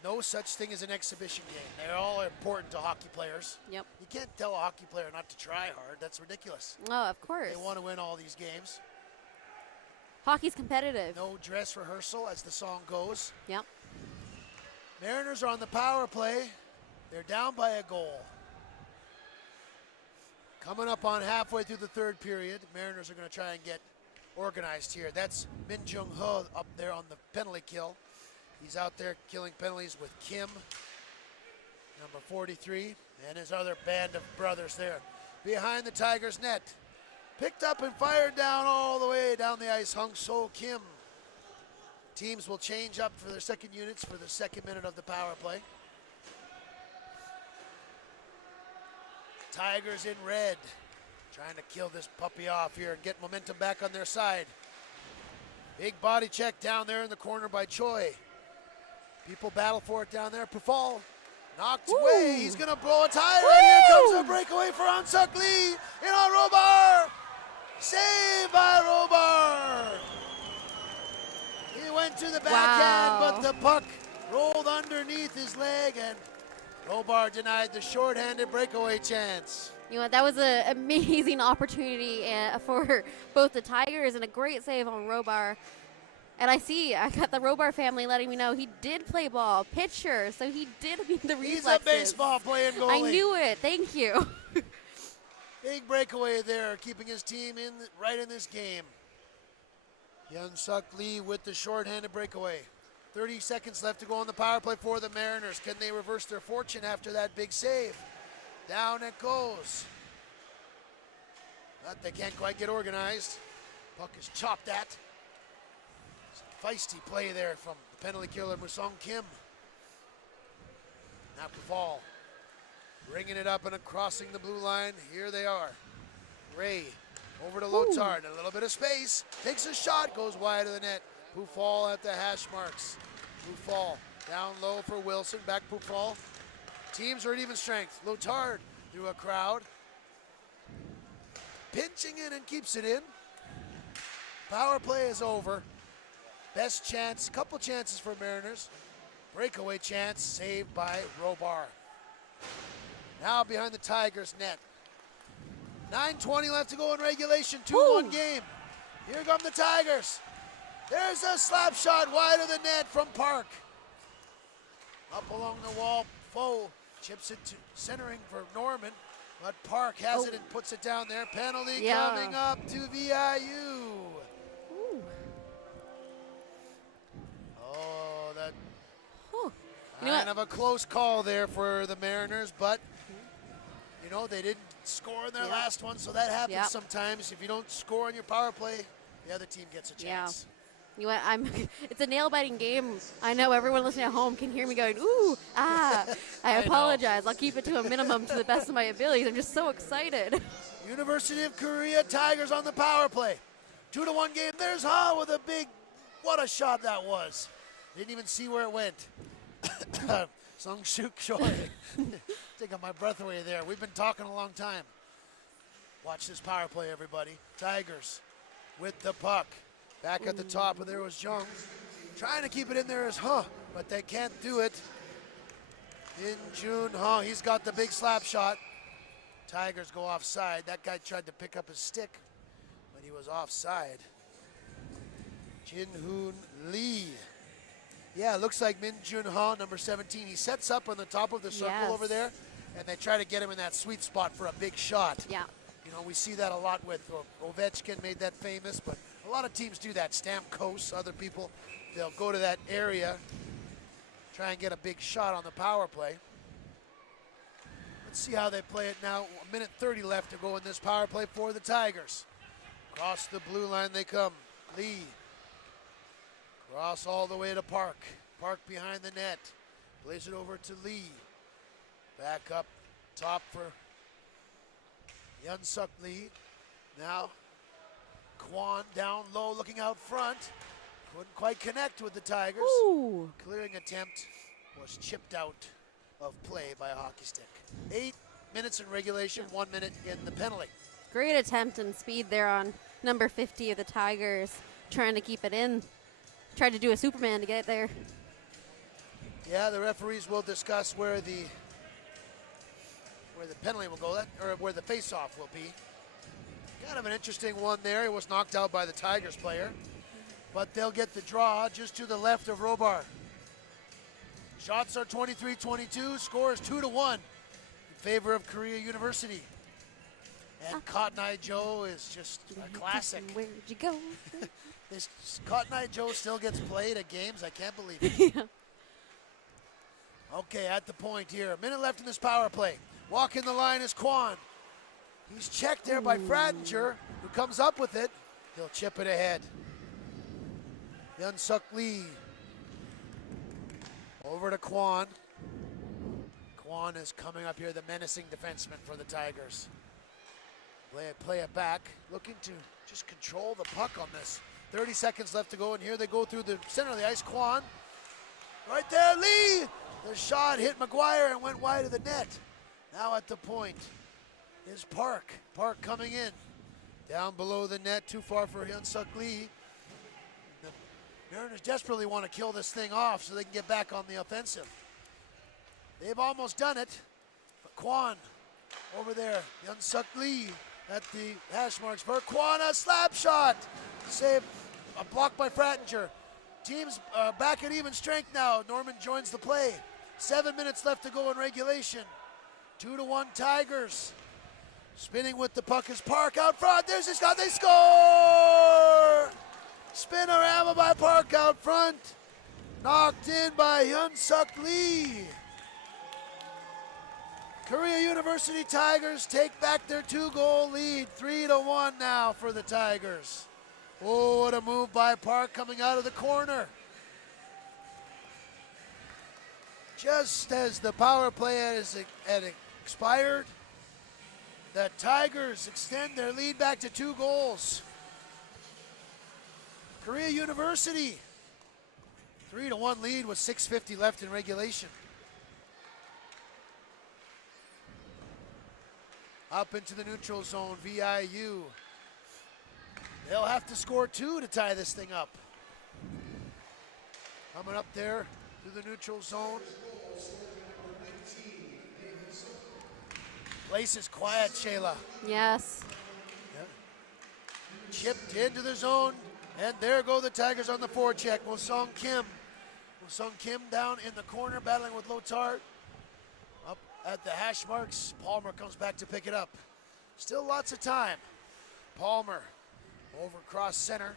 no such thing as an exhibition game. They're all important to hockey players. Yep. You can't tell a hockey player not to try hard. That's ridiculous. Oh, of course. They want to win all these games. Hockey's competitive. No dress rehearsal, as the song goes. Yep. Mariners are on the power play. They're down by a goal. Coming up on halfway through the third period, Mariners are going to try and get organized here. That's Min Jung Ho up there on the penalty kill. He's out there killing penalties with Kim, number 43, and his other band of brothers there. Behind the Tigers' net. Picked up and fired down all the way down the ice, Hung So Kim. Teams will change up for their second units for the second minute of the power play. Tigers in red, trying to kill this puppy off here and get momentum back on their side. Big body check down there in the corner by Choi. People battle for it down there. Pufal knocked away. He's going to blow a tire. And here comes a breakaway for Ansuk Lee. In on Robar. Saved by Robar. He went to the backhand, but the puck rolled underneath his leg, and Robar denied the shorthanded breakaway chance. You know, that was an amazing opportunity for both the Tigers and a great save on Robar. And I got the Robar family letting me know he did play ball, pitcher, so he did meet the reflexes. He's a baseball playing goalie. I knew it. Thank you. Big breakaway there, keeping his team right in this game. Hyun Suk Lee with the shorthanded breakaway. 30 seconds left to go on the power play for the Mariners. Can they reverse their fortune after that big save? Down it goes. But they can't quite get organized. Puck is chopped at. Some feisty play there from the penalty killer Musong Kim. Now Pufal bringing it up and crossing the blue line. Here they are. Ray over to Lotard. A little bit of space. Takes a shot. Goes wide of the net. Pufal at the hash marks. Pufal down low for Wilson. Back Pufal. Teams are at even strength. Lotard through a crowd. Pinching in and keeps it in. Power play is over. Best chance, couple chances for Mariners. Breakaway chance saved by Robar. Now behind the Tigers net. 9:20 left to go in regulation, 2-1 Woo. game. Here come the Tigers. There's a slap shot wide of the net from Park. Up along the wall, Foe chips it to centering for Norman, but Park has it and puts it down there. Penalty coming up to VIU. Ooh. Oh, that Whew. You know kind what? of a close call there for the Mariners, but you know, they didn't score in their last one, so that happens sometimes. If you don't score on your power play, the other team gets a chance. You know what? It's a nail-biting game. I know everyone listening at home can hear me going, ooh, ah. I apologize. I'll keep it to a minimum to the best of my abilities. I'm just so excited. University of Korea Tigers on the power play. 2-1 game. There's Ha with a big, what a shot that was. Didn't even see where it went. Sung Shuk Choi. Taking my breath away there. We've been talking a long time. Watch this power play, everybody. Tigers with the puck. Back at the top, and there was Jung. Trying to keep it in there as but they can't do it. In June, he's got the big slap shot. Tigers go offside. That guy tried to pick up his stick, but he was offside. Jin Hoon Lee. Yeah, it looks like Min Jun Ha, number 17. He sets up on the top of the circle over there, and they try to get him in that sweet spot for a big shot. Yeah. You know, we see that a lot with Ovechkin made that famous, but a lot of teams do that. Stamkos, other people, they'll go to that area, try and get a big shot on the power play. Let's see how they play it now. 1:30 left to go in this power play for the Tigers. Across the blue line they come. Lee. Cross all the way to Park. Park behind the net. Plays it over to Lee. Back up top for Yun Suk Lee. Now Kwan down low looking out front. Couldn't quite connect with the Tigers. Ooh. Clearing attempt was chipped out of play by a hockey stick. 8 minutes in regulation, 1 minute in the penalty. Great attempt and speed there on number 50 of the Tigers, trying to keep it in. Tried to do a Superman to get it there. Yeah, the referees will discuss where the penalty will go, or where the face-off will be. Kind of an interesting one there. It was knocked out by the Tigers player, but they'll get the draw just to the left of Robar. Shots are 23-22. Score is 2-1 in favor of Korea University. And Cotton Eye Joe is just a classic. Where'd you go? This Cotton Eye Joe still gets played at games. I can't believe it. Yeah. Okay, at the point here. A minute left in this power play. Walking the line is Kwan. He's checked there by Fradinger, who comes up with it. He'll chip it ahead. Yun Suk Lee. Over to Kwan. Kwan is coming up here, the menacing defenseman for the Tigers. Play it back, looking to just control the puck on this. 30 seconds left to go, and here they go through the center of the ice. Kwan. Right there, Lee! The shot hit McGuire and went wide of the net. Now at the point is Park. Park coming in. Down below the net, too far for Hyun Suk Lee. The Mariners desperately want to kill this thing off so they can get back on the offensive. They've almost done it, but Kwan over there. Hyun Suk Lee at the hash marks for Kwan, a slap shot. Save, a block by Fratinger. Teams back at even strength now. Norman joins the play. 7 minutes left to go in regulation. 2-1 Tigers. Spinning with the puck is Park out front. There's his shot. They score! Spinorama by Park out front. Knocked in by Hyun Suk Lee. Korea University Tigers take back their 2-goal lead. 3-1 now for the Tigers. Oh, what a move by Park coming out of the corner. Just as the power play had expired, the Tigers extend their lead back to 2 goals. Korea University, 3-1 lead with 6:50 left in regulation. Up into the neutral zone, VIU. They'll have to score 2 to tie this thing up. Coming up there through the neutral zone. Place is quiet, Shayla. Yes. Chipped into the zone, and there go the Tigers on the forecheck. Woo-Sung Kim. Woo-Sung Kim down in the corner, battling with Lotard. Up at the hash marks, Palmer comes back to pick it up. Still lots of time. Palmer over cross center.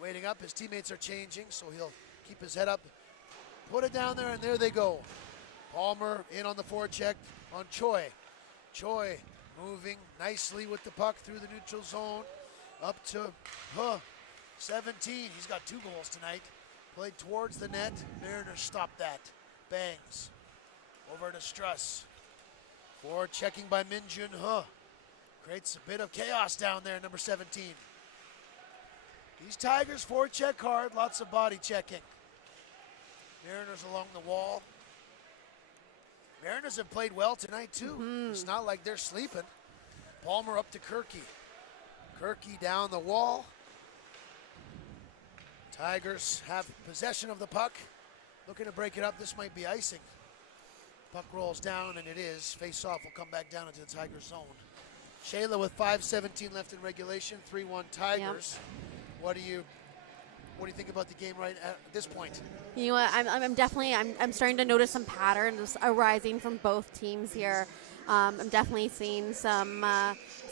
Waiting up, his teammates are changing, so he'll keep his head up. Put it down there, and there they go. Palmer in on the forecheck on Choi. Choi moving nicely with the puck through the neutral zone. Up to 17. He's got 2 goals tonight. Played towards the net. Mariners stop that. Bangs. Over to Struss. Forward checking by Min Jun He. Creates a bit of chaos down there, number 17. These Tigers forward check hard. Lots of body checking. Mariners along the wall. Mariners have played well tonight, too. It's not like they're sleeping. Palmer up to Kirky. Kirky down the wall. Tigers have possession of the puck. Looking to break it up. This might be icing. Puck rolls down, and it is. Face-off will come back down into the Tigers zone. Shayla with 5:17 left in regulation. 3-1 Tigers. Yep. What do you think about the game right at this point? You know what? I'm definitely starting to notice some patterns arising from both teams here. I'm definitely seeing some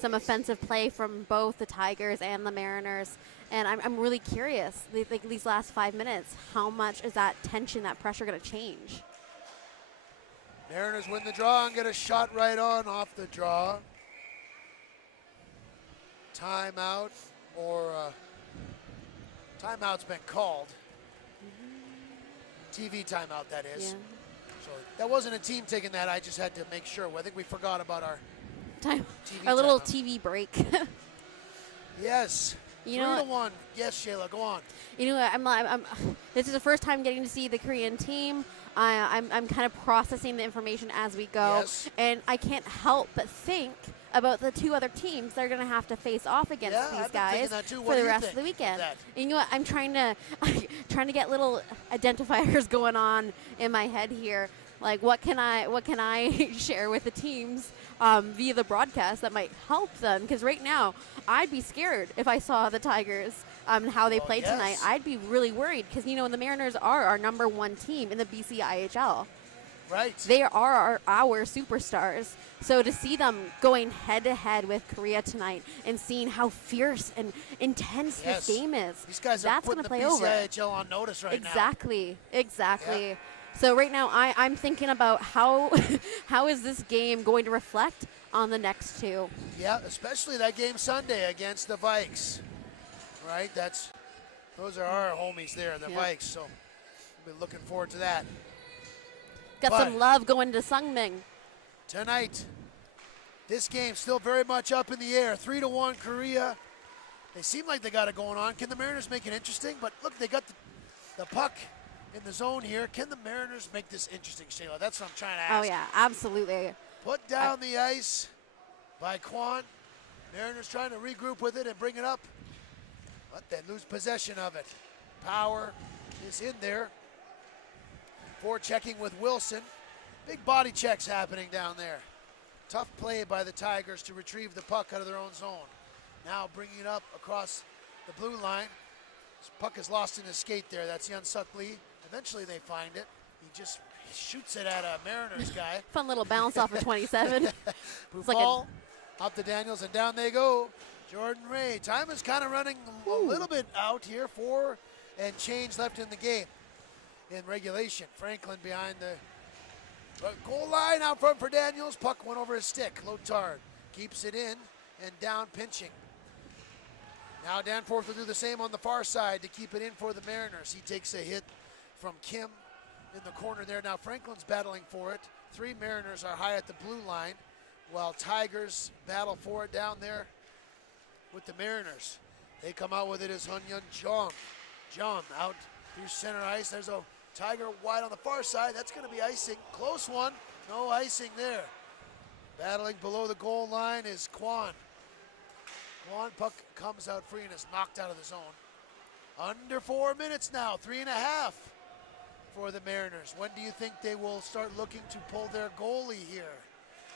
offensive play from both the Tigers and the Mariners, and I'm really curious. Like these last 5 minutes, how much is that tension, that pressure, going to change? Mariners win the draw and get a shot right on off the draw. Timeout or timeout's been called. TV timeout, that is. Yeah. So that wasn't a team taking that. I just had to make sure. I think we forgot about our Our little timeout. TV break. Yes. You know 3-1. Yes, Shayla, go on. You know, I'm this is the first time getting to see the Korean team. I'm kind of processing the information as we go, Yes. and I can't help but think about the 2 other teams that are going to have to face off against Yeah, these I've been thinking guys that too. What for do the you rest think of the weekend. of that? And you know what? I'm trying to get little identifiers going on in my head here. Like, what can I share with the teams via the broadcast that might help them? Because right now, I'd be scared if I saw the Tigers how they played tonight. I'd be really worried because, you know, the Mariners are our #1 team in the BCIHL. Right. They are our superstars. So to see them going head-to-head with Korea tonight and seeing how fierce and intense Yes. this game is, These guys are that's putting going the to play over. BCIHL on notice right now. Exactly. Yeah. So right now, I'm thinking about how how is this game going to reflect on the next 2. Yeah, especially that game Sunday against the Vikes. Right? Those are our homies there, the Yeah. Vikes. So we'll be looking forward to that. Got But some love going to Sungming. tonight, this game still very much up in the air. 3-1 Korea. They seem like they got it going on. Can the Mariners make it interesting? But look, they got the puck in the zone here. Can the Mariners make this interesting, Shayla? That's what I'm trying to ask. Oh yeah, absolutely. Put down the ice by Kwan. Mariners trying to regroup with it and bring it up. But they lose possession of it. Power is in there. Forechecking with Wilson. Big body checks happening down there. Tough play by the Tigers to retrieve the puck out of their own zone. Now bringing it up across the blue line. This puck is lost in his skate there. That's Yun Suk Lee. Eventually they find it. He just shoots it at a Mariners guy. Fun little bounce off of 27. Buffal up to Daniels, and down they go. Jordan Ray. Time is kind of running a little bit out here. 4 and change left in the game in regulation. Franklin behind the goal line out front for Daniels. Puck went over his stick. Lotard keeps it in and down pinching. Now Danforth will do the same on the far side to keep it in for the Mariners. He takes a hit from Kim in the corner there. Now Franklin's battling for it. 3 Mariners are high at the blue line, while Tigers battle for it down there with the Mariners. They come out with it as Hunyun Jong. Jong out through center ice. There's a Tiger wide on the far side. That's going to be icing. Close one. No icing there. Battling below the goal line is Kwan. Kwan, puck comes out free and is knocked out of the zone. Under 4 minutes now. 3.5 for the Mariners. When do you think they will start looking to pull their goalie here?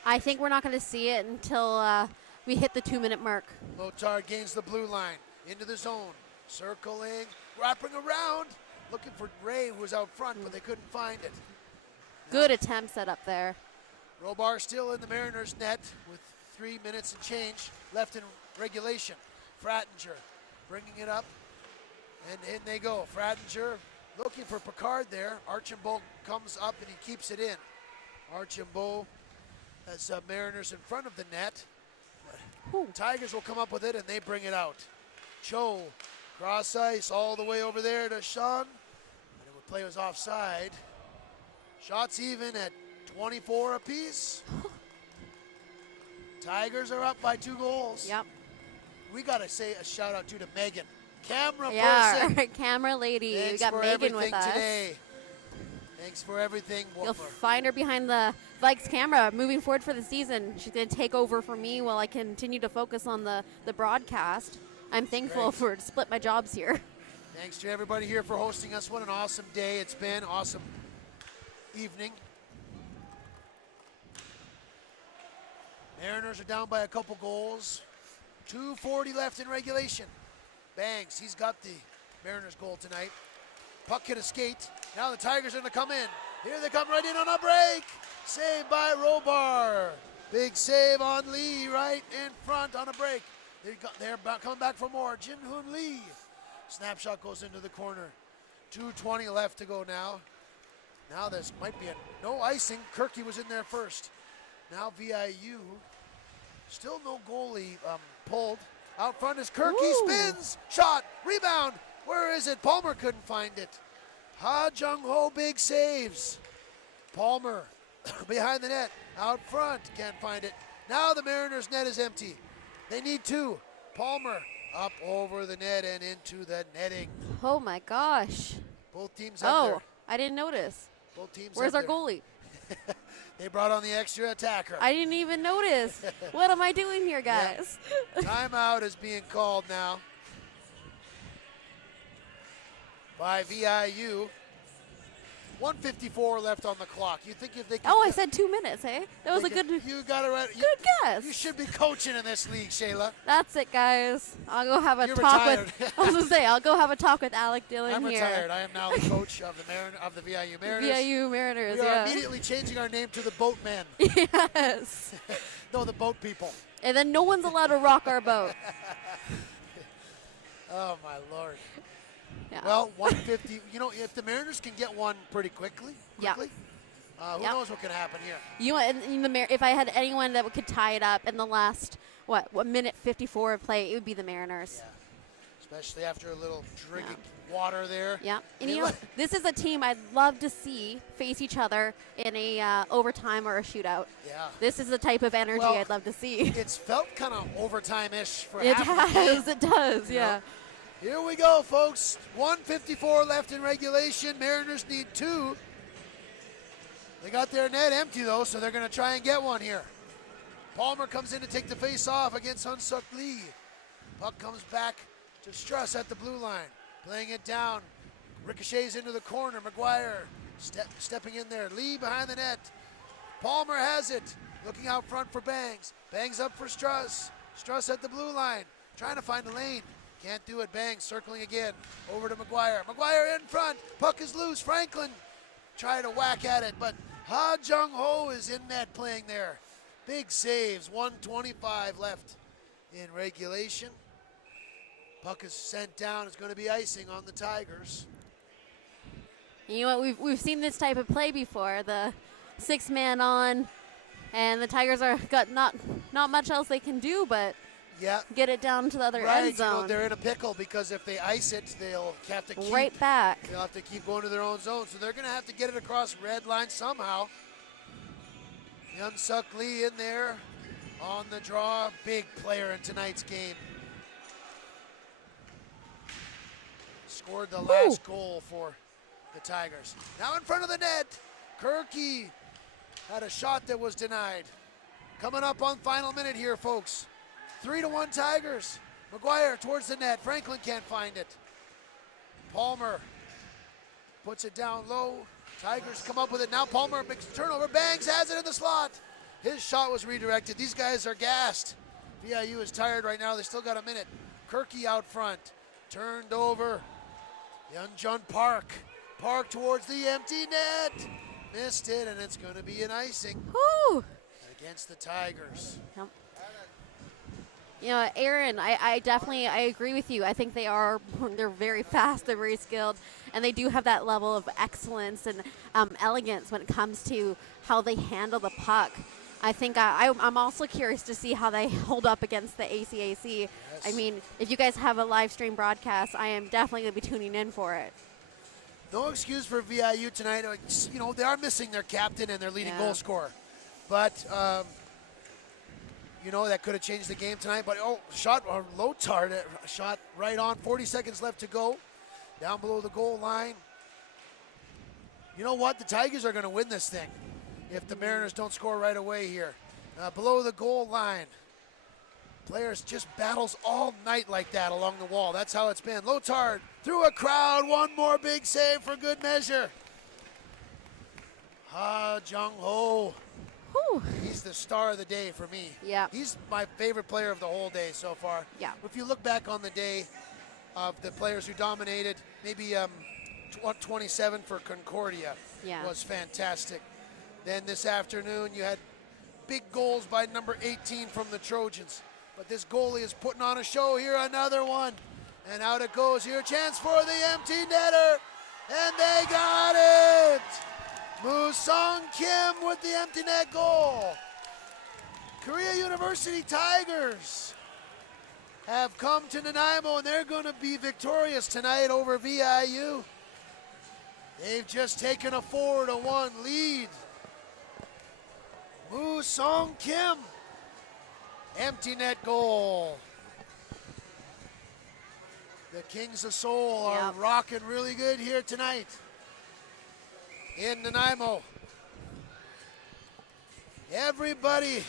I think we're not going to see it until we hit the 2-minute mark. Lotar gains the blue line into the zone, circling, wrapping around, looking for Ray, who was out front, but they couldn't find it. Good attempt set up there. Robar still in the Mariners' net with 3 minutes and change left in regulation. Frattinger bringing it up, and in they go. Frattinger looking for Picard there. Archambault comes up and he keeps it in. Archambault has Mariners in front of the net. Tigers will come up with it and they bring it out. Cho, cross ice all the way over there to Sean. And the play was offside. Shots even at 24 apiece. Tigers are up by 2 goals. Yep. We got to say a shout out to Megan. Camera Yeah, person. camera lady. Thanks We got for Megan everything with us. today. Thanks for everything. You'll find her behind the Vikes camera moving forward for the season. She's going to take over for me while I continue to focus on the broadcast. I'm thankful for to split my jobs here. Thanks to everybody here for hosting us. What an awesome day it's been. Awesome evening. Mariners are down by a couple goals. 2:40 left in regulation. Bangs, he's got the Mariners goal tonight. Puck hit a skate. Now the Tigers are going to come in. Here they come right in on a break. Saved by Robar. Big save on Lee right in front on a break. They're coming back for more. Jin Hoon Lee. Snapshot goes into the corner. 2:20 left to go now. Now this might be no icing. Kirky was in there first. Now VIU. Still no goalie pulled. Out front is Kirky. Ooh. Spins. Shot. Rebound. Where is it? Palmer couldn't find it. Ha Jung-ho, big saves. Palmer behind the net. Out front. Can't find it. Now the Mariners' net is empty. They need 2. Palmer up over the net and into the netting. Oh my gosh. Both teams have their, I didn't notice. both teams Where's our have their, goalie? They brought on the extra attacker. I didn't even notice. What am I doing here, guys? Timeout is being called now by VIU. 1:54 left on the clock. You think if they could, Oh, I said 2 minutes, eh? That was a good You got it right. good guess. You should be coaching in this league, Shayla. That's it, guys. I'll go have a You're talk retired. with. I was gonna say I'll go have a talk with Alec Dillon I'm here. retired. I am now the coach of the VIU Mariners. VIU Mariners. We are Yeah. immediately changing our name to the Boatmen. Yes. No, the boat people. And then no one's allowed to rock our boat. Oh my Lord. Yeah. Well, 150. You know, if the Mariners can get one pretty quickly, who Yep. knows what can happen here? You know, if I had anyone that could tie it up in the last minute 54 of play, it would be the Mariners. Yeah. Especially after a little drinking water there. Yeah. And They you know, let- this is a team I'd love to see face each other in a overtime or a shootout. Yeah. This is the type of energy Well, I'd love to see. It's felt kind of overtime-ish for It half the game. does. It does. You Yeah. know? Here we go, folks. 1:54 left in regulation. Mariners need 2. They got their net empty, though, so they're going to try and get one here. Palmer comes in to take the face-off against Hun-Suk Lee. Puck comes back to Struss at the blue line. Playing it down. Ricochets into the corner. McGuire stepping in there. Lee behind the net. Palmer has it. Looking out front for Bangs. Bangs up for Struss. Struss at the blue line. Trying to find a lane. Can't do it. Bangs circling again. Over to McGuire. McGuire in front. Puck is loose. Franklin trying to whack at it, but Ha Jung-ho is in net playing there. Big saves. 1:25 left in regulation. Puck is sent down. It's going to be icing on the Tigers. You know what? We've seen this type of play before. The 6-man on, and the Tigers are got not much else they can do but Yeah. get it down to the other Right, end zone. they're in a pickle because if they ice it, they'll have to keep Right back. They'll have to keep going to their own zone, so they're going to have to get it across red line somehow. Hyun-Suk Lee in there on the draw. Big player in tonight's game. Scored the last goal for the Tigers. Now in front of the net, Kirky had a shot that was denied. Coming up on final minute here, folks. 3-1 Tigers. McGuire towards the net. Franklin can't find it. Palmer puts it down low. Tigers come up with it. Now Palmer makes a turnover. Bangs has it in the slot. His shot was redirected. These guys are gassed. VIU is tired right now. They still got a minute. Kirky out front. Turned over. Youngjohn Park. Park towards the empty net. Missed it, and it's going to be an icing Whew. against the Tigers. Yep. You know, Aaron, I definitely agree with you. I think they're very fast, they're very skilled, and they do have that level of excellence and elegance when it comes to how they handle the puck. I think I'm also curious to see how they hold up against the ACAC. Yes. I mean, if you guys have a live stream broadcast, I am definitely going to be tuning in for it. No excuse for VIU tonight. You know, they are missing their captain and their leading Yeah. goal scorer. But, you know, that could have changed the game tonight. But, Lotard shot right on. 40 seconds left to go. Down below the goal line. You know what? The Tigers are going to win this thing if the Mariners don't score right away here. Below the goal line. Players just battles all night like that along the wall. That's how it's been. Lotard through a crowd. One more big save for good measure. Ha Jung-ho. Whew. He's the star of the day for me. Yeah. He's my favorite player of the whole day so far. Yeah. If you look back on the day of the players who dominated, maybe 27 for Concordia Yeah. was fantastic. Then this afternoon you had big goals by number 18 from the Trojans. But this goalie is putting on a show here, another one. And out it goes here, chance for the empty netter. And they got it! Musong Kim with the empty net goal. Korea University Tigers have come to Nanaimo and they're going to be victorious tonight over VIU. They've just taken a 4-1 lead. Musong Kim. Empty net goal. The Kings of Seoul are Yep. rocking really good here tonight in Nanaimo. Everybody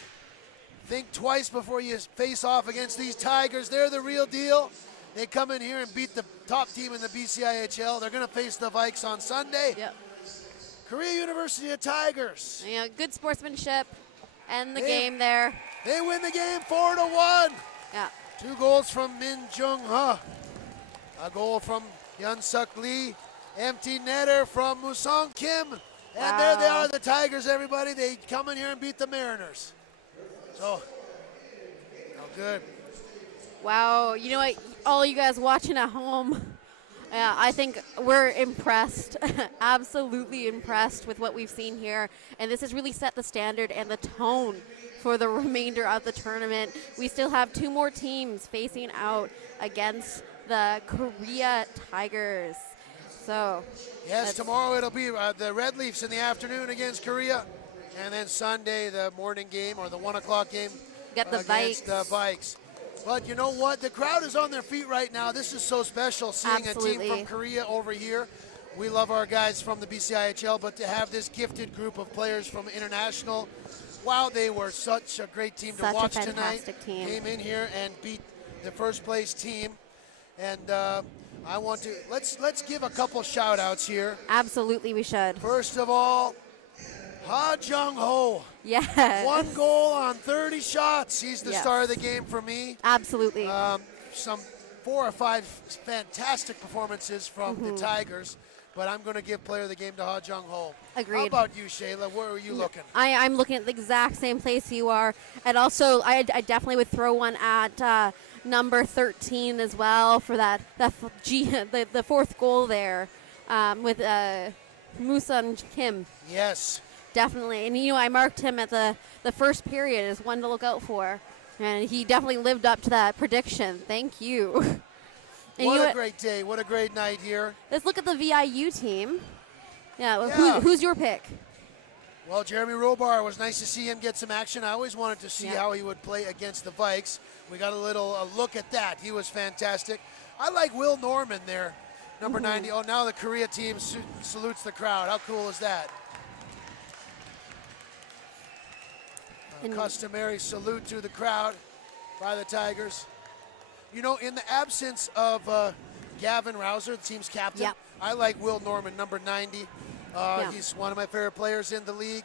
think twice before you face off against these Tigers. They're the real deal. They come in here and beat the top team in the BCIHL. They're going to face the Vikes on Sunday. Yep. Korea University of Tigers. You know, good sportsmanship and the game there. They win the game 4-1. Yeah. 2 goals from Min Jung-ha. A goal from Yun-Suk Lee. Empty netter from Musong Kim. And there they Wow. are, the Tigers, everybody. They come in here and beat the Mariners. So, good. Wow. You know what? All you guys watching at home, I think we're impressed, absolutely impressed with what we've seen here. And this has really set the standard and the tone for the remainder of the tournament. We still have 2 more teams facing out against the Korea Tigers. So, Yes, tomorrow it'll be the Red Leafs in the afternoon against Korea. And then Sunday, the morning game or the 1 o'clock game Get the against Vikes. the Vikes. But you know what? The crowd is on their feet right now. This is so special seeing a Absolutely. team from Korea over here. We love our guys from the BCIHL, but to have this gifted group of players from International, wow, they were such a great team to Such a watch tonight. fantastic team. Came in here and beat the first place team. And I want to, let's give a couple shout outs here. absolutely we should. First of all, Ha Jung-ho. Yes. 1 goal on 30 shots. He's the Yes. star of the game for me. Absolutely. Some 4 or 5 fantastic performances from the Tigers, but I'm going to give player of the game to Ha Jung-ho. Agreed. How about you, Shayla? Where are you looking? I'm looking at the exact same place you are. And also, I definitely would throw one at number 13 as well for the 4th goal there with Musong Kim. Yes. Definitely. And, you know, I marked him at the first period as one to look out for. And he definitely lived up to that prediction. Thank you. And What you a great day. What a great night here. let's look at the VIU team. Yeah, Yeah. who's your pick? Well, Jeremy Robar, it was nice to see him get some action. I always wanted to see Yeah. how he would play against the Vikes. We got a little look at that. He was fantastic. I like Will Norman there, number 90. Oh, now the Korea team salutes the crowd. How cool is that? A And- customary salute to the crowd by the Tigers. You know, in the absence of Gavin Rouser, the team's captain, Yep. I like Will Norman, number 90. Yeah. He's one of my favorite players in the league.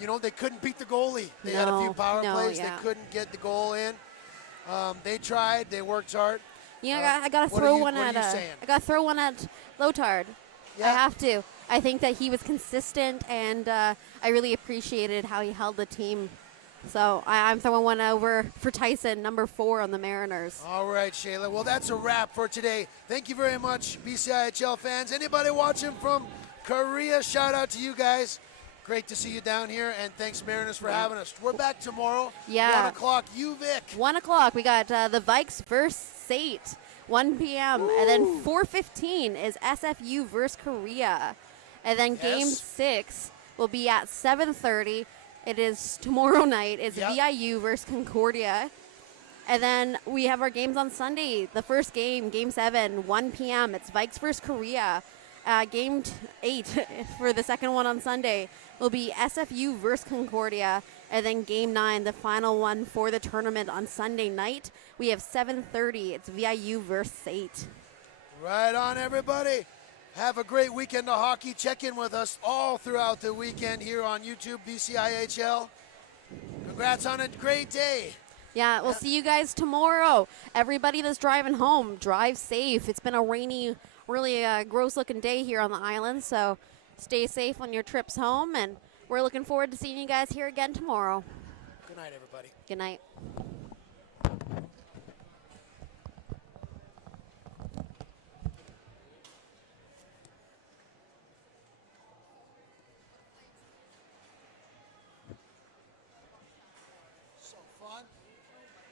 You know, they couldn't beat the goalie. They had a few power plays. Yeah. They couldn't get the goal in. They tried. They worked hard. I gotta what throw are you- one what are at. you saying? I gotta throw one at Lotard. I Yeah. have to. I think that he was consistent, and I really appreciated how he held the team. So I'm throwing one over for Tyson, number 4 on the Mariners. All right, Shayla. Well, that's a wrap for today. Thank you very much, BCIHL fans. Anybody watching from Korea, shout out to you guys. Great to see you down here, and thanks, Mariners, for having us. We're back tomorrow. Yeah. 1 o'clock, UVic. 1 o'clock, we got the Vikes versus Sate, 1 p.m. And then 4:15 is SFU versus Korea. And then Game Yes. 6 will be at 7:30. It is tomorrow night. It's Yep. VIU versus Concordia. And then we have our games on Sunday. The first game, Game 7, 1 p.m. It's Vikes versus Korea. Game 8 for the second one on Sunday will be SFU versus Concordia. And then Game 9, the final one for the tournament on Sunday night. We have 7:30. It's VIU versus Sate. Right on, everybody. Have a great weekend of hockey. Check in with us all throughout the weekend here on YouTube, BCIHL. Congrats on a great day. Yeah, we'll see you guys tomorrow. Everybody that's driving home, drive safe. It's been a rainy, really gross-looking day here on the island, so stay safe on your trips home, and we're looking forward to seeing you guys here again tomorrow. Good night, everybody. Good night.